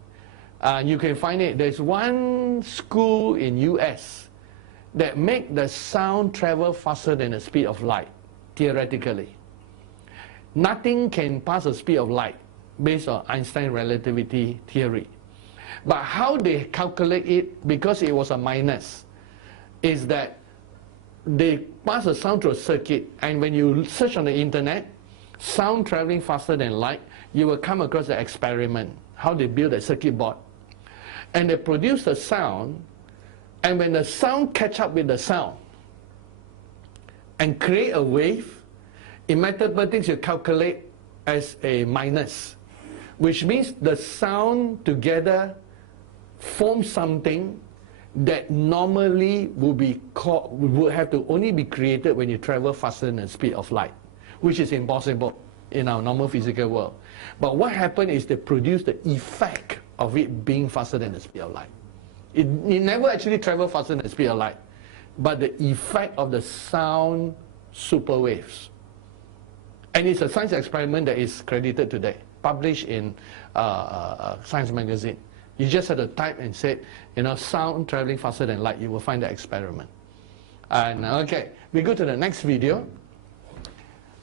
you can find it, there's one school in US that make the sound travel faster than the speed of light, theoretically. Nothing can pass the speed of light based on Einstein's relativity theory. But how they calculate it, because it was a minus, is that they pass the sound through a circuit, and when you search on the internet, sound traveling faster than light, you will come across the experiment, how they build a circuit board. And they produce the sound, and when the sound catch up with the sound and create a wave, in mathematics you calculate as a minus, which means the sound together form something that normally would have to only be created when you travel faster than the speed of light, which is impossible in our normal physical world. But what happened is they produced the effect of it being faster than the speed of light. It never actually traveled faster than the speed of light, but the effect of the sound super waves. And it's a science experiment that is credited today, published in Science magazine. You just have to type and say, sound traveling faster than light. You will find the experiment. And okay, we go to the next video.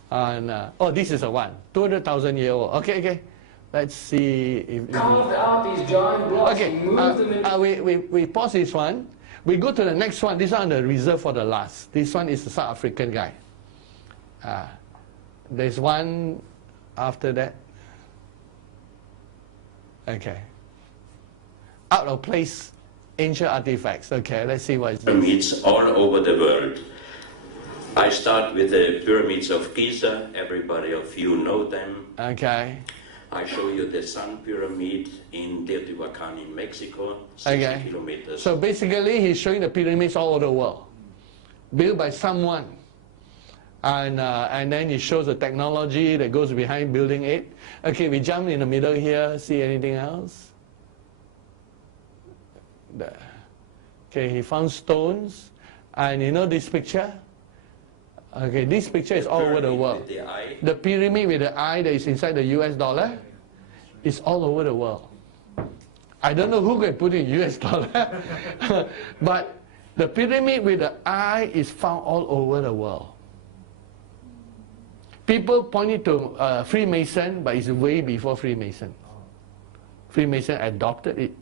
And oh, this is a one, 200,000 year old. Okay. Let's see if carved out these giant blocks. Okay, and moved them into we pause this one. We go to the next one. This one the reserve for the last. This one is the South African guy. There's one after that. Okay. Out of place ancient artifacts. Okay, let's see what it's Pyramids all over the world. I start with the pyramids of Giza. Everybody of you know them. Okay. I show you the Sun Pyramid in Teotihuacan in Mexico, 60 kilometers. So basically, he's showing the pyramids all over the world, built by someone. And then he shows the technology that goes behind building it. Okay, we jump in the middle here. See anything else? Okay, he found stones. And you know this picture? Okay, this picture is all over the world. The pyramid with the eye that is inside the US dollar is all over the world. I don't know who can put it in US dollar, but the pyramid with the eye is found all over the world. People point it to Freemason, but it's way before Freemason. Freemason adopted it,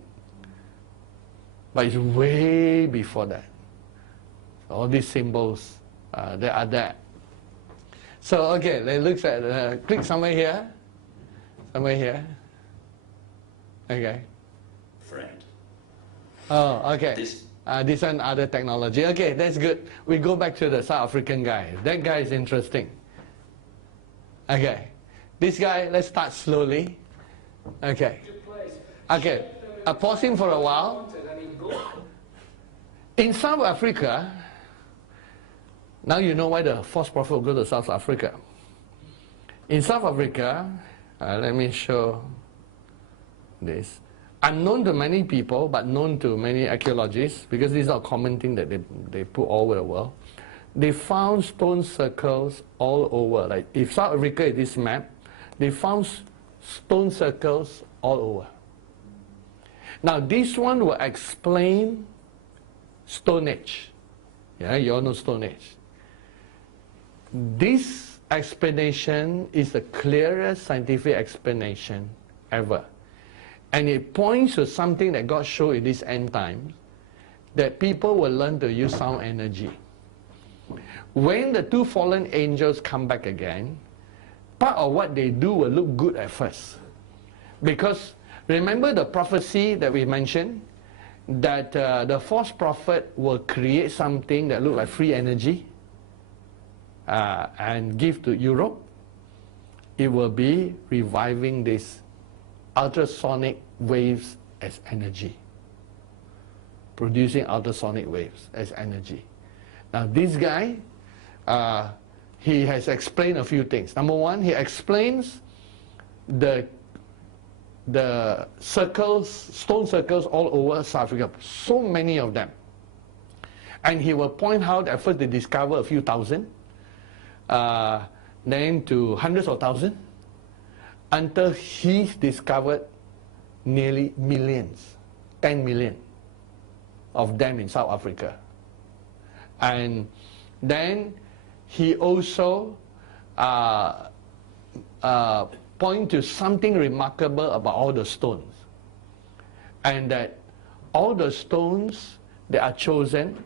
but it's way before that. All these symbols that are there. So okay, let's look at click somewhere here. Okay. Friend. Oh, okay. This one other technology. Okay, that's good. We go back to the South African guy. That guy is interesting. Okay, this guy. Let's start slowly. Okay. Okay. Pause him for a while. In South Africa. Now you know why the false prophet will go to South Africa. In South Africa, let me show this. Unknown to many people, but known to many archaeologists, because these are a common thing that they put all over the world. They found stone circles all over. Like if South Africa is this map, they found stone circles all over. Now this one will explain Stone Age. Yeah, you all know Stone Age. This explanation is the clearest scientific explanation ever. And it points to something that God showed in this end time, that people will learn to use sound energy. When the two fallen angels come back again, part of what they do will look good at first. Because remember the prophecy that we mentioned, that the false prophet will create something that looks like free energy and give to Europe. It will be reviving this ultrasonic waves as energy, producing ultrasonic waves as energy. Now this guy, he has explained a few things. Number one, he explains the circles, stone circles all over South Africa, so many of them. And he will point out at first they discover a few thousand, then to hundreds of thousands, until he discovered nearly millions, 10 million of them in South Africa. And then he also point to something remarkable about all the stones, and that all the stones that are chosen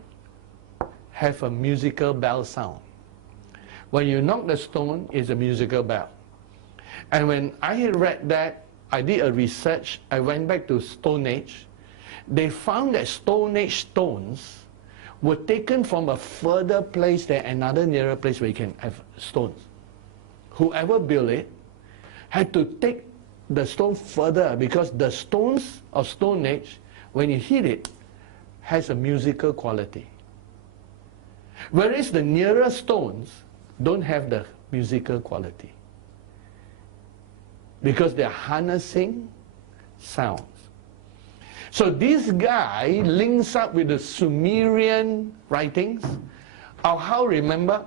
have a musical bell sound. When you knock the stone, it's a musical bell. And when I read that, I did a research. I went back to Stone Age. They found that Stone Age stones were taken from a further place than another nearer place where you can have stones. Whoever built it had to take the stone further, because the stones of Stone Age, when you hit it, has a musical quality. Whereas the nearer stones don't have the musical quality, because they're harnessing sounds. So this guy links up with the Sumerian writings. How remember,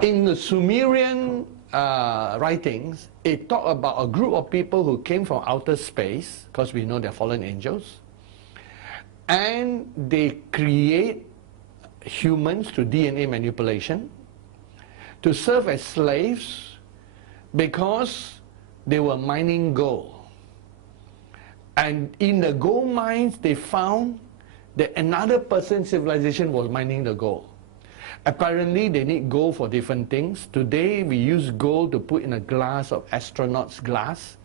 in the Sumerian writings, it talked about a group of people who came from outer space, because we know they're fallen angels, and they create humans through DNA manipulation to serve as slaves because they were mining gold. And in the gold mines, they found that another person's civilization was mining the gold. Apparently, they need gold for different things. Today, we use gold to put in a glass of astronaut's glass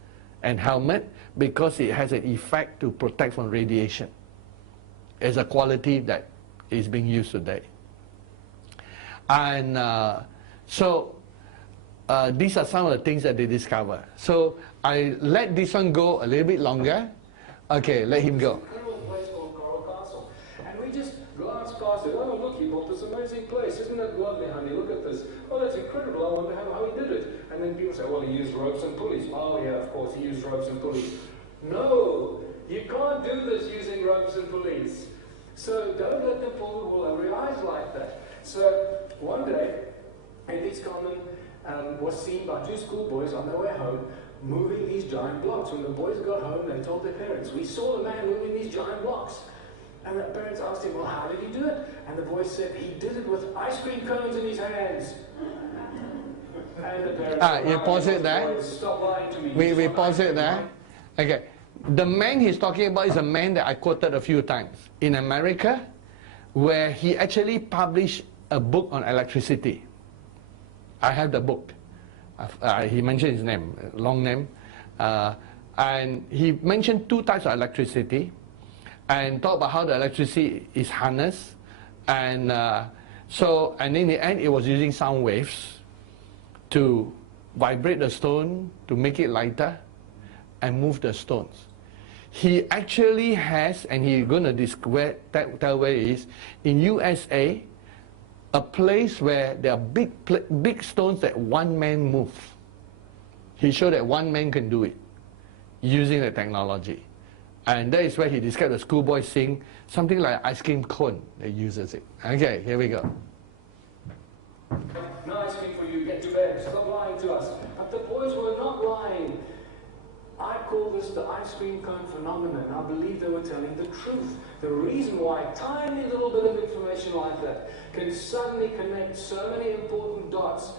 and helmet because it has an effect to protect from radiation. It's a quality that is being used today. And these are some of the things that they discover. So I let this one go a little bit longer. Okay, let him go. Incredible place called Coral Castle. And we just glanced past it. Oh, look, he built this amazing place. Isn't that lovely, honey? Look at this. Oh, that's incredible. I wonder how he did it. And then people say, well, he used ropes and pulleys. Oh, yeah, of course, he used ropes and pulleys. No, you can't do this using ropes and pulleys. So don't let them pull the wool over your eyes like that. So one day, Edith Coleman was seen by two schoolboys on their way home moving these giant blocks. When the boys got home, they told their parents, we saw the man moving these giant blocks. And the parents asked him, well, how did he do it? And the boy said, he did it with ice cream cones in his hands. And the parents you pause it there. Stop lying to me. We pause it there. Okay. The man he's talking about is a man that I quoted a few times in America, where he actually published a book on electricity. I have the book. He mentioned his name, long name. And he mentioned two types of electricity and talked about how the electricity is harnessed. And and in the end, it was using sound waves to vibrate the stone, to make it lighter, and move the stones. He actually has, and he's going to tell where it is, in USA, a place where there are big stones that one man moves. He showed that one man can do it using the technology. And that is where he described the schoolboy seeing something like an ice cream cone that uses it. Okay, here we go. No ice cream for you, get to bed, stop lying to us. But the boys were not lying. I call this the ice cream cone phenomenon. I believe they were telling the truth. The reason why a tiny little bit of information like that can suddenly connect so many important dots,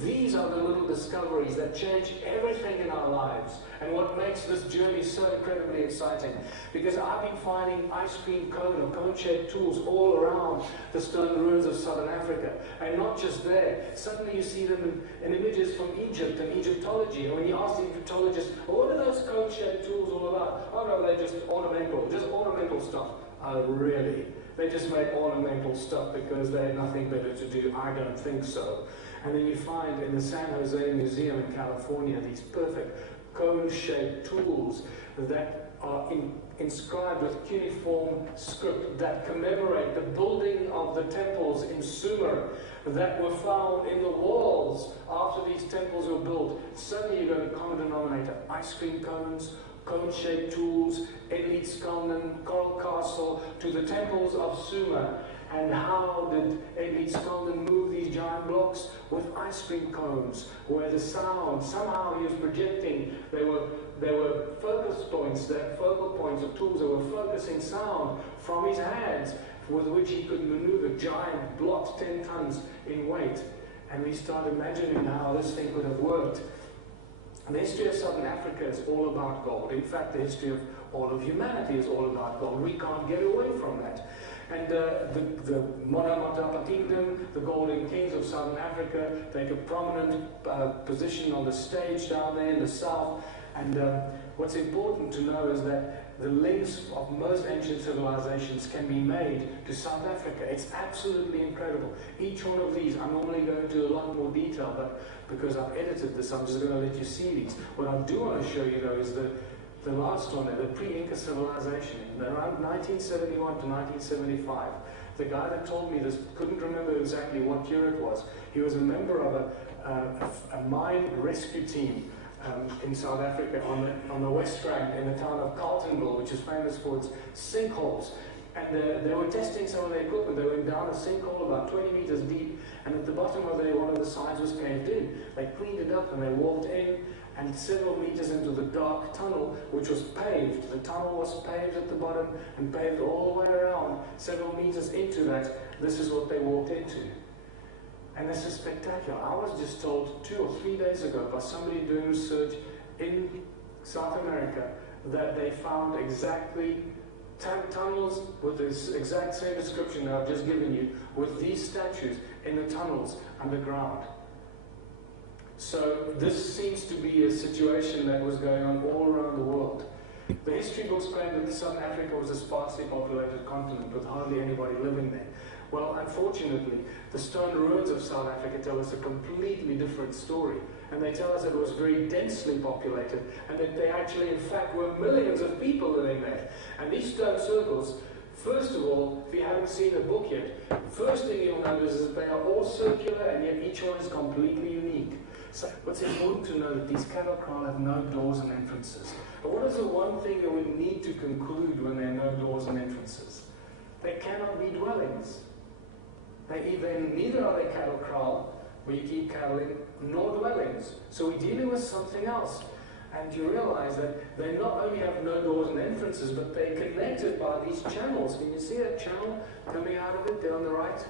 these are the little discoveries that change everything in our lives, and what makes this journey so incredibly exciting. Because I've been finding ice cream cone or cone-shaped tools all around the stone ruins of southern Africa, and not just there. Suddenly you see them in images from Egypt and Egyptology, and when you ask the Egyptologists, well, what are those cone-shaped tools all about? Oh no, they're just ornamental stuff. Oh really? They just make ornamental stuff because they had nothing better to do? I don't think so. And then you find in the San Jose Museum in California these perfect cone-shaped tools that are inscribed with cuneiform script that commemorate the building of the temples in Sumer that were found in the walls after these temples were built. Suddenly you go to common denominator: ice cream cones, cone-shaped tools, Edley Skalden, Coral Castle, to the temples of Sumer. And how did Edley Skalden move these giant blocks? With ice cream cones, where the sound, somehow he was projecting, they were focus points, focal points of tools that were focusing sound from his hands, with which he could maneuver giant blocks 10 tons in weight. and we start imagining how this thing could have worked. And the history of Southern Africa is all about gold. In fact, the history of all of humanity is all about gold. We can't get away from that. And the Monamatapa Kingdom, the Golden Kings of Southern Africa, take a prominent position on the stage down there in the south. And what's important to know is that the links of most ancient civilizations can be made to South Africa. It's absolutely incredible. Each one of these, I'm normally going into a lot more detail, but because I've edited this, I'm just going to let you see these. What I do want to show you, though, is the last one, the pre-Inca civilization, around 1971 to 1975. The guy that told me this couldn't remember exactly what year it was. He was a member of a mine rescue team in South Africa on the West Rand in the town of Carletonville, which is famous for its sinkholes. And they were testing some of their equipment. They went down a sinkhole about 20 meters deep, and at the bottom of there, one of the sides was caved in. They cleaned it up and they walked in, and several meters into the dark tunnel, which was paved. The tunnel was paved at the bottom and paved all the way around. Several meters into that, this is what they walked into. And this is spectacular. I was just told 2 or 3 days ago by somebody doing research in South America that they found exactly tunnels with this exact same description that I've just given you, with these statues in the tunnels underground. So this seems to be a situation that was going on all around the world. The history books claim that Southern Africa was a sparsely populated continent with hardly anybody living there. Well, unfortunately, the stone ruins of South Africa tell us a completely different story. And they tell us that it was very densely populated, and that there actually, in fact, were millions of people living there. And these stone circles, first of all, if you haven't seen the book yet, first thing you'll notice is that they are all circular, and yet each one is completely unique. So what's important to know that these cattle kraal have no doors and entrances. But what is the one thing that we need to conclude when there are no doors and entrances? They cannot be dwellings. Neither are they cattle kraal, where you keep cattle in, nor dwellings. So we're dealing with something else. And you realize that they not only have no doors and entrances, but they're connected by these channels. Can you see that channel coming out of it there on the right?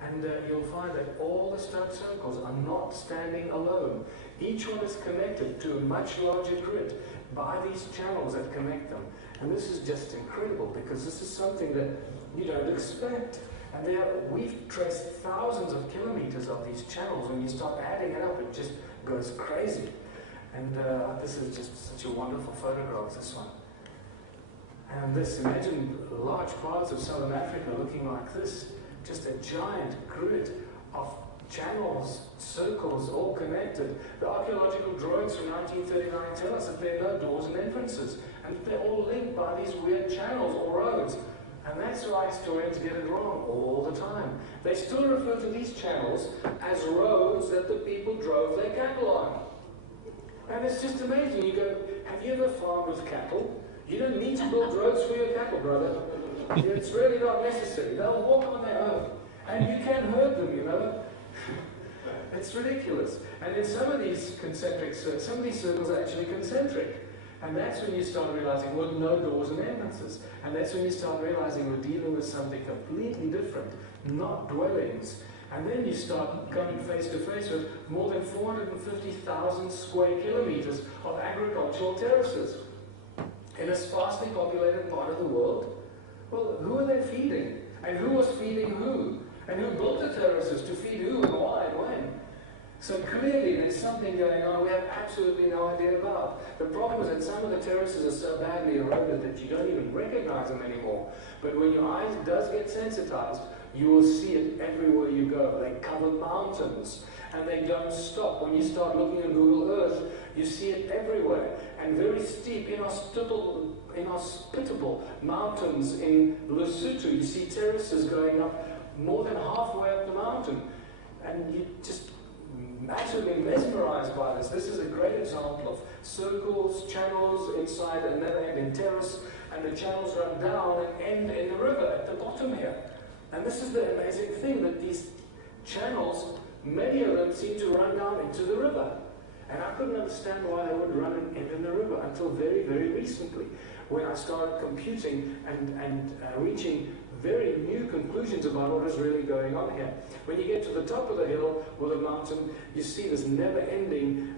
And you'll find that all the stone circles are not standing alone. Each one is connected to a much larger grid by these channels that connect them. And this is just incredible, because this is something that you don't expect. And we've traced thousands of kilometers of these channels. When you start adding it up, it just goes crazy. And this is just such a wonderful photograph, this one. And this, imagine large parts of Southern Africa looking like this. Just a giant grid of channels, circles, all connected. The archaeological drawings from 1939 tell us that there are no doors and entrances, and that they're all linked by these weird channels or roads. And that's why historians get it wrong all the time. They still refer to these channels as roads that the people drove their cattle on. And it's just amazing. You go, have you ever farmed with cattle? You don't need to build roads for your cattle, brother. It's really not necessary. They'll walk on their own. And you can herd them, you know. It's ridiculous. And in some of these concentric circles, some of these circles are actually concentric. And that's when you start realizing, well, no doors and entrances. And that's when you start realizing we're dealing with something completely different, not dwellings. And then you start coming face to face with more than 450,000 square kilometers of agricultural terraces in a sparsely populated part of the world. Well, who are they feeding? And who was feeding who? And who built the terraces to feed who and why and when? So clearly there's something going on we have absolutely no idea about. The problem is that some of the terraces are so badly eroded that you don't even recognize them anymore. But when your eyes does get sensitized, you will see it everywhere you go. They cover mountains, and they don't stop. When you start looking at Google Earth, you see it everywhere. And very steep, inhospitable mountains in Lesotho, you see terraces going up more than halfway up the mountain. And you just massively mesmerized by this. This is a great example of circles, channels inside a never-ending terrace, and the channels run down and end in the river at the bottom here. And this is the amazing thing, that these channels, many of them seem to run down into the river. And I couldn't understand why they would run and end in the river until very, very recently, when I started computing and reaching very new conclusions about what is really going on here. When you get to the top of the hill or the mountain, you see this never-ending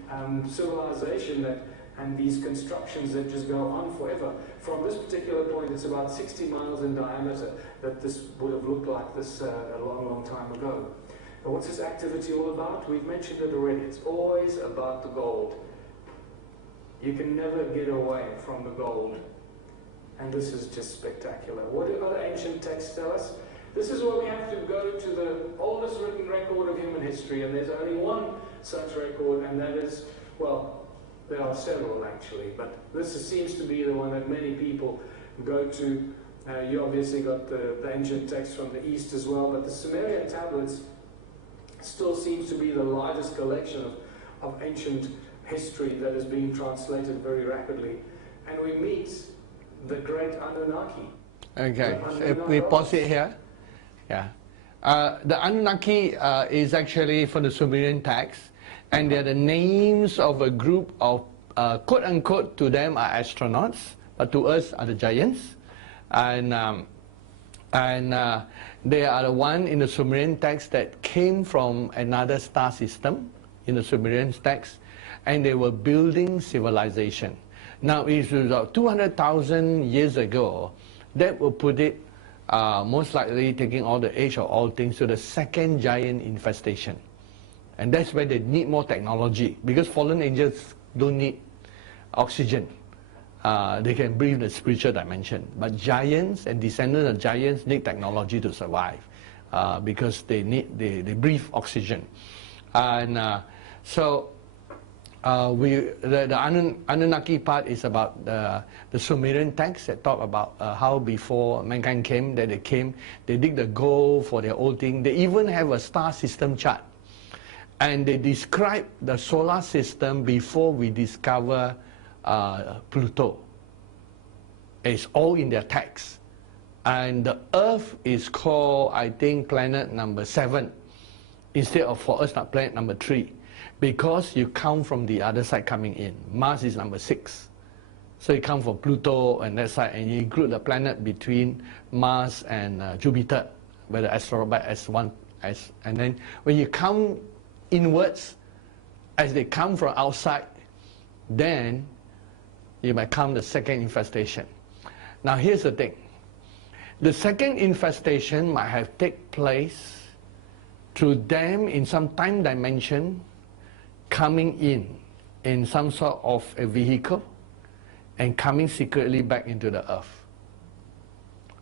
civilization and these constructions that just go on forever. From this particular point, it's about 60 miles in diameter that this would have looked like this a long, long time ago. But what's this activity all about? We've mentioned it already. It's always about the gold. You can never get away from the gold. And this is just spectacular. What do other ancient texts tell us? This is where we have to go to the oldest written record of human history, and there's only one such record, and that is, well, there are several actually, but this seems to be the one that many people go to. You obviously got the ancient texts from the east as well, but the Sumerian tablets still seems to be the largest collection of ancient history that is being translated very rapidly. And we meet the great Anunnaki. Okay, so if we pause it here. Yeah. The Anunnaki is actually from the Sumerian text, and they're the names of a group of, quote unquote, to them are astronauts, but to us are the giants. And they are the one in the Sumerian text that came from another star system in the Sumerian text, and they were building civilization. Now, it was about 200,000 years ago. That will put it, most likely taking all the age of all things, to the second giant infestation. And that's where they need more technology, because fallen angels don't need oxygen. They can breathe the spiritual dimension. But giants and descendants of giants need technology to survive, because they breathe oxygen. And so the Anunnaki part is about the Sumerian text that talk about how before mankind came, that they dig the gold for their old thing. They even have a star system chart. And they describe the solar system before we discover Pluto. It's all in their text. And the Earth is called, I think, planet number 7, instead of, for us, not planet number 3. Because you count from the other side coming in. Mars is number 6. So you count from Pluto and that side, and you include the planet between Mars and Jupiter, where the asteroid S1, and then when you count inwards, as they come from outside, then you might count the second infestation. Now here's the thing. The second infestation might have taken place through them in some time dimension, coming in some sort of a vehicle and coming secretly back into the earth.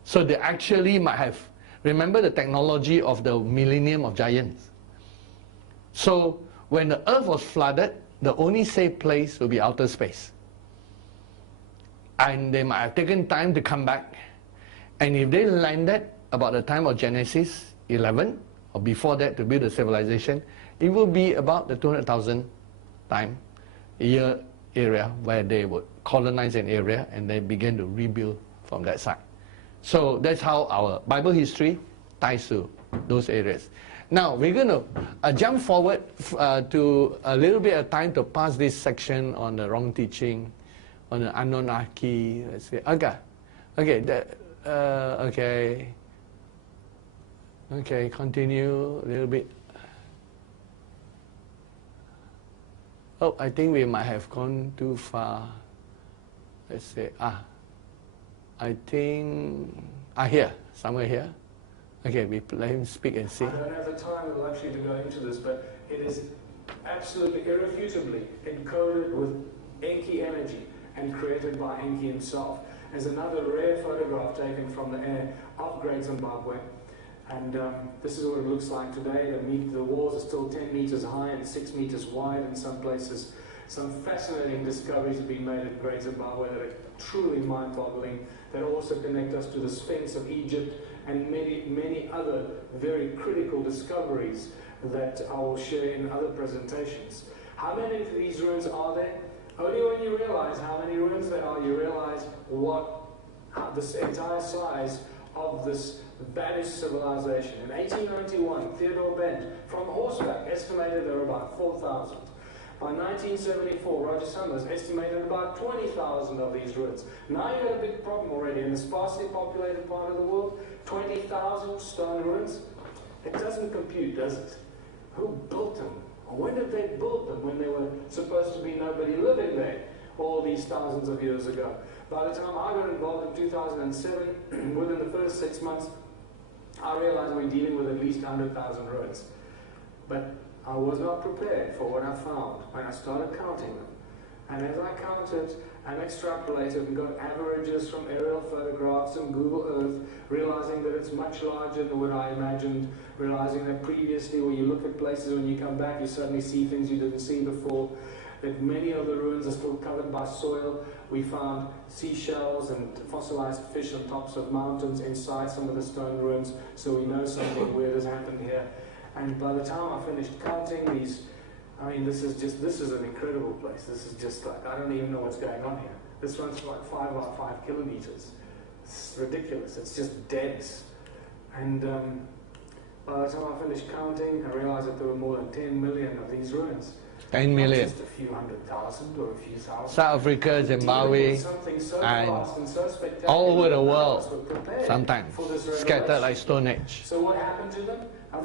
So they actually might have, remember the technology of the millennium of giants. So when the earth was flooded, the only safe place will be outer space. And they might have taken time to come back. And if they landed about the time of Genesis 11, or before that to build a civilization, it will be about the 200,000 year area where they would colonize an area and they begin to rebuild from that side. So that's how our Bible history ties to those areas. Now we're going to jump forward to a little bit of time to pass this section on the wrong teaching, on the Anunnaki. Let's see. Okay, continue a little bit. Oh, I think we might have gone too far. Let's say, I think, here, somewhere here. Okay, we let him speak and see. I don't have the time or the luxury to go into this, but it is absolutely irrefutably encoded with Enki energy and created by Enki himself. There's another rare photograph taken from the air of Great Zimbabwe. And this is what it looks like today. The walls are still 10 meters high and 6 meters wide in some places. Some fascinating discoveries have been made at Great Zimbabwe that are truly mind-boggling, that also connect us to the Sphinx of Egypt and many, many other very critical discoveries that I will share in other presentations. How many of these ruins are there? Only when you realize how many ruins there are, you realize this entire size of this vanished civilization. In 1891, Theodore Bent, from horseback, estimated there were about 4,000. By 1974, Roger Summers estimated about 20,000 of these ruins. Now you got a big problem already in the sparsely populated part of the world. 20,000 stone ruins. It doesn't compute, does it? Who built them? When did they build them? When there were supposed to be nobody living there all these thousands of years ago. By the time I got involved in 2007, within the first 6 months, I realized we're dealing with at least 100,000 ruins. But I was not prepared for what I found when I started counting them. And as I counted and extrapolated and got averages from aerial photographs and Google Earth, realizing that it's much larger than what I imagined, realizing that previously when you look at places, when you come back, you suddenly see things you didn't see before, that many of the ruins are still covered by soil. We found seashells and fossilized fish on tops of mountains inside some of the stone ruins, so we know something weird has happened here. And by the time I finished counting these, I mean, this is an incredible place. This is just like, I don't even know what's going on here. This runs for like 5 by 5 kilometers. It's ridiculous. It's just dense. And by the time I finished counting, I realized that there were more than 10 million of these ruins. 10 million. Not just a few 100,000 or a few thousand. South Africa, Zimbabwe, so and so all over the world, sometimes scattered like Stone Age. So what happened to them? I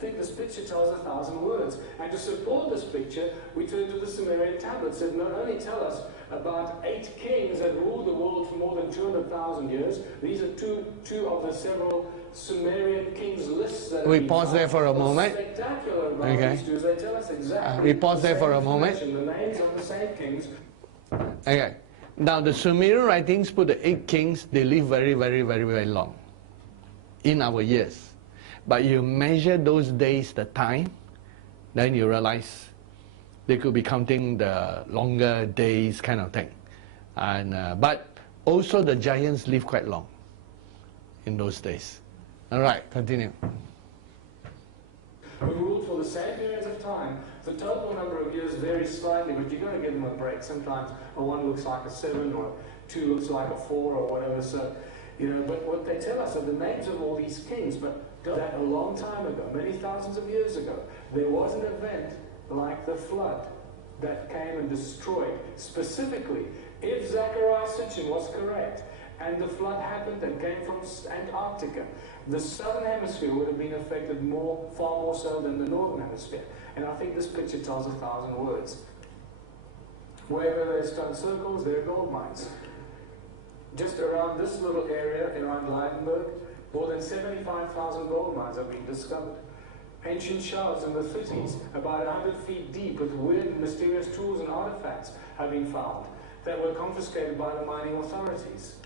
think this picture tells 1,000 words. And to support this picture, we turn to the Sumerian tablets that not only tell us about 8 kings that ruled the world for more than 200,000 years. These are two of the several Sumerian kings lists that we pause there for a moment. Spectacular about Okay. these two. They tell us exactly we pause there for a moment. The names of the same kings. Okay. Now the Sumerian writings put the 8 kings, they live very, very, very, very long in our years. But you measure those days, the time, then you realize they could be counting the longer days kind of thing. And, but also the giants live quite long in those days. All right, continue. Who ruled for the same periods of time. The total number of years varies slightly, but you've got to give them a break. Sometimes a 1 looks like a 7, or 2 looks like a 4, or whatever. So, you know, but what they tell us are the names of all these kings. But that a long time ago, many thousands of years ago, there was an event like the flood that came and destroyed. Specifically, if Zechariah Sitchin was correct, and the flood happened and came from Antarctica, the southern hemisphere would have been affected far more so than the northern hemisphere. And I think this picture tells 1,000 words. Wherever there are stone circles, there are gold mines. Just around this little area around Leidenburg, more than 75,000 gold mines have been discovered. Ancient shells in the 30s, about 100 feet deep, with weird and mysterious tools and artifacts have been found that were confiscated by the mining authorities.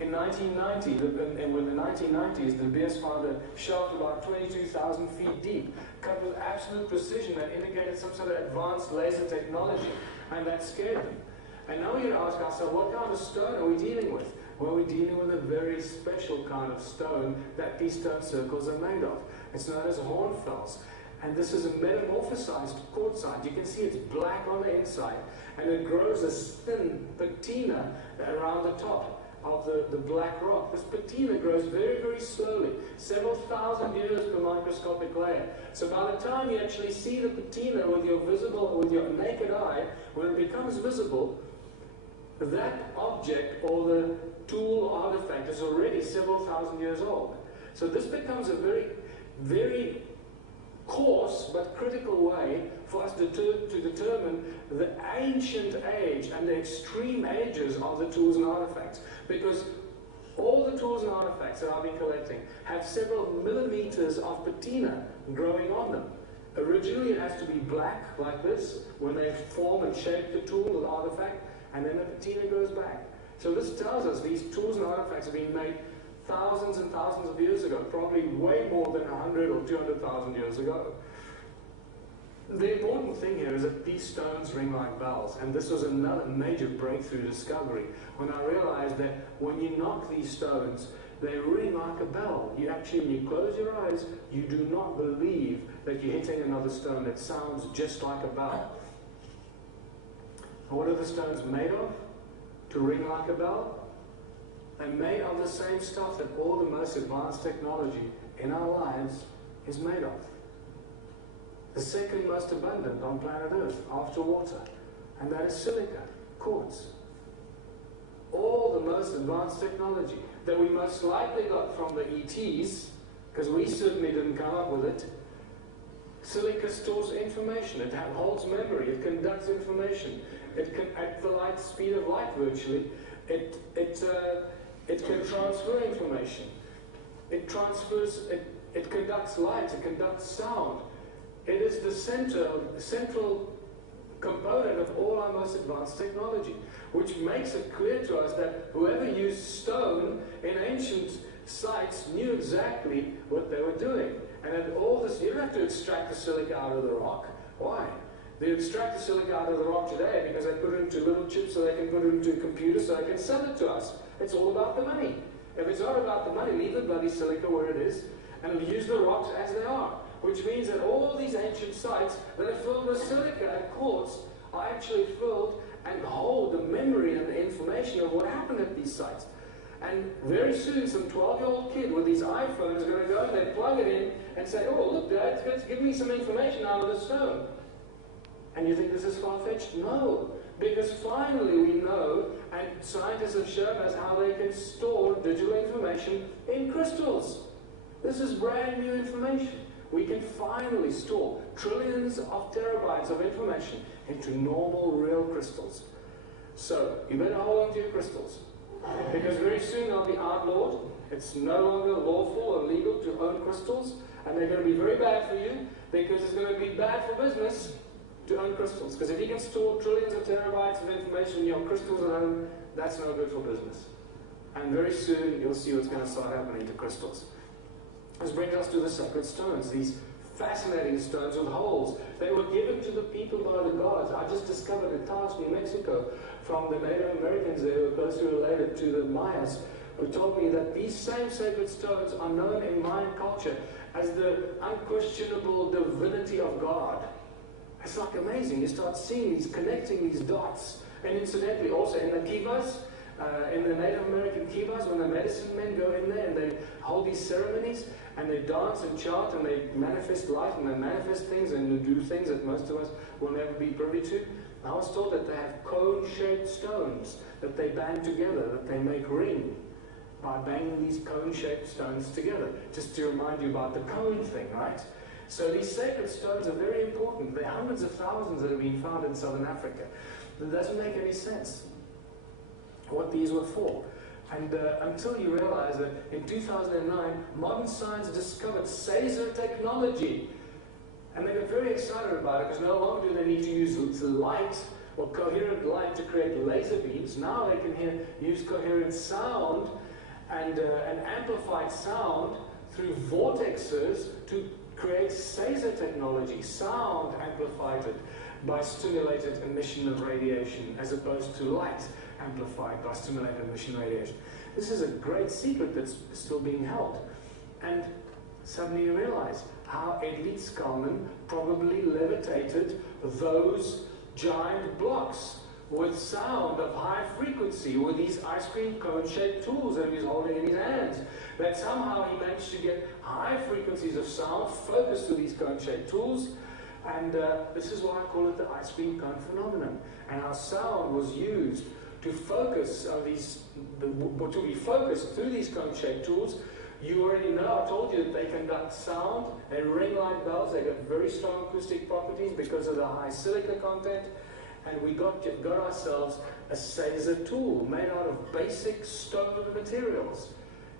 In 1990, and with the 1990s, the Beers found a shaft about 22,000 feet deep, cut with absolute precision that indicated some sort of advanced laser technology, and that scared them. And now we can ask ourselves, what kind of stone are we dealing with? Well, we're dealing with a very special kind of stone that these stone circles are made of. It's known as hornfels. And this is a metamorphosized quartzite. You can see it's black on the inside, and it grows a thin patina around the top of the black rock. This patina grows very, very slowly, several thousand years per microscopic layer. So by the time you actually see the patina with your naked eye, when it becomes visible, that object or the tool or artifact is already several thousand years old. So this becomes a very, very coarse but critical way for us to determine the ancient age and the extreme ages of the tools and artifacts. Because all the tools and artifacts that I've been collecting have several millimeters of patina growing on them. Originally it has to be black like this when they form and shape the tool or artifact, and then the patina goes back. So this tells us these tools and artifacts have been made thousands and thousands of years ago, probably way more than 100 or 200,000 years ago. The important thing here is that these stones ring like bells, and this was another major breakthrough discovery when I realized that when you knock these stones, they ring like a bell. You actually, when you close your eyes, you do not believe that you're hitting another stone. It sounds just like a bell. What are the stones made of to ring like a bell? They're made of the same stuff that all the most advanced technology in our lives is made of. the second most abundant on planet Earth after water, and that is silica, quartz. All the most advanced technology that we most likely got from the ETs, because we certainly didn't come up with it. Silica stores information, it holds memory, it conducts information, it can, at the light speed of light virtually, it can transfer information, it conducts light, it conducts sound. It is the central component of all our most advanced technology, which makes it clear to us that whoever used stone in ancient sites knew exactly what they were doing. And then all this, you don't have to extract the silica out of the rock. Why? They extract the silica out of the rock today because they put it into little chips so they can put it into a computer so they can sell it to us. It's all about the money. If it's not about the money, leave the bloody silica where it is and use the rocks as they are. Which means that all these ancient sites that are filled with silica and quartz are actually filled and hold the memory and the information of what happened at these sites. And very soon, some 12-year-old kid with these iPhones are going to go and they plug it in and say, oh, look, Dad, it's give me some information out of the stone. And you think this is far-fetched? No. Because finally we know, and scientists have shown us how they can store digital information in crystals. This is brand new information. We can finally store trillions of terabytes of information into normal, real crystals. So, you better hold on to your crystals. Because very soon they'll be outlawed. It's no longer lawful or legal to own crystals. And they're going to be very bad for you, because it's going to be bad for business to own crystals. Because if you can store trillions of terabytes of information in your crystals at home, that's no good for business. And very soon you'll see what's going to start happening to crystals. This brings us to the sacred stones, these fascinating stones with holes. They were given to the people by the gods. I just discovered in Taos, New Mexico, from the Native Americans there who are closely related to the Mayas, who told me that these same sacred stones are known in Mayan culture as the unquestionable divinity of God. It's like amazing. You start seeing these, connecting these dots. And incidentally, also in the kivas, in the Native American kivas, when the medicine men go in there and they hold these ceremonies and they dance and chant and they manifest light and they manifest things and they do things that most of us will never be privy to. I was told that they have cone-shaped stones that they band together, that they make ring by banging these cone-shaped stones together. Just to remind you about the cone thing, right? So these sacred stones are very important. There are hundreds of thousands that have been found in southern Africa. It doesn't make any sense what these were for. And until you realize that in 2009, modern science discovered Caesar technology. And they got very excited about it, because no longer do they need to use light or coherent light to create laser beams. Now they can use coherent sound and amplified sound through vortexes to create Caesar technology, sound amplified by stimulated emission of radiation, as opposed to light amplified by stimulated emission radiation. This is a great secret that's still being held. And suddenly you realize how Edwin Skalman probably levitated those giant blocks with sound of high frequency with these ice cream cone-shaped tools that he was holding in his hands. That somehow he managed to get high frequencies of sound focused to these cone-shaped tools. And this is why I call it the ice cream cone phenomenon. And our sound was used to focus to be focused through these cone-shaped tools. You already know, I told you that they conduct sound, they ring like bells, they got very strong acoustic properties because of the high silica content, and we got ourselves a Caesar tool made out of basic stone materials.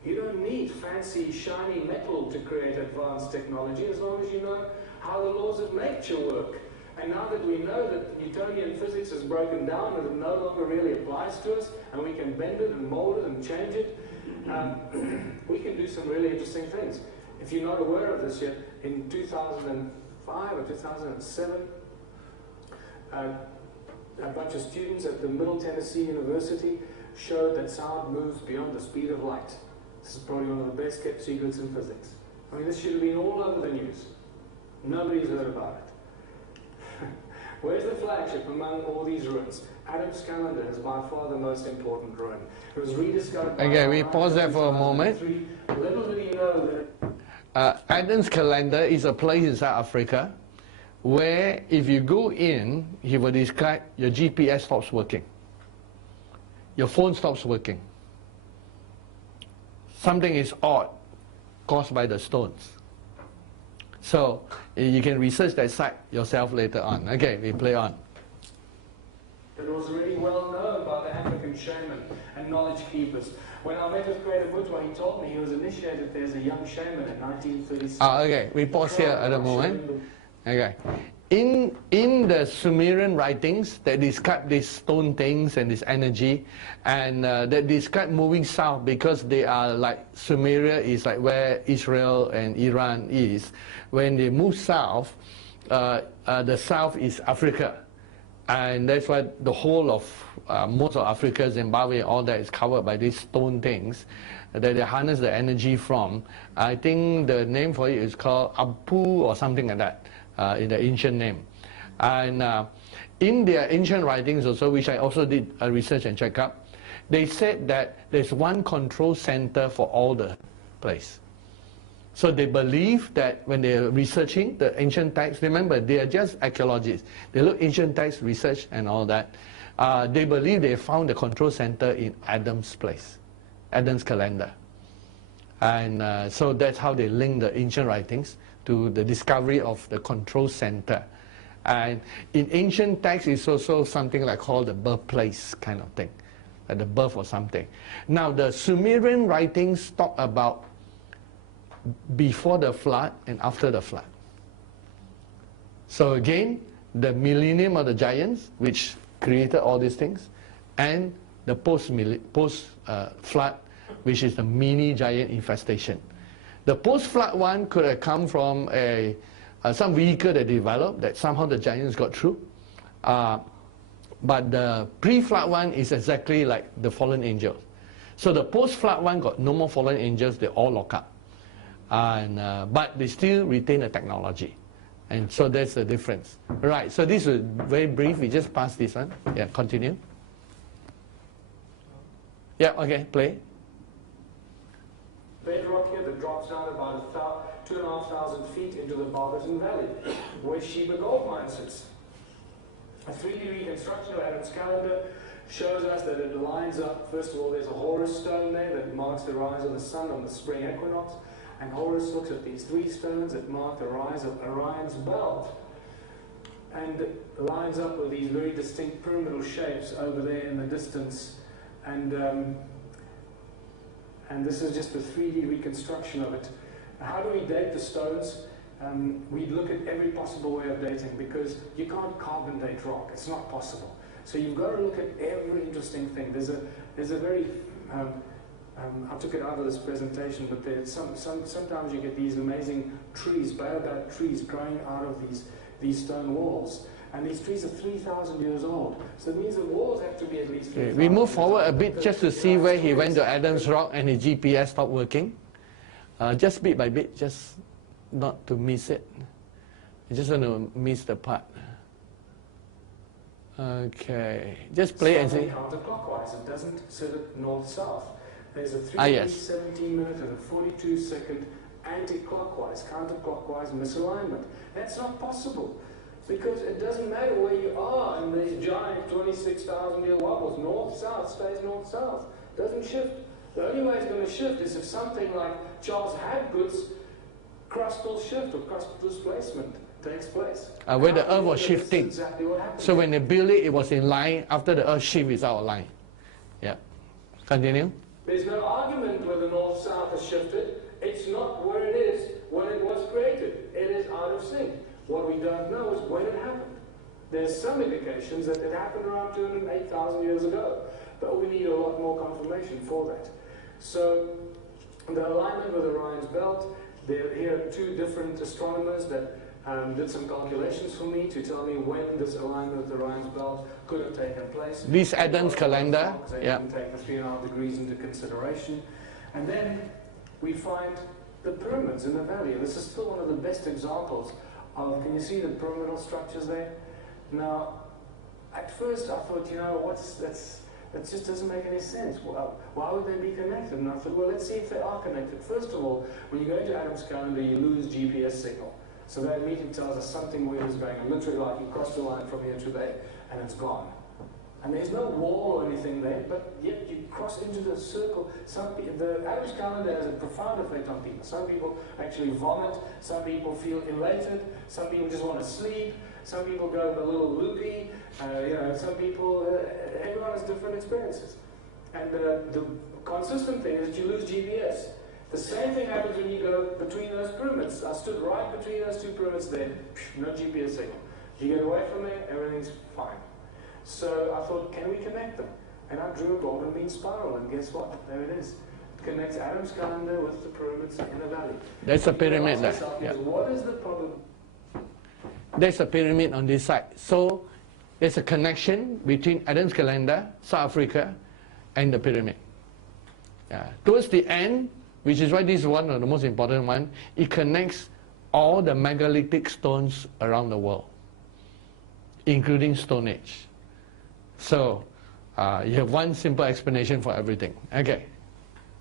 You don't need fancy, shiny metal to create advanced technology as long as you know how the laws of nature work. And now that we know that Newtonian physics is broken down and it no longer really applies to us, and we can bend it and mold it and change it, we can do some really interesting things. If you're not aware of this yet, in 2005 or 2007, a bunch of students at the Middle Tennessee University showed that sound moves beyond the speed of light. This is probably one of the best kept secrets in physics. I mean, this should have been all over the news. Nobody's heard about it. Where's the flagship among all these ruins? Adam's calendar is by far the most important ruin. It was rediscovered by... Okay, we pause there for a moment. Little did you know that... Adam's calendar is a place in South Africa where if you go in, he will describe your GPS stops working. Your phone stops working. Something is odd caused by the stones. So you can research that site yourself later on. Okay, we play on. It was really well known by the African shaman and knowledge keepers. When I met with Greater Mutwa, he told me he was initiated there as a young shaman in 1936. Okay, we pause here at the moment. Okay. In the Sumerian writings that describe these stone things and this energy, and that describe moving south because they are like Sumeria is like where Israel and Iran is. When they move south, the south is Africa. And that's why the whole of most of Africa, Zimbabwe, all that is covered by these stone things that they harness the energy from. I think the name for it is called Apu or something like that, in the ancient name. And in their ancient writings also, which I also did a research and check up, they said that there's one control center for all the place. So they believe that when they're researching the ancient texts, remember they are just archaeologists. They look ancient texts, research and all that. They believe they found the control center in Adam's place, Adam's calendar. And so that's how they link the ancient writings to the discovery of the control center. And in ancient texts, it's also something like called the birthplace kind of thing, like the birth or something. Now the Sumerian writings talk about before the flood and after the flood. So again, the millennium of the giants, which created all these things, and the post-flood, which is the mini giant infestation. The post-flood one could have come from some vehicle that developed that somehow the giants got through. But the pre-flood one is exactly like the fallen angels. So the post-flood one got no more fallen angels, they all lock up. But they still retain the technology. And so that's the difference. Right, so this is very brief. We just passed this one. Yeah, continue. Yeah, okay, play. Bedrock here that drops down about 2,500 feet into the Barberton Valley, where Sheba Gold Mine sits. A 3D reconstruction of Adam's calendar shows us that it lines up. First of all, there's a Horus stone there that marks the rise of the sun on the spring equinox. And Horus looks at these three stones that mark the rise of Orion's belt. And it lines up with these very distinct pyramidal shapes over there in the distance. And this is just a 3D reconstruction of it. How do we date the stones? We look at every possible way of dating because you can't carbon date rock. It's not possible. So you've got to look at every interesting thing. There's a very I took it out of this presentation, but sometimes you get these amazing trees, baobab trees, growing out of these stone walls. And these trees are 3,000 years old. So it means the walls have to be at least 3,000 we move forward a bit because just to see where he went to Adam's Rock and his GPS stopped working. Just bit by bit, just not to miss it. I just want to miss the part. Okay, just play and see. Counterclockwise, it doesn't set it north-south. There's a 3 17 minute and a 42 second anti-clockwise, counterclockwise misalignment. That's not possible because it doesn't matter where you are in these giant 26,000 year wobbles. North-south stays north-south, doesn't shift. The only way it's going to shift is if something like Charles Hapgood's crustal shift or crustal displacement takes place. Where the Earth was shifting. Exactly what happened. So when they built it, it was in line. After the Earth shift, it's out of line. Yeah. Continue. There's no argument where the north-south has shifted. It's not where it is when it was created. It is out of sync. What we don't know is when it happened. There's some indications that it happened around 208,000 years ago, but we need a lot more confirmation for that. So the alignment with Orion's belt, here are two different astronomers that did some calculations for me to tell me when this alignment with Orion's belt could have taken place. This Adam's calendar, yeah. You can take the 3.5 degrees into consideration. And then we find the pyramids in the valley. This is still one of the best examples of, can you see the pyramidal structures there? Now, at first I thought, you know, that just doesn't make any sense. Well, why would they be connected? And I thought, well, let's see if they are connected. First of all, when you go into Adam's calendar, you lose GPS signal. So that immediately tells us something weird is going on. Literally, like you cross the line from here to there, and it's gone. And there's no wall or anything there, but yet you cross into the circle. The Adam's calendar has a profound effect on people. Some people actually vomit, some people feel elated, some people just want to sleep, some people go a little loopy, some people, everyone has different experiences. And the consistent thing is that you lose GPS. The same thing happens when you go between those pyramids. I stood right between those two pyramids there, no GPS signal. You get away from there, everything's fine. So I thought, can we connect them? And I drew a golden mean spiral, and guess what? There it is. It connects Adam's calendar with the pyramids in the valley. There's a pyramid there. Yeah. What is the problem? There's a pyramid on this side. So there's a connection between Adam's calendar, South Africa, and the pyramid. Towards the end, which is why this is one of the most important ones, it connects all the megalithic stones around the world, including Stone Age. So you have one simple explanation for everything. Okay.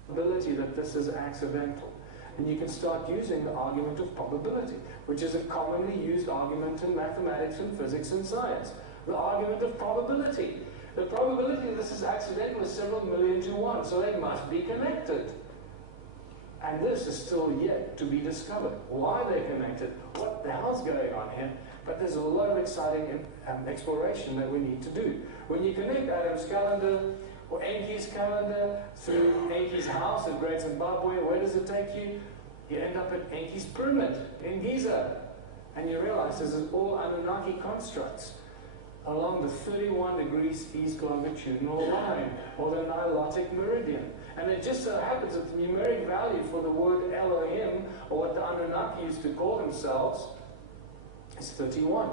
Probability that this is accidental. And you can start using the argument of probability, which is a commonly used argument in mathematics and physics and science. The argument of probability. The probability that this is accidental is several million to one, so they must be connected. And this is still yet to be discovered. Why they're connected, what the hell's going on here? But there's a lot of exciting exploration that we need to do. When you connect Adam's calendar or Enki's calendar through Enki's house in Great Zimbabwe, where does it take you? You end up at Enki's pyramid in Giza. And you realize this is all Anunnaki constructs along the 31 degrees east longitudinal line, or the Nilotic meridian. And it just so happens that the numeric value for the word Elohim, or what the Anunnaki used to call themselves, is 31.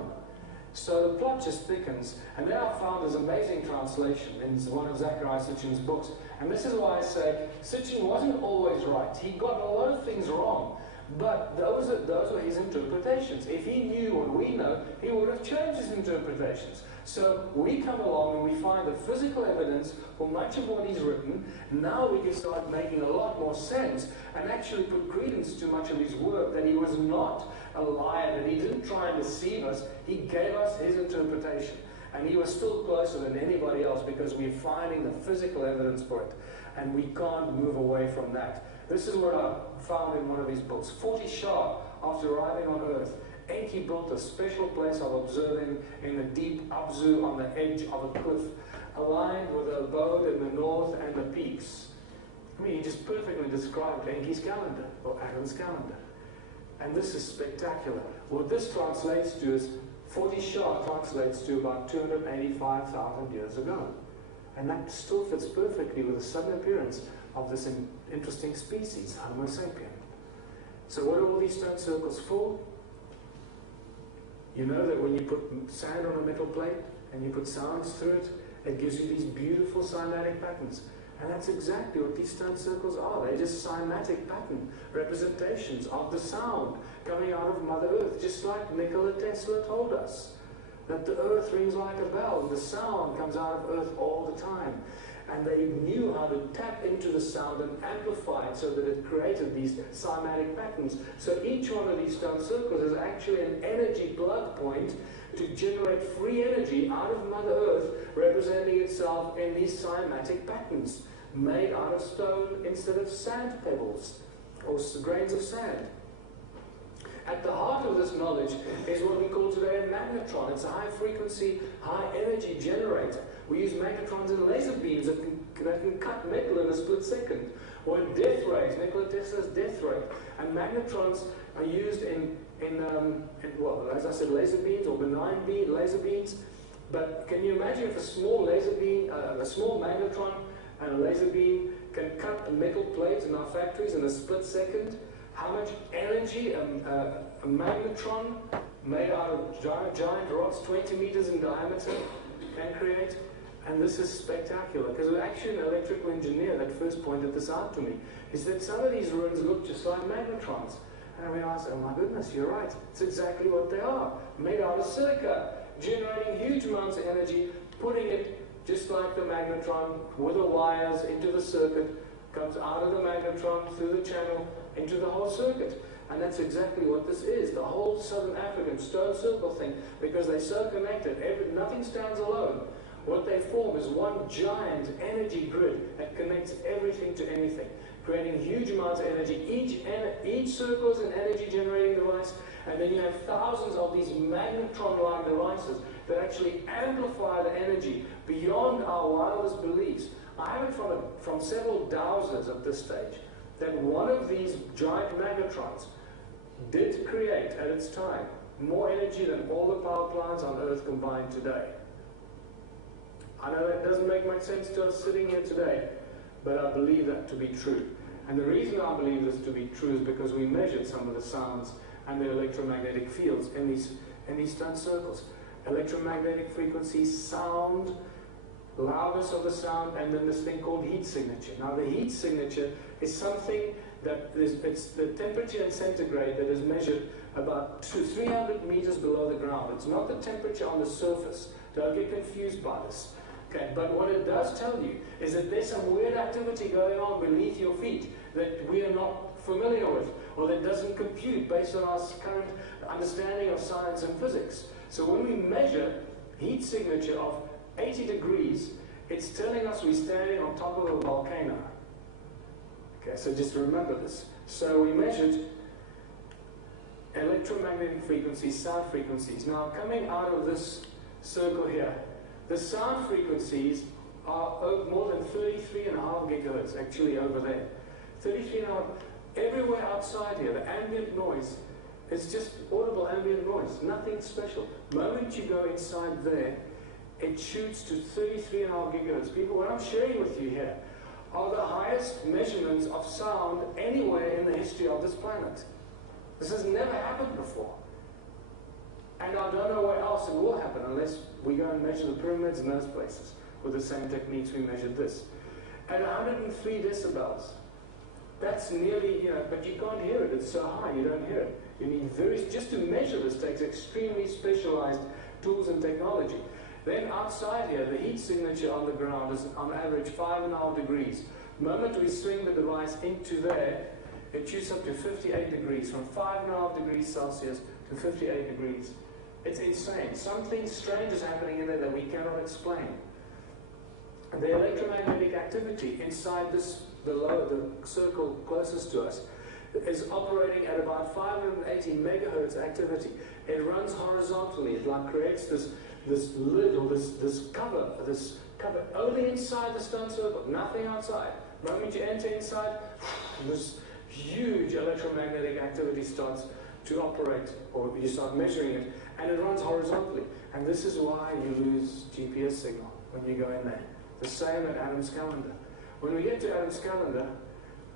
So the plot just thickens. And then I found this amazing translation in one of Zecharia Sitchin's books. And this is why I say Sitchin wasn't always right. He got a lot of things wrong. But those were his interpretations. If he knew what we know, he would have changed his interpretations. So we come along and we find the physical evidence for much of what he's written. Now we can start making a lot more sense and actually put credence to much of his work, that he was not a liar, that he didn't try and deceive us. He gave us his interpretation. And he was still closer than anybody else because we're finding the physical evidence for it. And we can't move away from that. This is what I found in one of his books. 40 Shah, after arriving on Earth, Enki built a special place of observing in the deep Abzu on the edge of a cliff, aligned with the abode in the north and the peaks. I mean, he just perfectly described Enki's calendar, or Adam's calendar. And this is spectacular. What this translates to is 40 Shah translates to about 285,000 years ago. And that still fits perfectly with the sudden appearance of this interesting species, Homo sapien. So what are all these stone circles for? You know that when you put sand on a metal plate and you put sounds through it, it gives you these beautiful cymatic patterns. And that's exactly what these stone circles are. They're just cymatic pattern representations of the sound coming out of Mother Earth, just like Nikola Tesla told us, that the earth rings like a bell and the sound comes out of earth all the time. And they knew how to tap into the sound and amplify it so that it created these cymatic patterns. So each one of these stone circles is actually an energy plug point to generate free energy out of Mother Earth, representing itself in these cymatic patterns, made out of stone instead of sand pebbles or grains of sand. At the heart of this knowledge is what we call today a magnetron. It's a high-frequency, high-energy generator. We use magnetrons and laser beams that can cut metal in a split second. Or death rays, Nikola Tesla's death ray. And magnetrons are used in well, as I said, laser beams or benign laser beams. But can you imagine if a small laser beam, a small magnetron and a laser beam can cut metal plates in our factories in a split second? How much energy a magnetron made out of giant rocks 20 meters in diameter can create? And this is spectacular, because actually an electrical engineer that first pointed this out to me. He said some of these ruins look just like magnetrons. And we asked, oh my goodness, you're right. It's exactly what they are. Made out of silica, generating huge amounts of energy, putting it just like the magnetron with the wires into the circuit, comes out of the magnetron through the channel into the whole circuit. And that's exactly what this is. The whole Southern African stone circle thing, because they're so connected, nothing stands alone. What they form is one giant energy grid that connects everything to anything, creating huge amounts of energy. Each circle is an energy generating device, and then you have thousands of these magnetron-like devices that actually amplify the energy beyond our wildest beliefs. I have it from several dowsers at this stage that one of these giant magnetrons did create at its time more energy than all the power plants on Earth combined today. I know that doesn't make much sense to us sitting here today, but I believe that to be true. And the reason I believe this to be true is because we measured some of the sounds and the electromagnetic fields in these stone circles. Electromagnetic frequencies, sound, loudness of the sound, and then this thing called heat signature. Now the heat signature is something that it's the temperature in centigrade that is measured about 300 meters below the ground. It's not the temperature on the surface. Don't get confused by this. Okay, but what it does tell you is that there's some weird activity going on beneath your feet that we are not familiar with, or that doesn't compute based on our current understanding of science and physics. So when we measure heat signature of 80 degrees, it's telling us we're standing on top of a volcano. Okay, so just remember this. So we measured electromagnetic frequencies, sound frequencies. Now coming out of this circle here, the sound frequencies are more than 33.5 gigahertz actually over there. 33.5, everywhere outside here, the ambient noise is just audible ambient noise, nothing special. The moment you go inside there, it shoots to 33.5 gigahertz. People, what I'm sharing with you here are the highest measurements of sound anywhere in the history of this planet. This has never happened before. And I don't know where else it will happen unless we go and measure the pyramids and those places with the same techniques we measured this. At 103 decibels, that's nearly, but you can't hear it. It's so high, you don't hear it. You need just to measure this takes extremely specialized tools and technology. Then outside here, the heat signature on the ground is on average 5.5 degrees. The moment we swing the device into there, it shoots up to 58 degrees, from 5.5 degrees Celsius to 58 degrees. It's insane. Something strange is happening in there that we cannot explain. And the electromagnetic activity inside the circle closest to us is operating at about 580 megahertz activity. It runs horizontally. It creates this lid or this cover only inside the stone circle, nothing outside. The moment you enter inside, this huge electromagnetic activity starts to operate, or you start measuring it, and it runs horizontally. And this is why you lose GPS signal when you go in there. The same at Adam's calendar. When we get to Adam's calendar,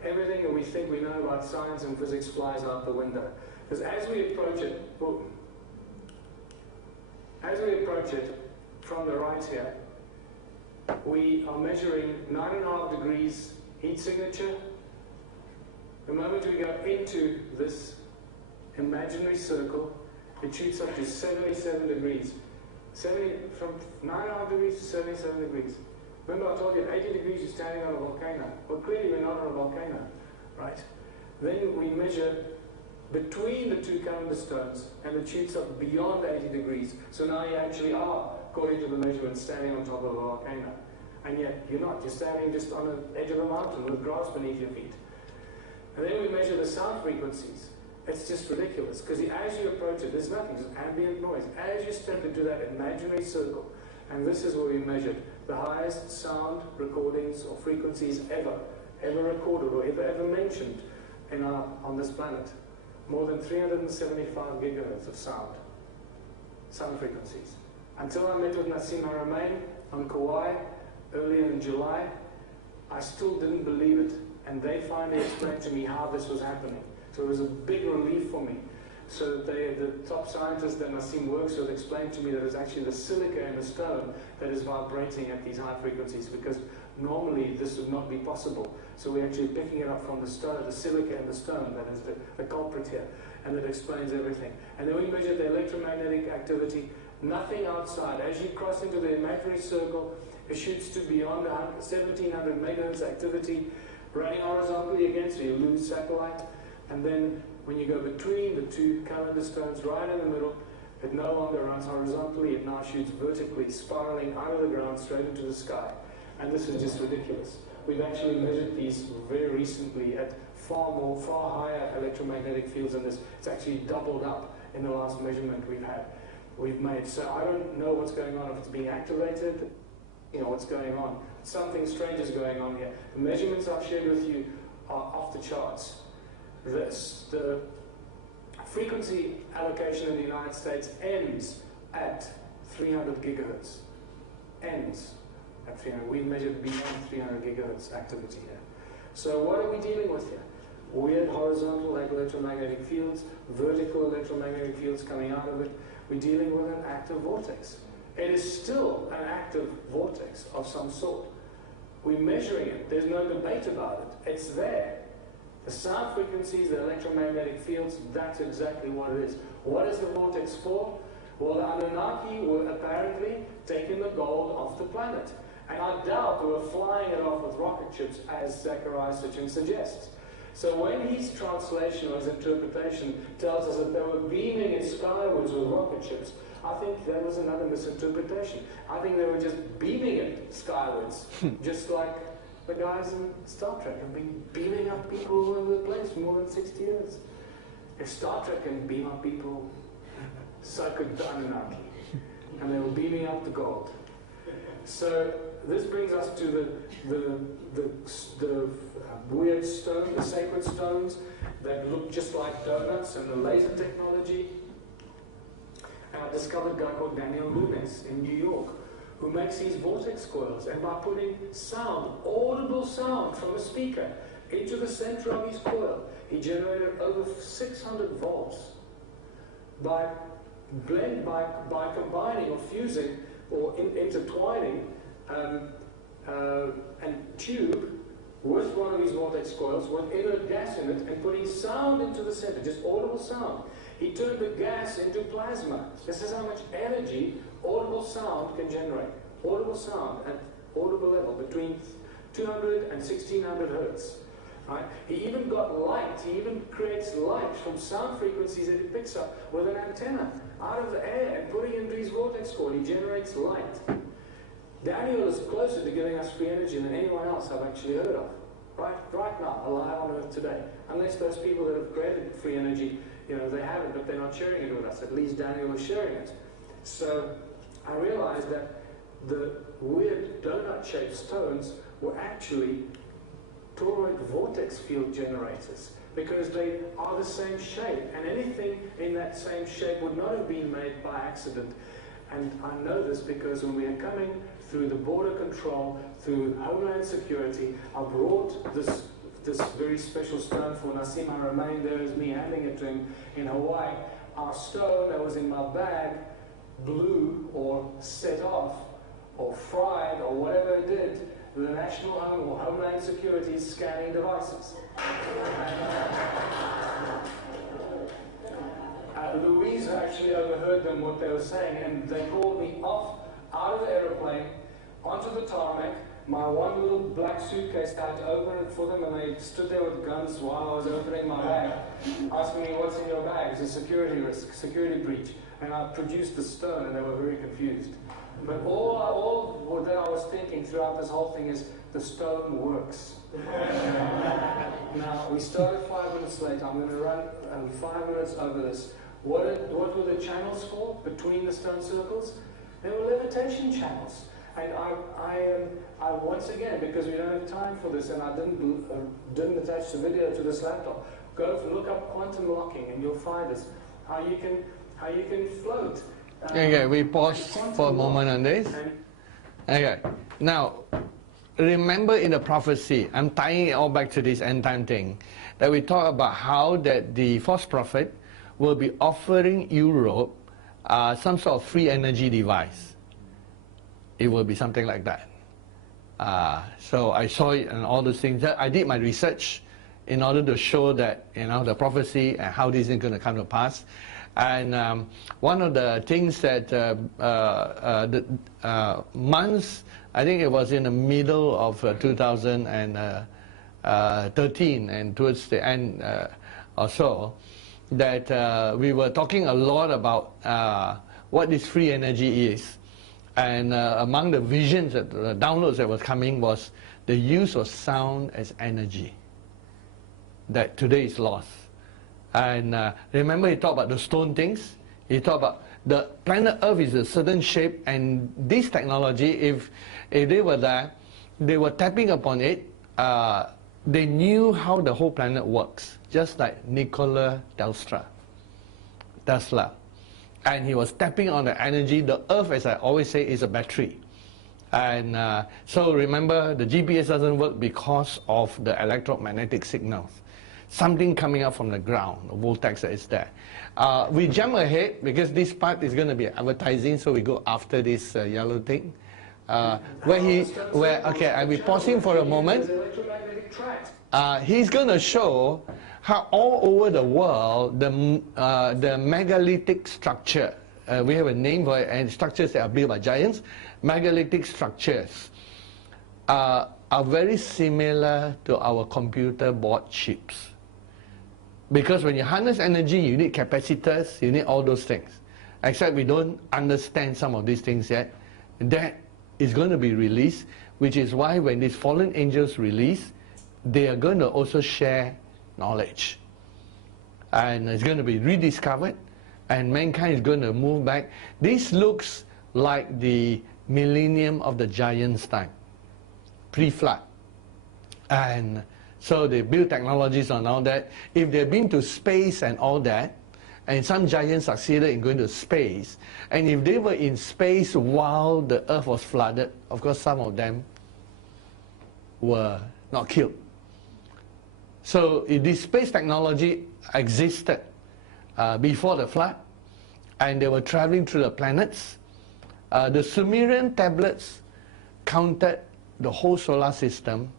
everything that we think we know about science and physics flies out the window. Because as we approach it from the right here, we are measuring 9.5 degrees heat signature. The moment we go into this imaginary circle, it shoots up to 77 degrees. From 9.5 degrees to 77 degrees. Remember I told you at 80 degrees you're standing on a volcano. Well, clearly we're not on a volcano, right? Then we measure between the two calendar stones, and it shoots up beyond 80 degrees. So now you actually are, according to the measurement, standing on top of a volcano. And yet you're not. You're standing just on the edge of a mountain with grass beneath your feet. And then we measure the sound frequencies. It's just ridiculous, because as you approach it, there's nothing, just ambient noise. As you step into that imaginary circle, and this is where we measured the highest sound recordings or frequencies ever recorded or ever mentioned on this planet. More than 375 gigahertz of sound frequencies. Until I met with Nassim Haramein on Kauai earlier in July, I still didn't believe it. And they finally explained to me how this was happening. So it was a big relief for me. So the top scientist that Nassim works with explained to me that it's actually the silica in the stone that is vibrating at these high frequencies, because normally this would not be possible. So we're actually picking it up from the stone, the silica in the stone, that is the culprit here. And that explains everything. And then we measured the electromagnetic activity, nothing outside. As you cross into the imaginary circle, it shoots to beyond 1700 megahertz activity, running horizontally again, so you lose satellite. And then when you go between the two calendar stones right in the middle, it no longer runs horizontally, it now shoots vertically, spiraling out of the ground straight into the sky. And this is just ridiculous. We've actually measured these very recently at far higher electromagnetic fields than this. It's actually doubled up in the last measurement we've made. So I don't know what's going on, if it's being activated, what's going on. Something strange is going on here. The measurements I've shared with you are off the charts. The frequency allocation in the United States ends at 300 gigahertz. Ends at 300. We've measured beyond 300 gigahertz activity here. So what are we dealing with here? Weird horizontal electromagnetic fields, vertical electromagnetic fields coming out of it. We're dealing with an active vortex. It is still an active vortex of some sort. We're measuring it. There's no debate about it. It's there. The sound frequencies, the electromagnetic fields, that's exactly what it is. What is the vortex for? Well, the Anunnaki were apparently taking the gold off the planet. And I doubt they were flying it off with rocket ships, as Zechariah Sitchin suggests. So when his translation or his interpretation tells us that they were beaming it skywards with rocket ships, I think that was another misinterpretation. I think they were just beaming it skywards, just like the guys in Star Trek have been beaming up people all over the place for more than 60 years. If Star Trek can beam up people, so could the Anunnaki. And they were beaming up the gold. So this brings us to the weird stone, the sacred stones that look just like donuts, and the laser technology. And I discovered a guy called Daniel Nunes in New York, who makes these vortex coils, and by putting sound, audible sound from a speaker into the center of his coil, he generated over 600 volts by combining or fusing or intertwining and tube with one of these vortex coils with inert gas in it and putting sound into the center, just audible sound. He turned the gas into plasma. This is how much energy audible sound can generate. Audible sound at audible level between 200 and 1600 hertz. Right? He even got light. He even creates light from sound frequencies that he picks up with an antenna out of the air and putting into his vortex coil. He generates light. Daniel is closer to giving us free energy than anyone else I've actually heard of. Right now, alive on Earth today. Unless those people that have created free energy, they have it, but they're not sharing it with us. At least Daniel is sharing it. So I realized that the weird donut-shaped stones were actually toroid vortex field generators, because they are the same shape, and anything in that same shape would not have been made by accident. And I know this because when we are coming through the border control, through Homeland Security, I brought this very special stone for Nassim Haramein. There is me handing it to him in Hawaii. Our stone that was in my bag blew or set off or fried or whatever it did the National Homeland Security scanning devices. Louise actually overheard them, what they were saying, and they called me off out of the aeroplane onto the tarmac. My one little black suitcase, I had to open it for them, and they stood there with guns while I was opening my bag, asking me, what's in your bag? It's a security risk, security breach. And I produced the stone, and they were very confused. But all that I was thinking throughout this whole thing is, the stone works. Now, we started 5 minutes late. I'm going to run 5 minutes over this. What were the channels for between the stone circles? They were levitation channels. And I once again, because we don't have time for this, and I didn't attach the video to this laptop, go look up quantum locking, and you'll find this. How you can float. Okay, we pause for a moment on this. Okay, now remember in the prophecy, I'm tying it all back to this end time thing, that we talk about how that the false prophet will be offering Europe some sort of free energy device. It will be something like that. So I saw it and all those things. I did my research in order to show that the prophecy and how this is going to come to pass. And one of the things that months, I think it was in the middle of 2013, and towards the end, or so, that we were talking a lot about what this free energy is. And among the visions, the downloads that was coming was the use of sound as energy that today is lost. And remember he talked about the stone things? He talked about the planet Earth is a certain shape, and this technology, if they were there, they were tapping upon it. They knew how the whole planet works, just like Nikola Tesla. And he was tapping on the energy. The Earth, as I always say, is a battery. And so remember, the GPS doesn't work because of the electromagnetic signals. Something coming up from the ground, the vortex that is there. We jump ahead because this part is going to be advertising, so we go after this yellow thing. Okay, I'll be pausing for a moment. He's going to show how all over the world the megalithic structure, we have a name for it, and structures that are built by giants, megalithic structures are very similar to our computer board chips. Because when you harness energy, you need capacitors, you need all those things. Except we don't understand some of these things yet. That is going to be released, which is why when these fallen angels release, they are going to also share knowledge. And it's going to be rediscovered, and mankind is going to move back. This looks like the millennium of the giants' time, pre-flood. And so they build technologies on all that. If they've been to space and all that, and some giants succeeded in going to space, and if they were in space while the earth was flooded, of course some of them were not killed. So if this space technology existed before the flood, and they were traveling through the planets, the Sumerian tablets counted the whole solar system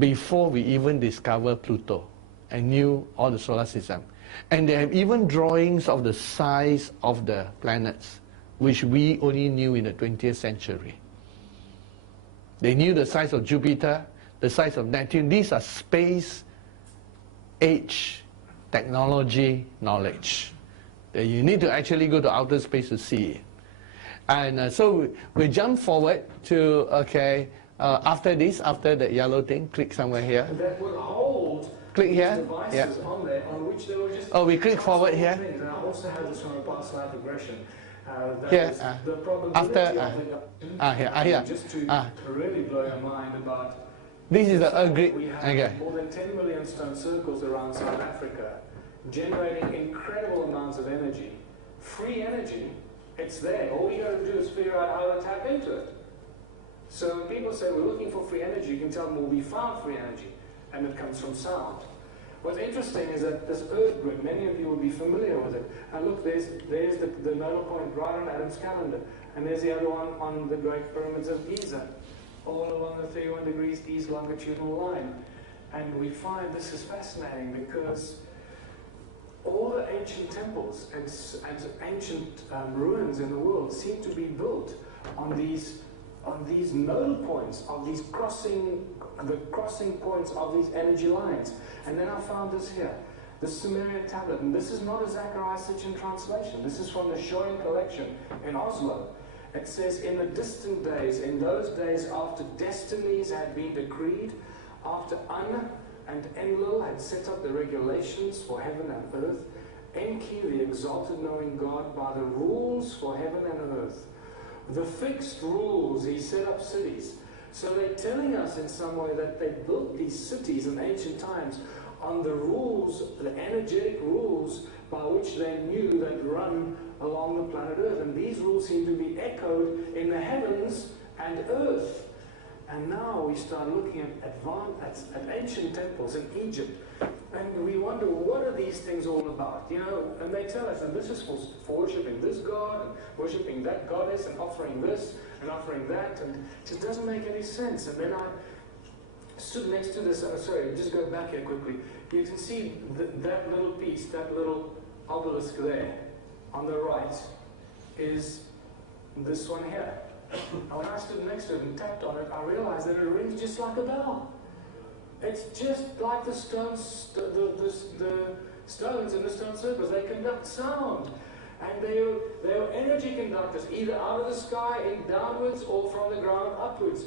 before we even discovered Pluto and knew all the solar system. And they have even drawings of the size of the planets, which we only knew in the 20th century. They knew the size of Jupiter, the size of Neptune. These are space age technology knowledge. You need to actually go to outer space to see it. And so we jump forward to, okay, after this, after the yellow thing, click somewhere here. That would hold click here. Devices on there on which there were just we click forward here. And I also had this from a past life regression. Here, the probability of here. Just to really blow your mind about this is the Earth grid. We have more than 10 million stone circles around South Africa, generating incredible amounts of energy. Free energy, it's there. All we got to do is figure out how to tap into it. So when people say we're looking for free energy, you can tell them, well, we found free energy, and it comes from sound. What's interesting is that this Earth grid, many of you will be familiar with it. And look, there's the nodal point right on Adam's calendar, and there's the other one on the Great Pyramids of Giza, all along the 31 degrees east longitudinal line. And we find this is fascinating because all the ancient temples and ancient ruins in the world seem to be built on these nodal points, of these crossing points of these energy lines. And then I found this here, the Sumerian tablet, and this is not a Zechariah Sitchin translation. This is from the Shorin collection in Oslo. It says, in the distant days, in those days after destinies had been decreed, after An and Enlil had set up the regulations for heaven and earth, Enki, the exalted knowing God, by the rules for heaven and earth, the fixed rules, he set up cities. So they're telling us in some way that they built these cities in ancient times on the rules, the energetic rules by which they knew they'd run along the planet Earth. And these rules seem to be echoed in the heavens and earth. And now we start looking at ancient temples in Egypt, and we wonder, what are these things all about? You know, and they tell us, and this is for worshipping this god, and worshipping that goddess, and offering this, and offering that, and it just doesn't make any sense. And then I stood next to this, sorry, just go back here quickly. You can see that little piece, that little obelisk there, on the right, is this one here. And when I stood next to it and tapped on it, I realized that it rings just like a bell. It's just like the stones, the stones in the stone circles. They conduct sound. And they are energy conductors, either out of the sky and downwards or from the ground upwards.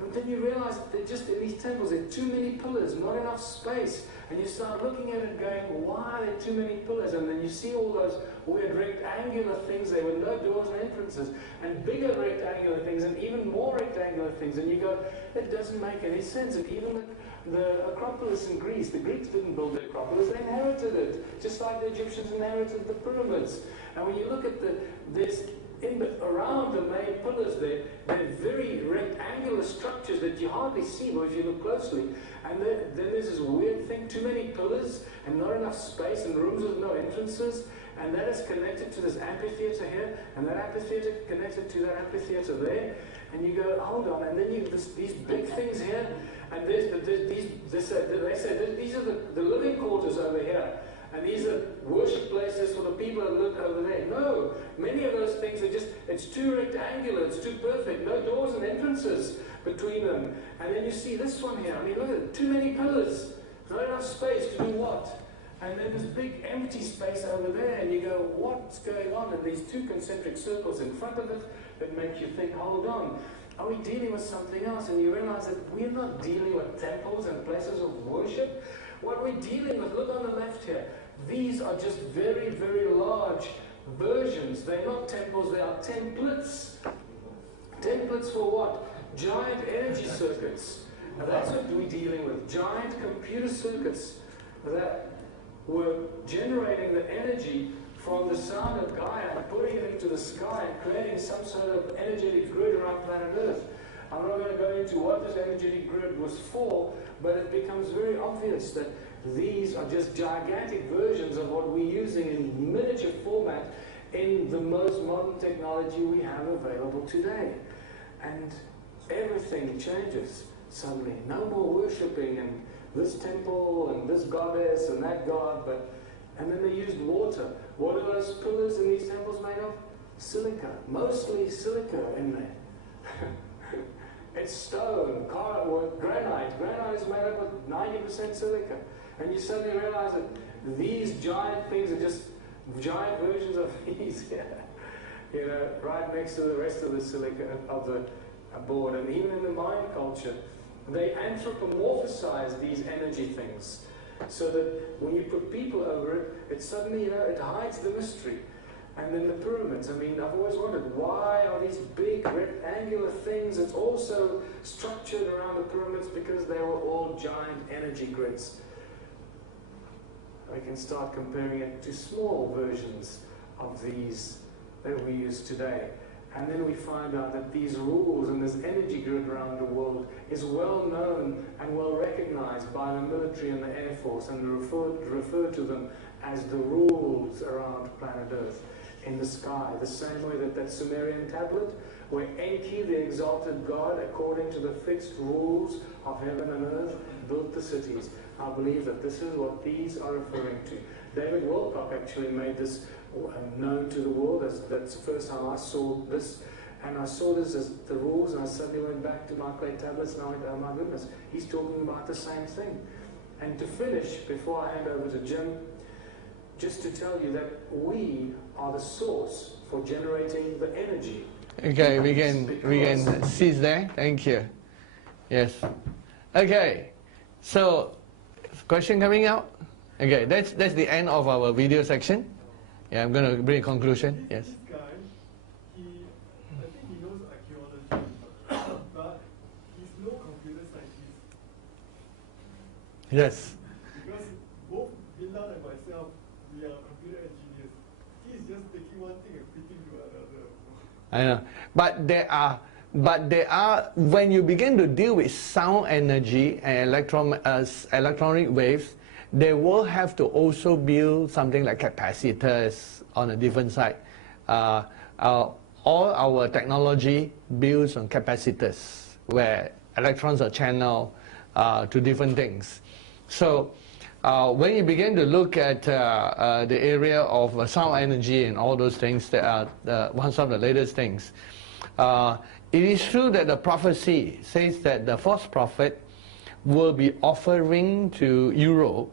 But then you realize that they're just in these temples, there are too many pillars, not enough space. And you start looking at it going, why are there too many pillars? And then you see all those weird rectangular things there with no doors and entrances, and bigger rectangular things, and even more rectangular things. And you go, it doesn't make any sense. And even the Acropolis in Greece, the Greeks didn't build the Acropolis, they inherited it, just like the Egyptians inherited the pyramids. And when you look at around the main pillars there, they're very rectangular structures that you hardly see, but if you look closely. And then there's this weird thing, too many pillars and not enough space and rooms with no entrances. And that is connected to this amphitheater here, and that amphitheater connected to that amphitheater there. And you go, hold on, and then these big things here, and they say these are the living quarters over here. And these are worship places for the people that live over there. No, many of those things are just, it's too rectangular, it's too perfect, no doors and entrances between them. And then you see this one here, I mean, look at it, too many pillars, not enough space to do what? And then this big empty space over there, and you go, what's going on? And these two concentric circles in front of it that make you think, hold on, are we dealing with something else? And you realize that we're not dealing with temples and places of worship. What we're dealing with, look on the left here, these are just very, very large versions. They're not temples, they are templates. Templates for what? Giant energy circuits. And that's what we're dealing with. Giant computer circuits that were generating the energy from the sound of Gaia and putting it into the sky and creating some sort of energetic grid around planet Earth. I'm not going to go into what this energetic grid was for, but it becomes very obvious that these are just gigantic versions of what we're using in miniature format in the most modern technology we have available today. And everything changes suddenly. No more worshipping and this temple and this goddess and that god, and then they used water. What are those pillars in these temples made of? Silica. Mostly silica in there. It's stone, granite. Granite is made up of 90% silica. And you suddenly realize that these giant things are just giant versions of these here. You know, right next to the rest of the silica of the board. And even in the Mayan culture, they anthropomorphize these energy things. So that when you put people over it, it suddenly, you know, it hides the mystery. And then the pyramids, I mean, I've always wondered, why are these big rectangular things? It's also structured around the pyramids because they were all giant energy grids. We can start comparing it to small versions of these that we use today. And then we find out that these rules and this energy grid around the world is well known and well recognized by the military and the Air Force, and refer to them as the rules around planet Earth in the sky. The same way that Sumerian tablet, where Enki, the exalted god, according to the fixed rules of heaven and earth, built the cities. I believe that this is what these are referring to. David Wilcock actually made this known to the world. That's the first time I saw this. And I saw this as the rules, and I suddenly went back to my clay tablets, and I went, oh my goodness, he's talking about the same thing. And to finish, before I hand over to Jim, just to tell you that we are the source for generating the energy. Okay, we can cease there. Thank you. Yes. Okay. So, question coming out? Okay, that's the end of our video section. Yeah, I'm going to bring a conclusion. Yes. This guy, I think he knows archaeology, but he's no computer scientist. Yes. Because both Bilal and myself, we are computer engineers. He's just taking one thing and fitting to another. I know. But there are, when you begin to deal with sound energy and electronic waves, they will have to also build something like capacitors on a different side. All our technology builds on capacitors, where electrons are channeled to different things. So when you begin to look at the area of sound energy and all those things that are one of the latest things, it is true that the prophecy says that the false prophet will be offering to Europe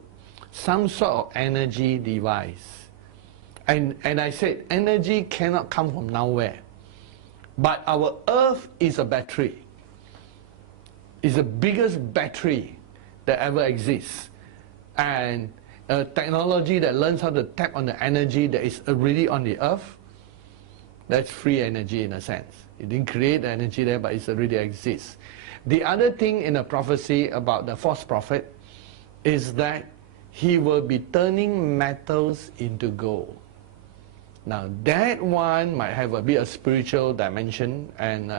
some sort of energy device. And I said, energy cannot come from nowhere. But our Earth is a battery. It's the biggest battery that ever exists. And a technology that learns how to tap on the energy that is already on the Earth, that's free energy in a sense. It didn't create the energy there, but it already exists. The other thing in the prophecy about the false prophet is that he will be turning metals into gold. Now that one might have a bit of spiritual dimension and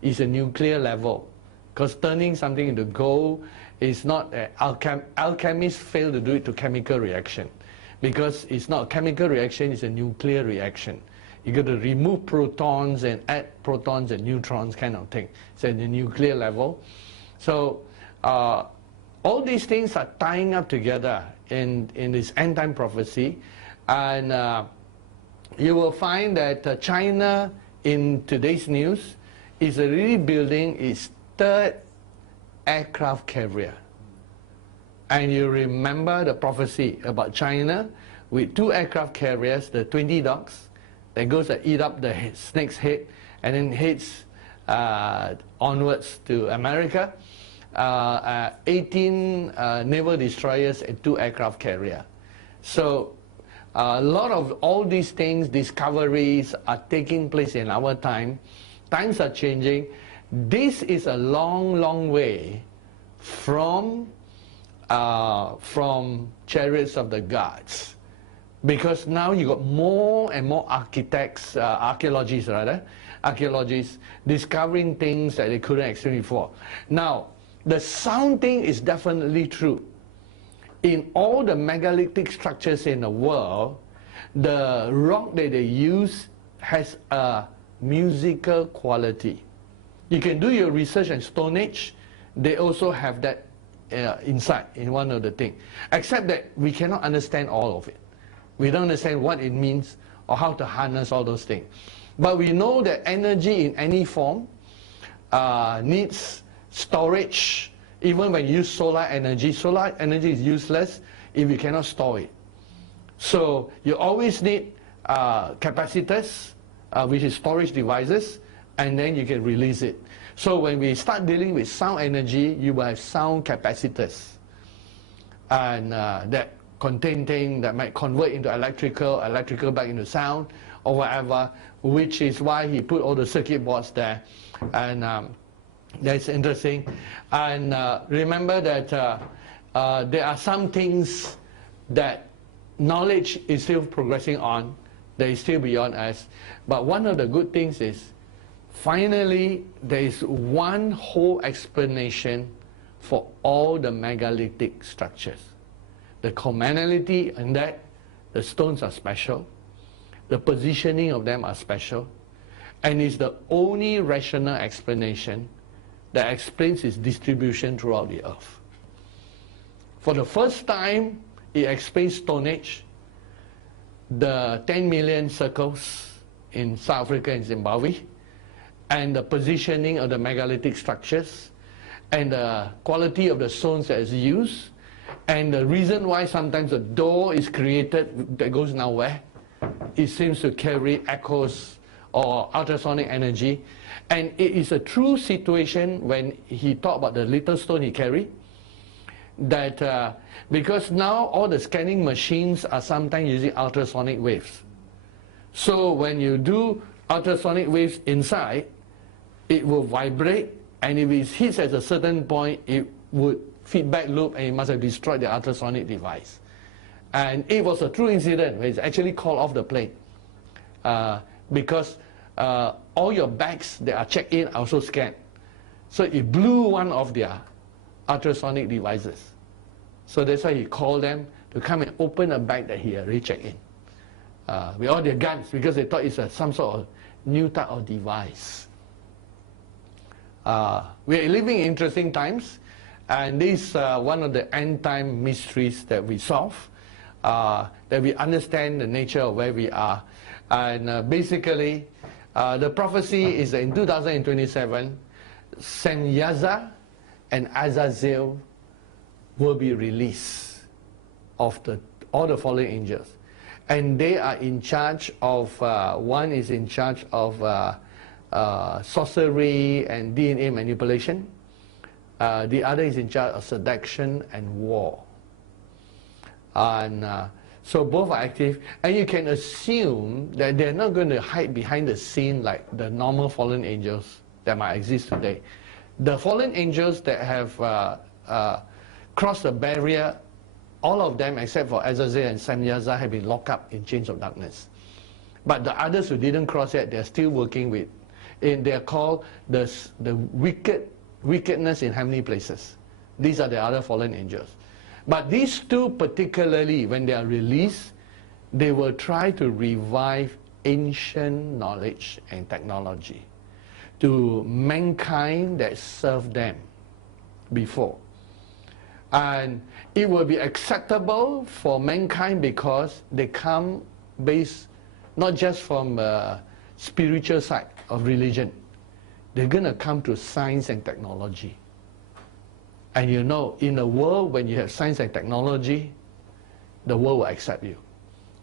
is a nuclear level. Because turning something into gold is not, alchemists fail to do it to chemical reaction. Because it's not a chemical reaction, it's a nuclear reaction. You got to remove protons and add protons and neutrons kind of thing. It's at the nuclear level. So all these things are tying up together in this end time prophecy. And you will find that China in today's news is really building its third aircraft carrier. And you remember the prophecy about China with 2 aircraft carriers, the 20 dogs, that goes to eat up the snake's head and then heads onwards to America. 18 naval destroyers and 2 aircraft carriers. So a lot of all these things, discoveries are taking place in our time. Times are changing. This is a long, long way from chariots of the gods. Because now you got more and more architects, archaeologists discovering things that they couldn't explain before. Now, the sound thing is definitely true. In all the megalithic structures in the world, the rock that they use has a musical quality. You can do your research on Stone Age. They also have that inside in one of the things. Except that we cannot understand all of it. We don't understand what it means or how to harness all those things. But we know that energy in any form needs storage. Even when you use solar energy is useless if you cannot store it. So you always need capacitors, which is storage devices, and then you can release it. So when we start dealing with sound energy, you will have sound capacitors. And that contain things that might convert into electrical back into sound, or whatever, which is why he put all the circuit boards there. And that's interesting. And remember that there are some things that knowledge is still progressing on, that is still beyond us. But one of the good things is, finally, there is one whole explanation for all the megalithic structures. The commonality in that the stones are special, the positioning of them are special, and it's the only rational explanation that explains its distribution throughout the earth. For the first time, it explains Stone Age, the 10 million circles in South Africa and Zimbabwe, and the positioning of the megalithic structures, and the quality of the stones that is used, and the reason why sometimes a door is created that goes nowhere. It seems to carry echoes or ultrasonic energy. And it is a true situation when he talked about the little stone he carried, that because now all the scanning machines are sometimes using ultrasonic waves. So when you do ultrasonic waves inside, it will vibrate, and if it hits at a certain point, it would feedback loop, and it must have destroyed the ultrasonic device. And it was a true incident where it's actually called off the plane. Because all your bags that are checked in are also scanned. So it blew one of their ultrasonic devices. So that's why he called them to come and open a bag that he already checked in. With all their guns, because they thought it's some sort of new type of device. We are living in interesting times, and this is one of the end time mysteries that we solve, that we understand the nature of where we are. And basically, the prophecy is that in 2027, Semyaza and Azazel will be released of all the fallen angels. And they are in charge of, one is in charge of sorcery and DNA manipulation. The other is in charge of seduction and war. And so both are active, and you can assume that they're not going to hide behind the scene like the normal fallen angels that might exist today. The fallen angels that have crossed the barrier, all of them except for Azazel and Samyaza have been locked up in chains of darkness. But the others who didn't cross yet, they're still working with, and they're called the wickedness in heavenly places. These are the other fallen angels. But these two particularly, when they are released, they will try to revive ancient knowledge and technology to mankind that served them before. And it will be acceptable for mankind because they come based not just from a spiritual side of religion. They're going to come to science and technology. And you know, in a world when you have science and technology, the world will accept you.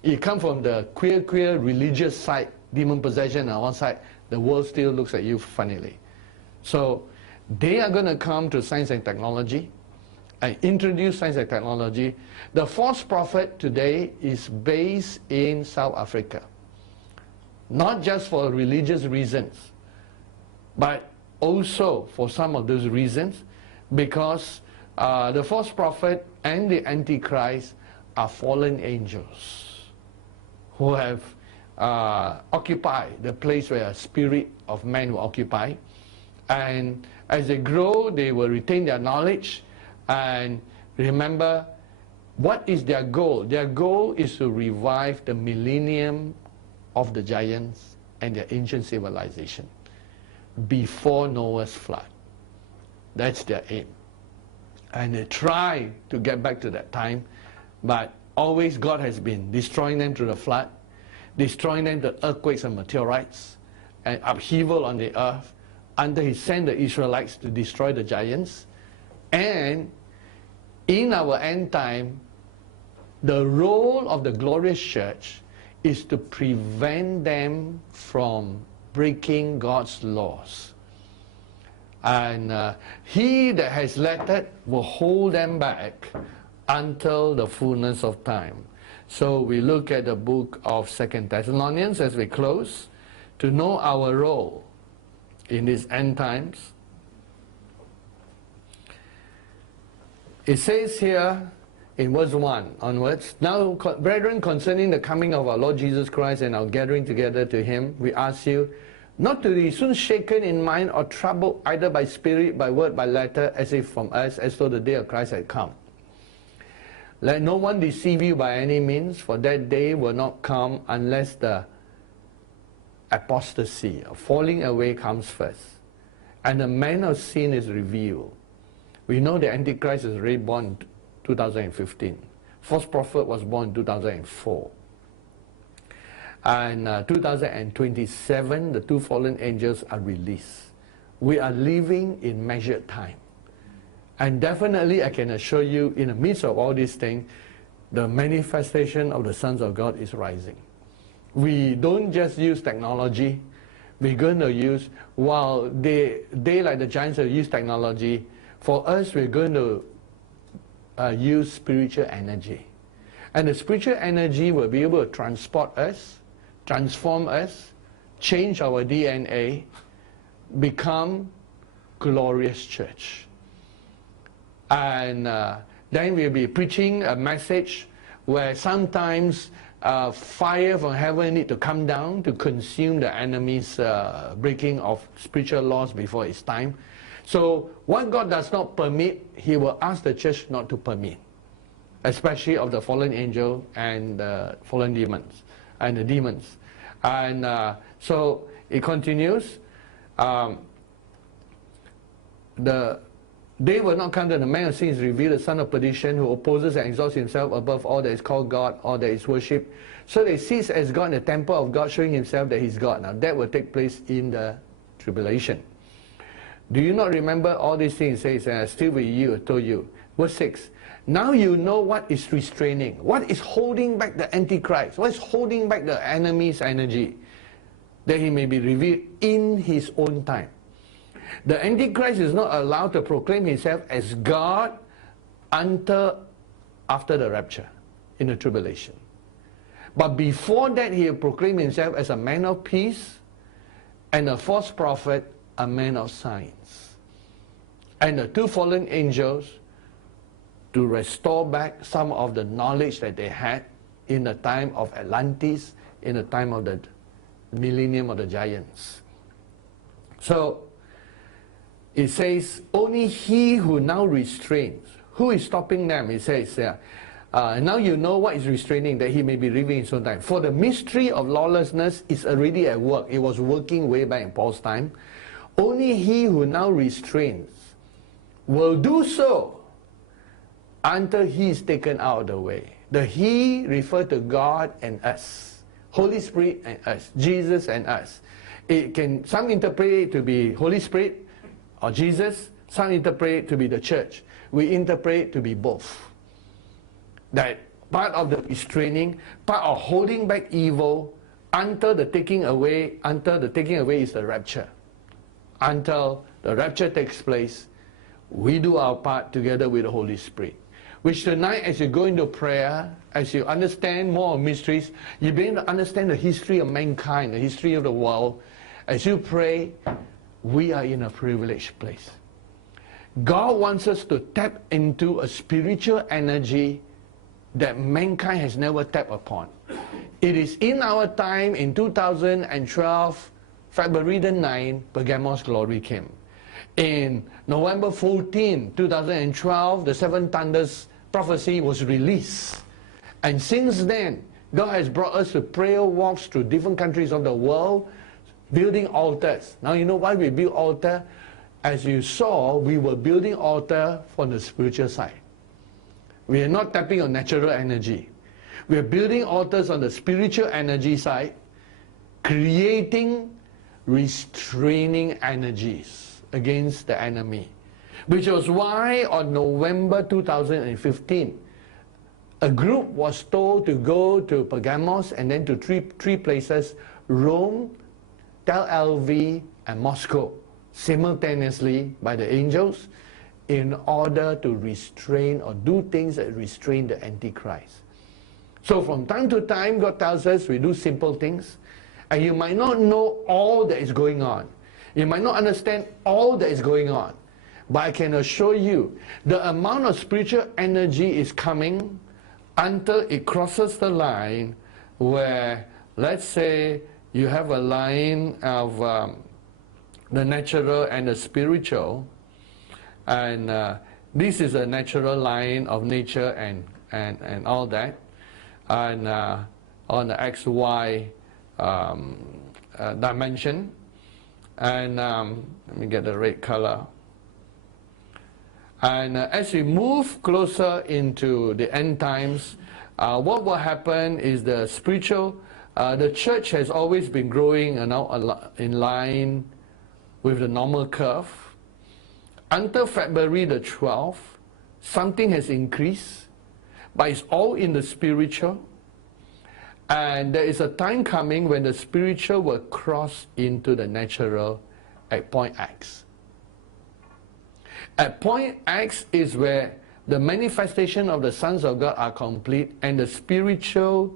You come from the queer religious side, demon possession on one side, the world still looks at you funnily. So they are going to come to science and technology and introduce science and technology. The false prophet today is based in South Africa. Not just for religious reasons, but also for some of those reasons, because the false prophet and the Antichrist are fallen angels who have occupied the place where a spirit of man will occupy. And as they grow, they will retain their knowledge. And remember, what is their goal? Their goal is to revive the millennium of the giants and their ancient civilization before Noah's flood. That's their aim. And they try to get back to that time, but always God has been destroying them through the flood, destroying them through earthquakes and meteorites, and upheaval on the earth, until He sent the Israelites to destroy the giants. And in our end time, the role of the glorious church is to prevent them from breaking God's laws. And He that has lettered will hold them back until the fullness of time. So we look at the book of 2 Thessalonians as we close, to know our role in these end times. It says here in verse 1 onwards, "Now, brethren, concerning the coming of our Lord Jesus Christ and our gathering together to Him, we ask you not to be soon shaken in mind or troubled either by spirit, by word, by letter, as if from us, as though the day of Christ had come. Let no one deceive you by any means, for that day will not come unless the apostasy, or falling away, comes first, and the man of sin is revealed." We know the Antichrist is already born in 2015. False prophet was born in 2004. And 2027, the two fallen angels are released. We are living in measured time. And definitely, I can assure you, in the midst of all these things, the manifestation of the sons of God is rising. We don't just use technology. We're going to use, while they like the giants have used technology, for us, we're going to use spiritual energy. And the spiritual energy will be able to transport us, transform us, change our DNA, become glorious church. And then we'll be preaching a message where sometimes fire from heaven need to come down to consume the enemy's breaking of spiritual laws before its time. So what God does not permit, He will ask the church not to permit, especially of the fallen angel and fallen demons and the demons. And so it continues. The day will not come that the man of sin is revealed, the son of perdition, who opposes and exalts himself above all that is called God or that is worshipped. So they cease as God in the temple of God, showing himself that he's God. Now that will take place in the tribulation. Do you not remember all these things? It says, still with you, I told you. Verse 6, Now you know what is restraining, what is holding back the Antichrist, what is holding back the enemy's energy, that he may be revealed in his own time. The Antichrist is not allowed to proclaim himself as God until after the rapture, in the tribulation. But before that, he will proclaim himself as a man of peace, and a false prophet, a man of signs. And the two fallen angels to restore back some of the knowledge that they had in the time of Atlantis, in the time of the millennium of the giants. So, it says, only he who now restrains. Who is stopping them? It says, now you know what is restraining, that he may be revealed in his own time. For the mystery of lawlessness is already at work. It was working way back in Paul's time. Only he who now restrains will do so until he is taken out of the way. The he referred to God and us. Holy Spirit and us. Jesus and us. Some interpret it to be Holy Spirit or Jesus. Some interpret it to be the church. We interpret it to be both. That part of the restraining, part of holding back evil until the taking away is the rapture. Until the rapture takes place, we do our part together with the Holy Spirit. Which tonight, as you go into prayer, as you understand more of mysteries, you begin to understand the history of mankind, the history of the world. As you pray, we are in a privileged place. God wants us to tap into a spiritual energy that mankind has never tapped upon. It is in our time, in 2012, February the 9th, Pergamos glory came. In November 14, 2012, the Seven Thunders prophecy was released. And since then, God has brought us to prayer walks through different countries of the world, building altars. Now you know why we build altar? As you saw, we were building altar from the spiritual side. We are not tapping on natural energy. We are building altars on the spiritual energy side, creating restraining energies against the enemy. Which was why on November 2015, a group was told to go to Pergamos and then to three places, Rome, Tel Aviv, and Moscow, simultaneously by the angels, in order to restrain or do things that restrain the Antichrist. So from time to time, God tells us we do simple things, and you might not know all that is going on. You might not understand all that is going on. But I can assure you, the amount of spiritual energy is coming until it crosses the line where, let's say, you have a line of the natural and the spiritual, and this is a natural line of nature and all that, and on the XY dimension, and let me get the red color. And as we move closer into the end times, what will happen is the spiritual, the church has always been growing in line with the normal curve. Until February the 12th, something has increased, but it's all in the spiritual. And there is a time coming when the spiritual will cross into the natural at point X. At point X is where the manifestation of the sons of God are complete, and the spiritual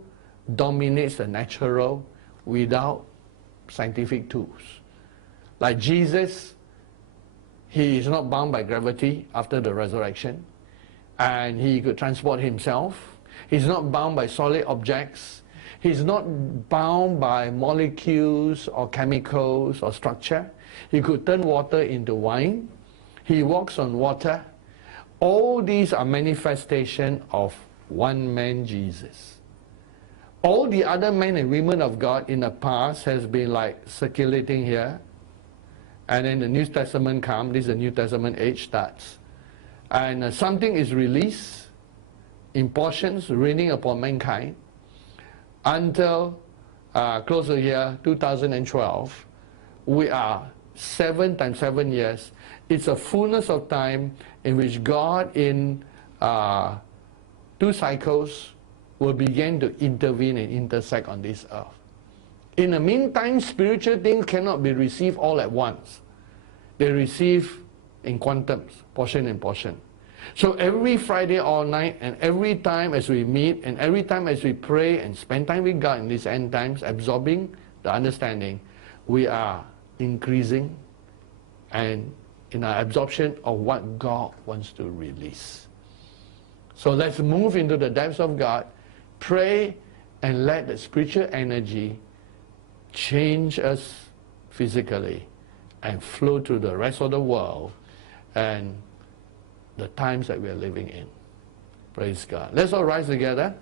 dominates the natural without scientific tools. Like Jesus, he is not bound by gravity after the resurrection, and he could transport himself. He's not bound by solid objects. He's not bound by molecules or chemicals or structure. He could turn water into wine. He walks on water. All these are manifestation of one man, Jesus. All the other men and women of God in the past has been like circulating here. And then the New Testament comes. This is the New Testament age starts. And something is released in portions, raining upon mankind, until closer here, 2012. We are 7 times 7 years. It's a fullness of time in which God in 2 cycles will begin to intervene and intersect on this earth. In the meantime, spiritual things cannot be received all at once. They receive in quantums, portion and portion. So every Friday all night, and every time as we meet, and every time as we pray and spend time with God in these end times, absorbing the understanding, we are increasing and in our absorption of what God wants to release. So let's move into the depths of God, pray, and let the spiritual energy change us physically and flow to the rest of the world and the times that we are living in. Praise God. Let's all rise together.